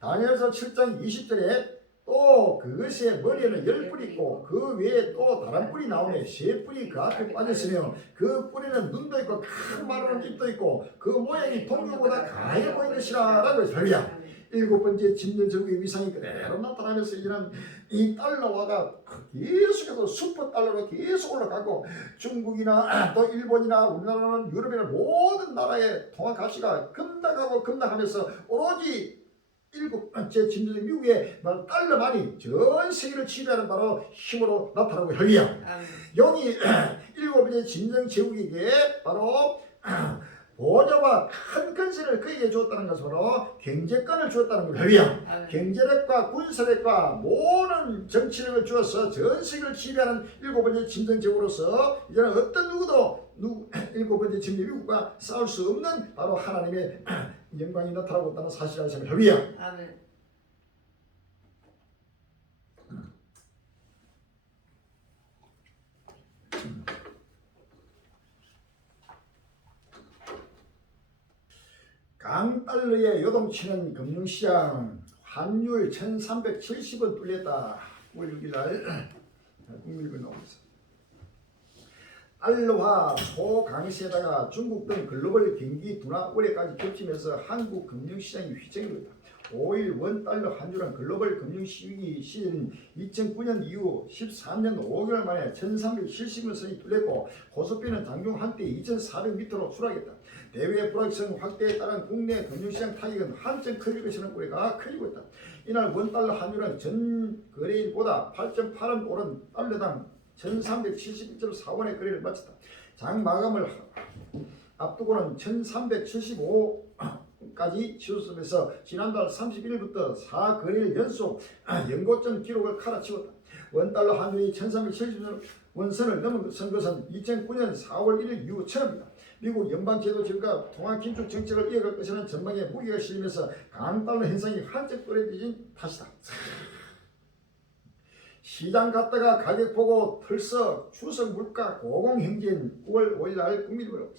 다니엘서 7장 20절에 또 그것의 머리에는 10뿔이 있고 그 외에 또 다른 뿔이 나오네. 3뿔이 그 앞에 빠졌으며 그 뿔에는 눈도 있고 큰 마른 입도 있고 그 모양이 동료보다 가해 보이는 것이라 라고 해서 별이야. 7번째 짐승 제국의 위상이 그대로 나타나면서 이런 이 달러화가 계속해서 슈퍼 달러로 계속 올라가고 중국이나 또 일본이나 우리나라는 유럽이나 모든 나라의 통화 가치가 급락하면서 오로지 7번째 짐승 미국의 달러만이 전 세계를 지배하는 바로 힘으로 나타나고 혈이야. 용이 7번째 짐승 제국에게 바로 보좌와 큰 근세를 그에게 주었다는 것으로 경제권을 주었다는 걸 혈이야. 경제력과 군사력과 모든 정치력을 주어서 전 세계를 지배하는 7번째 짐승 제국으로서 이제는 어떤 누구도 7번째 짐승 미국과 싸울 수 없는 바로 하나님의 영광이 나타나고 있다는 사실을 아시면 혈이야. 아멘. 강달러에 요동치는 금융시장 환율 1370원 뚫렸다. 5월 6일날 국민일보 나오면서 알로하 소강세다가 중국 등 글로벌 경기 둔화 우려까지 겹치면서 한국 금융시장이 휘청이 됐다. 5일 원달러 한 주는 글로벌 금융위기 시절인 2009년 이후 13년 5개월 만에 1370원선이 뚫렸고 고속비는 장중 한때 2400m로 추락했다. 대외 불확실성 확대에 따른 국내 금융시장 타격은 한층 커질 것이라는 우려가 커지고 있다. 이날 원달러 한 주는 전 거래일보다 8.8원 오른 달러당 1371.4원의 거래를 마쳤다. 장 마감을 앞두고는 1375까지 치솟으면서 지난달 31일부터 4거래일 연속 연고점 기록을 갈아치웠다. 원달러 한 주이 1370원선을 넘은 것은 2009년 4월 1일 이후 처음이다. 미국 연방제도정부가 통화 긴축 정책을 이어갈 것이라는 전망에 무게가 실리면서 강달러 현상이 한층 또렷해진 탓이다. 시장 갔다가 가격 보고 털썩 추석 물가 고공행진 9월 5일 날 국민일보로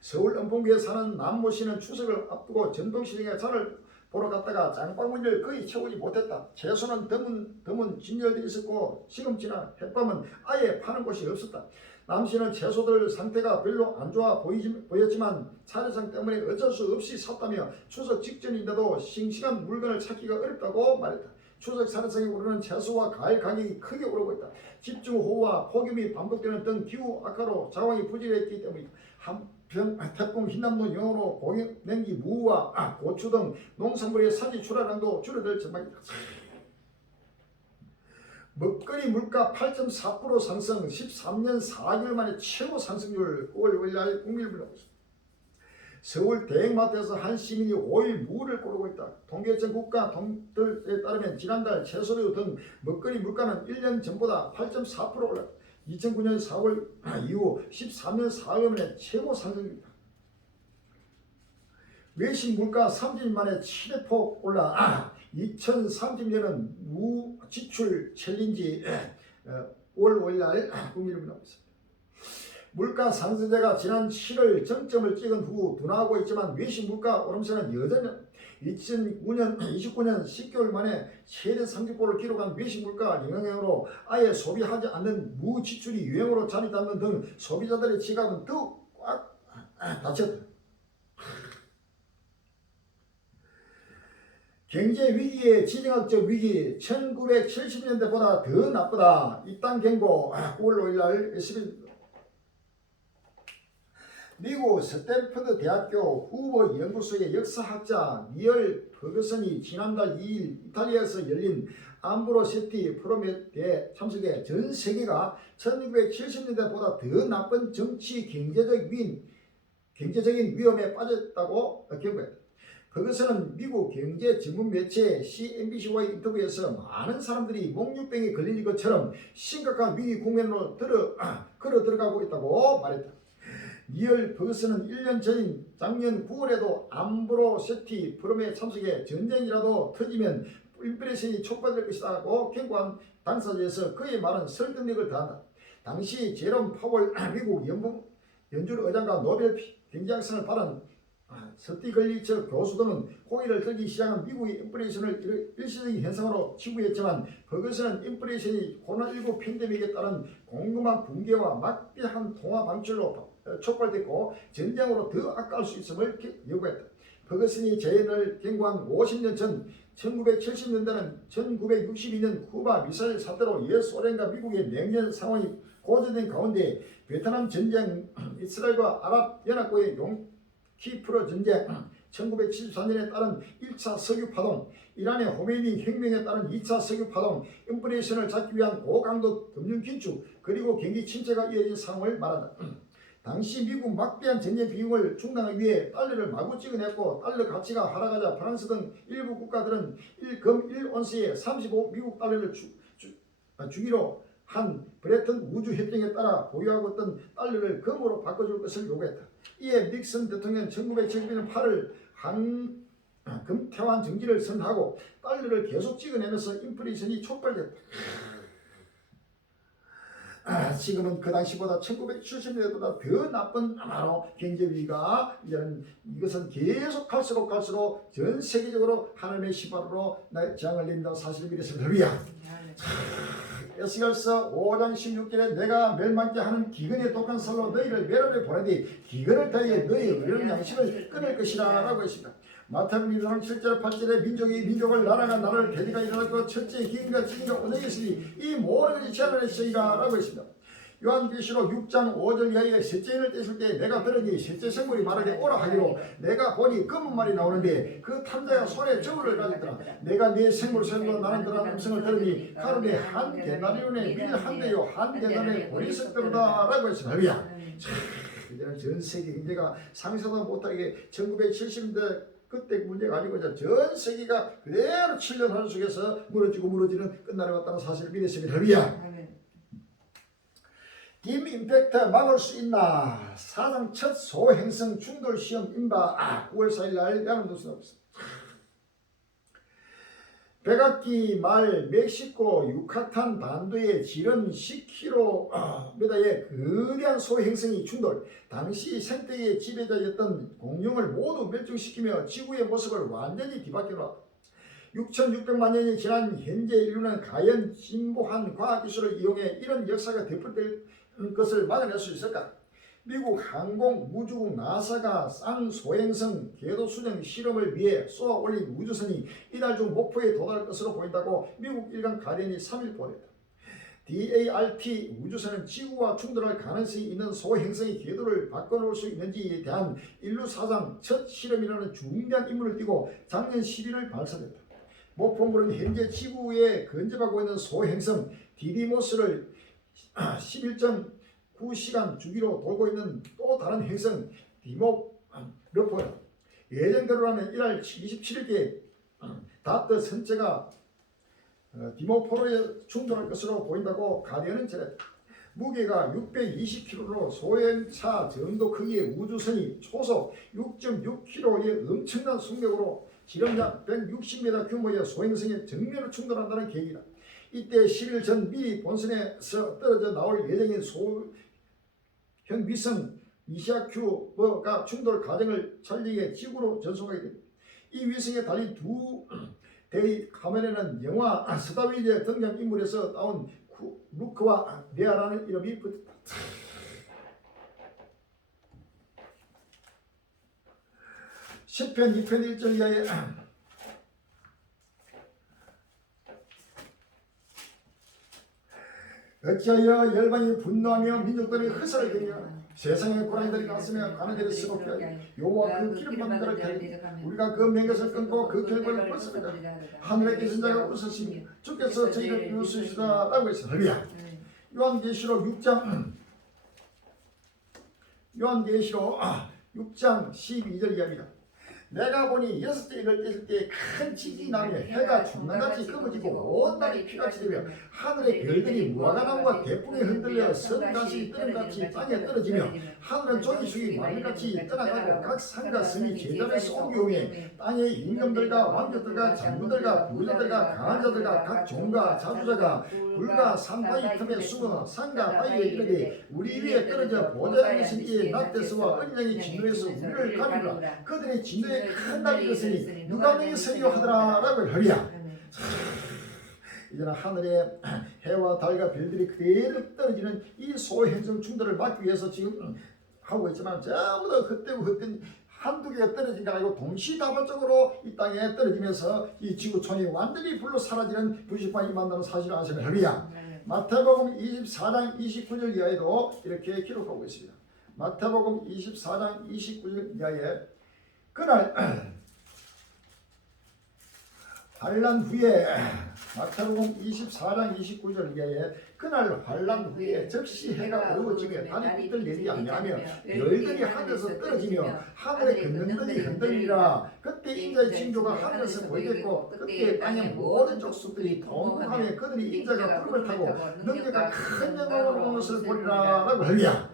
서울 은봉구에 사는 남모 씨는 추석을 앞두고 전통시장에 장을 보러 갔다가 장바구니를 거의 채우지 못했다. 채소는 드문 진열되어 있었고 시금치나 햇밤은 아예 파는 곳이 없었다. 남 씨는 채소들 상태가 별로 안 좋아 보였지만 차례상 때문에 어쩔 수 없이 샀다며 추석 직전인데도 싱싱한 물건을 찾기가 어렵다고 말했다. 추석 차례상에 오르는 채소와 과일 가격이 크게 오르고 있다. 집중호우와 폭염이 반복되는 등 기후 악화로 자원이 부족했기 때문이다. 한편 태풍 흰남노 영으로 공연기 무와 고추 등 농산물의 산지 출하량도 줄어들 전망이다. 먹거리 물가 8.4% 상승, 13년 4개월 만에 최고 상승률. 5월 5일 날 국민일보로 서울 대형마트에서 한 시민이 5일 무를 고르고 있다. 통계청 국가통들에 따르면 지난달 채소류 등 먹거리 물가는 1년 전보다 8.4% 올랐다. 2009년 4월 이후 13년 4개월 만에 최고 상승입니다. 외식 물가 30년 만에 7회폭 올라 2030년은 무 지출 챌린지 5월 5일 날 국민일보 나오고 있습니다. 물가 상승세가 지난 7월 정점을 찍은 후 둔화하고 있지만 외식 물가 오름세는 여전히 29년 10개월 만에 최대 상승폭을 기록한 외식 물가 영향으로 아예 소비하지 않는 무 지출이 유행으로 자리 잡는 등 소비자들의 지갑은 더욱 꽉 닫혔다. 경제 위기의 지정학적 위기 1970년대보다 더 나쁘다. 이딴 경고 9월 5일 날 10일 미국 스탠퍼드 대학교 후보 연구소의 역사학자 니얼 퍼거슨이 지난달 2일 이탈리아에서 열린 암브로세티 포럼에 참석해 전 세계가 1970년대보다 더 나쁜 경제적인 위험에 빠졌다고 경고했다. 퍼거슨은 미국 경제 전문 매체 CNBC와의 인터뷰에서 많은 사람들이 목류병에 걸린 것처럼 심각한 위기 국면으로 걸어 들어가고 있다고 말했다. 니얼 퍼거슨은 1년 전인 작년 9월에도 암브로세티 포럼에 참석해 전쟁이라도 터지면 인플레이션이 촉발될 것이라고 경고한 당사자에서 그의 말은 설득력을 더한다. 당시 제롬 파월 미국 연준 의장과 노벨 경제학상을 받은 스티글리처 교수 등은 고개를 들기 시작한 미국의 인플레이션을 일시적인 현상으로 치부했지만 퍼거슨은 인플레이션이 코로나19 팬데믹에 따른 공급망 붕괴와 막대한 통화 방출로 촉발됐고 전쟁으로 더 악화할 수 있음을 요구했다. 퍼거슨이 재해를 경고한 50년 전 1970년대는 1962년 쿠바 미사일 사태로 옛소련과 미국의 냉전 상황이 고조된 가운데 베트남 전쟁, 이스라엘과 아랍연합국의 키프로 전쟁, 1974년에 따른 1차 석유 파동, 이란의 호메니 혁명에 따른 2차 석유 파동, 인플레이션을 잡기 위한 고강도 금융 긴축, 그리고 경기 침체가 이어진 상황을 말한다. 당시 미국 막대한 전쟁 비용을 충당하기 위해 달러를 마구 찍어냈고 달러 가치가 하락하자 프랑스 등 일부 국가들은 금 1온스에 35 미국 달러를 주기로 한 브레튼 우주 협정에 따라 보유하고 있던 달러를 금으로 바꿔줄 것을 요구했다. 이에 닉슨 대통령은 1972년 8월 금태환 정지를 선하고 달러를 계속 찍어내면서 인플레이션이 촉발됐다. 지금은 그 당시보다 1970년대보다 더 나쁜 바로 경제위기가 이것은 계속 갈수록 전 세계적으로 하나님의 시발로 재앙을 내린다는 사실을 믿으십니다. 에스겔서 5장 16절에 내가 멸망케 하는 기근의 독한 살로 너희를 멸하려 보내니 기근을 더하여 너희의 의로운 양식을 끊을 것이라 라고 했습니다. 마태복음 1장 7절 8절에 민족이 민족을 나라가 나라를 대리가 일어났고 첫째 기근과 찌짐과 오늘이 있으니 이 모든 것이 제한을 했으리라 라고 했습니다. 요한계시록 6장 5절 이하에 셋째 인을 떼실 때 내가 들으니 셋째 생물이 말하되 오라 하기로 내가 보니 검은 말이 나오는데 그 탐자가 손에 저울을 가졌더라. 내가 네 생물 소리로 나는 그런 음성을 들으니 가로되 한 데나리온에 밀 한 대요 한 데나리온에 보리색대로다 라고 했습니다. 할렐루야. 이제는 전 세계 경제가 상상도 못하게 1970년대 그때 문제가 아니고 전 세계가 그대로 7년 한 속에서 무너지고 무너지는 끝날에 왔다는 사실을 믿었습니다. 할렐루야. 딤 임팩트 막을 수 있나? 사상 첫 소행성 충돌 시험 임박 9월 4일 날 양도서 나왔습니다. 백악기 말 멕시코 유카탄 반도의 지름 10km의 거대한 소행성이 충돌, 당시 생태계의 지배자였던 공룡을 모두 멸종시키며 지구의 모습을 완전히 뒤바뀌어 놨다. 6,600만 년이 지난 현재 인류는 과연 진보한 과학기술을 이용해 이런 역사가 되풀이될 것을 막아낼 수 있을까? 미국 항공우주국 나사가 쌍소행성 궤도순영 실험을 위해 쏘아 올린 우주선이 이달 중 목표에 도달할 것으로 보인다고 미국 일간 가디언이 3일 보냈다. DART 우주선은 지구와 충돌할 가능성이 있는 소행성의 궤도를 바꿔놓을 수 있는지에 대한 인류 사상 첫 실험이라는 중대한 임무를 띠고 작년 11월 발사됐다. 목표물은 현재 지구에 근접하고 있는 소행성 디디모스를 11.9시간 주기로 돌고 있는 또 다른 행성 디모르포다. 예정대로라면 1월 27일께 다트 선체가 디모포로에 충돌할 것으로 보인다고 가디언은 전했다. 무게가 620kg로 소형차 정도 크기의 우주선이 초속 6.6km의 엄청난 속력으로 지름약 160m 규모의 소행성에 정면을 충돌한다는 계획이다. 이때 10일 전 미 본선에서 떨어져 나올 예정인 소형 위성 이샤큐브가 충돌 과정을 찰리게 지구로 전송하게 됩니다. 이 위성에 달린 두 대의 카메라는 영화 스타위즈의 등장인물에서 나온 루크와 레아라는 이름이 붙었다. 시편 2편 1절 이하에 어찌하여 열방이 분노하며 민족들이 흑사를 경외하나 세상의 고라니들이 나서며 가는 데를 수놓게 하여 여호와 그 기름 받는 자를 가리니 우리가 그 맹것을 끊고 그 결과를 벗습니다. 하늘에 계신 자가 웃으시며 주께서 저희를 비웃으시다 라고 했어. 할렐루야. 요한계시록 6장 12절 이하입니다. 내가 보니 여섯째 이를 떼실 때 큰 지진이 나며 해가 중난같이 검어지고 온 날이 피같이 되며 하늘의 별들이 무화과나무와 대풍에 흔들려 선같이 뜨는같이 땅에 떨어지며 하늘은 종이수기 말같이 떠나가고 각 산과 성이 제자리에서 옮겨오며 땅의 임금들과 왕족들과 장군들과 부자들과 강한 자들과 각 종과 자주자가 불과 산바위 틈에 숨어 산과 바위에 이르되 우리 위에 떨어져 보좌에 계신 이의 낙대서와 어린 양의 진노에서 우리를 가리라. 그들의 진노에 큰 날이 있으니 누가 너희 서리요 하더라 라고 하리야. 이제는 하늘에 해와 달과 별들이 그대로 떨어지는 이 소행성 충돌을 막기 위해서 지금 하고 있지만 전부 다 헛되고 헛된 한두 개가 떨어진 게 아니고 동시다발적으로 이 땅에 떨어지면서 이 지구촌이 완전히 불로 사라지는 불식반이 만나는 사실을 아시면 할렐루야. 마태복음 24장 29절 이하에도 이렇게 기록하고 있습니다. 마태복음 24장 29절 이하에 그날 환란 후에 마태복음 24장 29절 이하에 그날 환란 후에 즉시 해가 어두워지며 달이 빛을 내지 아니하며 별들이 하늘에서 떨어지며 하늘의 근원들이 흔들리라. 그때 인자의 징조가 하늘에서 보이겠고 그때 땅의 모든 족속들이 동하며 그들이 인자가 구름을 타고 능력과 큰 영광을 오는 것을 보리라 라고 할렐루야.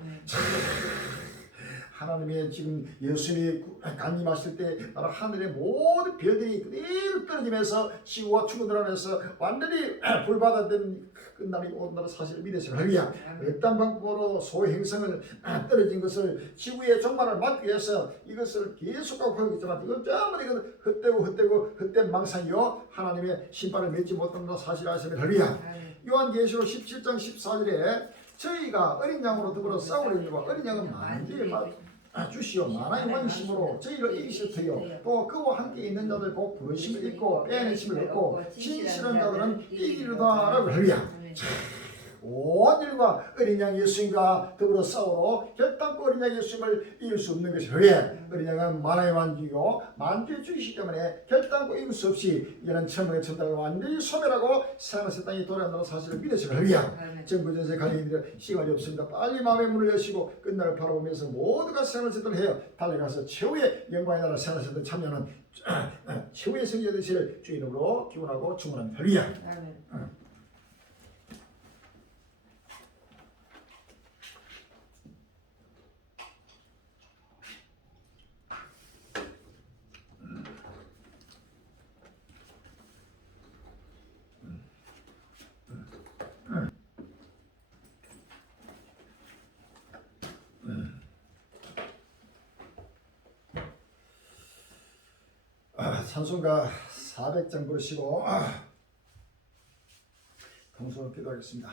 하나님의 지금 예수님이 강림하실 때 바로 하늘의 모든 별들이 그대로 떨어지면서 지구와 충돌 안에서 완전히 불바다된 끝날이 온다는 사실을 믿으시면 할렐루야. 어떤 방법으로 소행성을 떨어진 것을 지구의 종말을 막기 위해서 이것을 계속하고 하고 있지만 이건 전부 헛되고 헛된 망상이요 하나님의 심판을 맺지 못한다는 사실을 아시면 할렐루야. 요한계시록 17장 14절에 저희가 어린 양으로 더불어 싸우려 이와 어린 양은 만주에 주시오 만화의 원심으로 저희를 이기셨어요. 또 그와 함께 있는 자들 곧 부르심을 입고 빼내심을 얻고 진실한 자들은 이기리로다라고 할렐루야. 온 일과 어린 양 예수님과 더불어 싸우러 결단코 어린 양 예수님을 이길 수 없는 것이 왜? 어린 양은 만화의 만주요 만주의 주이시기 때문에 결단코 이길 수 없이 이는 천국의 천당을 완전히 소멸하고 세상의 땅이 돌아간다는 사실을 믿으시고 할렐루야. 정부전세 갈리인들 시간이 없습니다. 빨리 마음의 문을 여시고 끝날을 바라보면서 모두가 세상을 세상을 해요. 달려가서 최후의 영광의 나라 세상을 세상을 참여하는 최후의 승리가 되시를 주 이름으로 기원하고 축원합니다. 할렐루야. 찬송가 400장 부르시고 통성을 기도하겠습니다.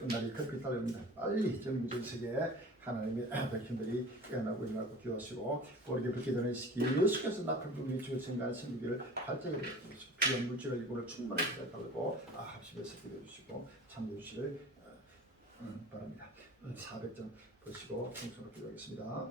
끝날이 급히 달려옵니다. 빨리 정부전세계 하나님의 백성들이 깨어나고 일어나고 기도하시고 고리게 붙기 전에 예수께서 나쁜 분이 주신 생기를 발전해 주시고 귀한 물질을 이고를 충만하게 달고 합심해서 기도해 주시고 참여 주시를 바랍니다. 400장 보시고 통성을 기도하겠습니다.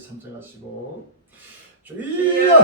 삼장하시고 주여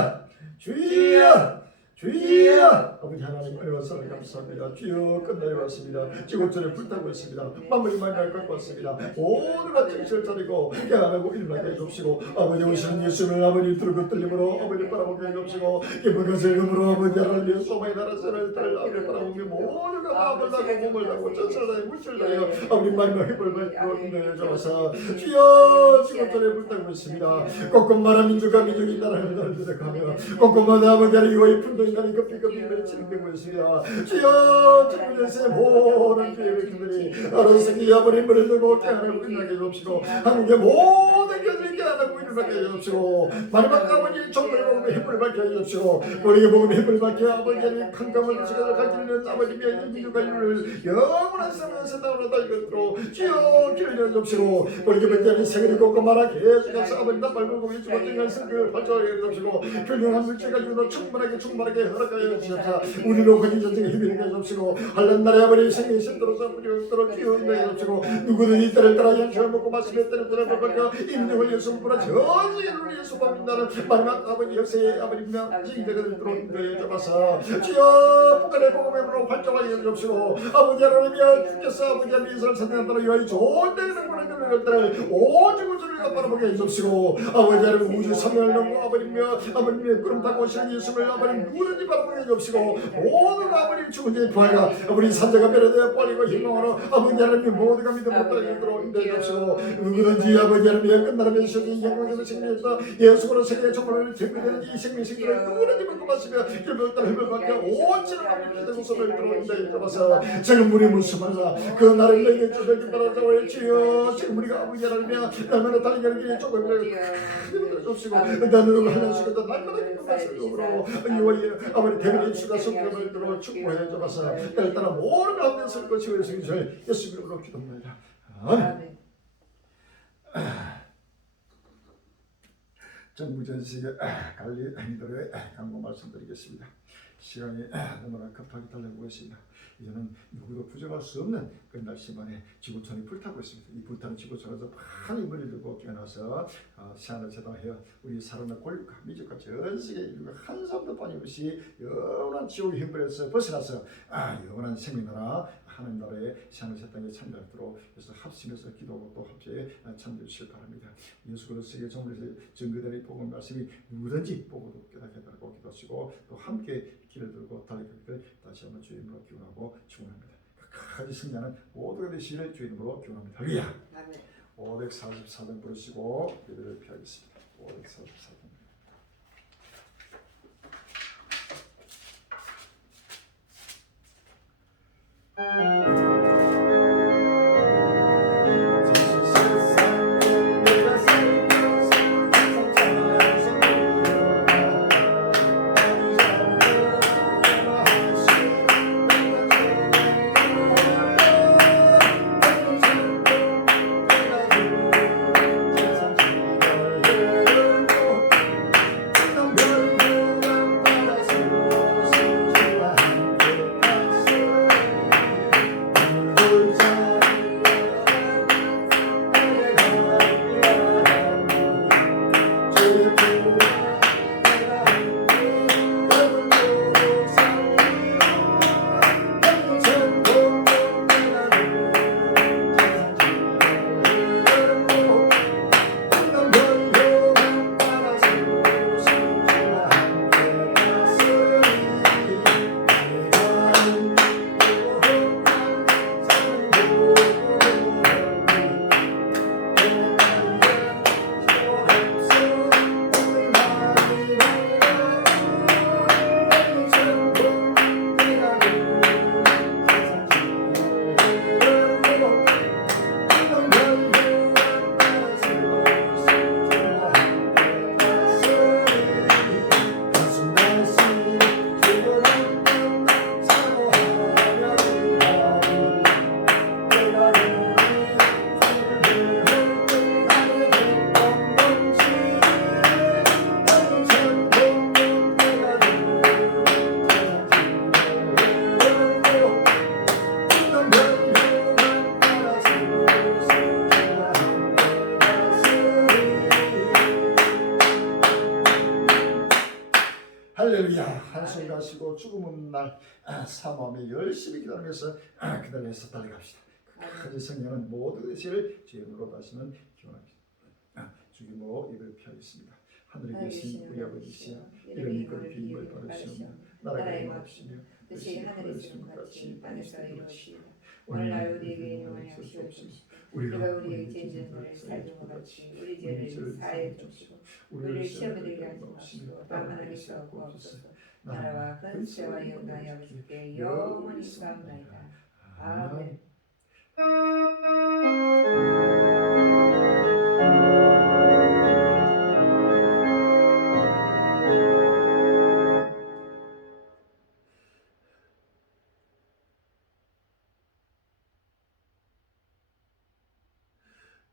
주여 주여 아버지 하나님 은혜와 사랑 감사합니다. 주여 끝날이 왔습니다. 지구촌에 불타고 있습니다. 마무리 만날 것 같습니다. 오늘과 정신을 차리고 깨어나고 일어나게 해주시고 아버지 오시는 예수를 아버지 들고 떨림으로 아버지 바라보게 해주시고 기쁨과 즐거움으로 아버지 하나님의 소망의 나라 세를 딸 아버지 바라보며 모두가 마음을 나고 몸을 나고 전체를 다해 물질을 다해 아버지 마지막 힘을 받고 인도해주셔서 주여 지구촌에 불타고 있습니다. 꼼꼼마라 민족과 민족이 나라를 대적하며 꼼꼼마다 아버지 하나님 이거의 분도 인간이 급히 맺히는 경우였습니다. 주여 정부전세 모든 교회 백성들이 알아서 기아버린 물을 들고 깨어나고 일어나게 해주시고 한국의 모든 교회들이 깨어나고 일어나게 해주시고 마지막 아버지 종들을 복음의 힘을 밝혀 주시고 우리에게 복음의 힘을 밝혀 아버지 하나님 캄캄한 시간을 가지는 아버지의 민족과 인류를 영원한 삶에서 나오다 이것으로 주여 길려 주시고 우리에게 백대는 생일이 꼼꼼하게 해주셔서 아버지 나발고 위주고 등한 성경을 발전하게 주시고 균형한 물질 가지고도 충분하게 허락하여 주셔서 우리로 거짓 전쟁에 힘이 되게 해주시고 한란 나라의 아버지 생명의 신도로서 뿌리도록 주여 인도해 주시고 누구든지 때를 따라 양식을 먹고 마시며 때를 따라 먹고 임종을 예수님보다 전쟁에 누리 예수 받는다는 마지막 아버지 역사의 아버지며 징대가 되도록 인도해 주셔서 주여 북한의 복음으로 활동하게 해주시고 아버지 하나님이여 주께서 아버지 하나님 이스라엘 선택한 따라 여호와의 좋은 때를 보내는 것들을 오직 우주를 바라보게 해주시고 아버지 하나님 우주 선명을 넘고 아버지며 아버님의 구름 타고 오시는 예수를 아버님 누구든지 바라보게 해주시고 모든 아버님 죽은 자의 부활과 아버지 산자가 변화되어 빨리고 희망으로 아버지 하나님 모두가 믿음을 따르도록 인도해 주시고 누구든지 아버지 하나님의 끝나는 시간이 영광의 생명에서 예수로 세계의 종말을 증거되는 이 생명식들을 누구든지 믿고 마시며 길을 따라 힘을 받게 온전한 아버지 기대 모습을 들어 인도해 주셔서 지금 우리 무심하자 그 나를 내게 주되기 바라자고 주여 지금 우리가 아버지 하나님이여 날마다 달리는 길에 조금이라도 없이고 나는 하나님께서 날마다 기쁜 말씀으로 이와의 아버지 대변인 수가 성경을 들어 축복해 주셔서 때를 따라 모든 가운데 설 것이고 예수 이름으로 기도합니다. 아멘. 정부전식의 관리 행들의 강구 말씀드리겠습니다. 시간이 너무나 급하게 달려오고 있습니다. 이제는 누구도 부정할 수 없는 끝날 시간에 지구촌이 불타고 있습니다. 이 불타는 지구촌에서 많이 머리 들고 깨어나서 시간을 제당하여 우리 사람의 권력과 민족과 전 세계 인류가 한 사람도 빠짐없이 영원한 지옥의 힘벌에서 벗어나서 영원한 생명나라 하나님 나라의 시간을 제당에 참여하도록 그래서 합심해서 기도하고 또 합주에 참여해 주시기 바랍니다. 예수 그리스도의 정물에서 증거되는 복음 말씀이 누구든지 보고도 깨닫게 하도록 기도하시고 또 함께 길을 들고 달리기를 다시 한번 주님으로 기원하고 축원합니다. 끝까지 승리하는 모두가 되시기를 주님으로 기원합니다. 할렐루야. 544번 부르시고 예배를 피하겠습니다. 544번. 할렐루야. 한숨 가시고 죽음 없는 날 사모하며 열심히 기다리면서 기다려서 달려갑시다. 끝까지 성령은 모든 것을 주님으로 다시는 기원합니다. 주기모 입을 피하겠습니다. 하늘에 계신 우리 아버지시여 이름이 거룩히 여김을 받으시오며 나라가 임하옵시며 뜻이 하늘에서 같이 땅에서 이루어지이다. 오늘날 우리에게 일용할 양식을 주시옵소서. 우리가 우리에게 죄 지은 자를 살린 것 같이 우리 죄를 사하여 주시고 우리를 시험에 들게 하지 마시고 다만 하나님께서 구하옵소서. 나라와 근세와 영광이 아버지께 영원히 있사옵나이다. 아멘.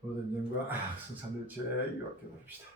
모든 영광 승산들 죄 유혹해 버립시다.